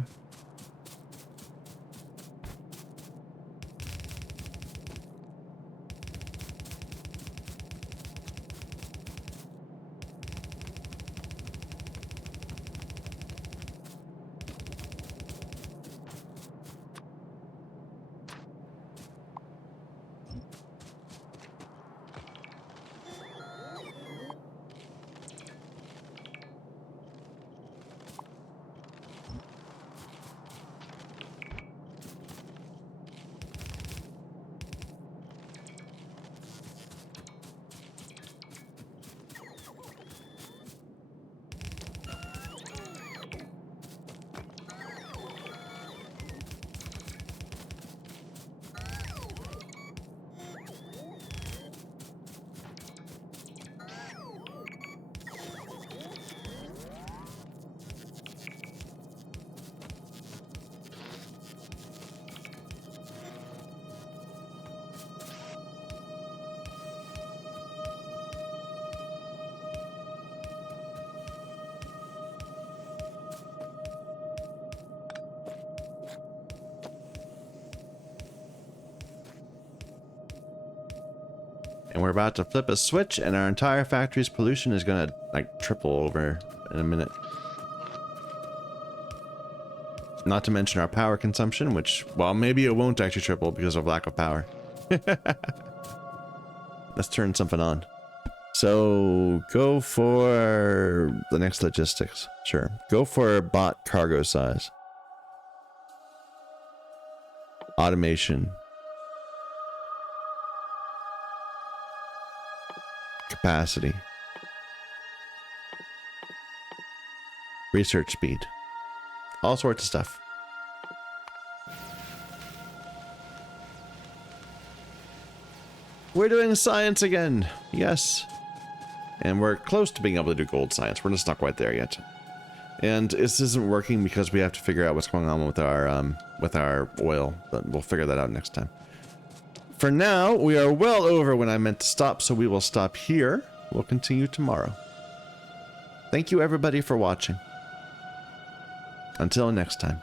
And we're about to flip a switch and our entire factory's pollution is gonna like triple over in a minute. Not to mention our power consumption, which, well, maybe it won't actually triple because of lack of power. Let's turn something on. So go for the next logistics. Sure. Go for bot cargo size. Automation. Capacity. Research speed. All sorts of stuff. We're doing science again. Yes. And we're close to being able to do gold science. We're just not quite there yet. And this isn't working because we have to figure out what's going on with our oil. But we'll figure that out next time. For now, we are well over when I meant to stop, so we will stop here. We'll continue tomorrow. Thank you everybody for watching. Until next time.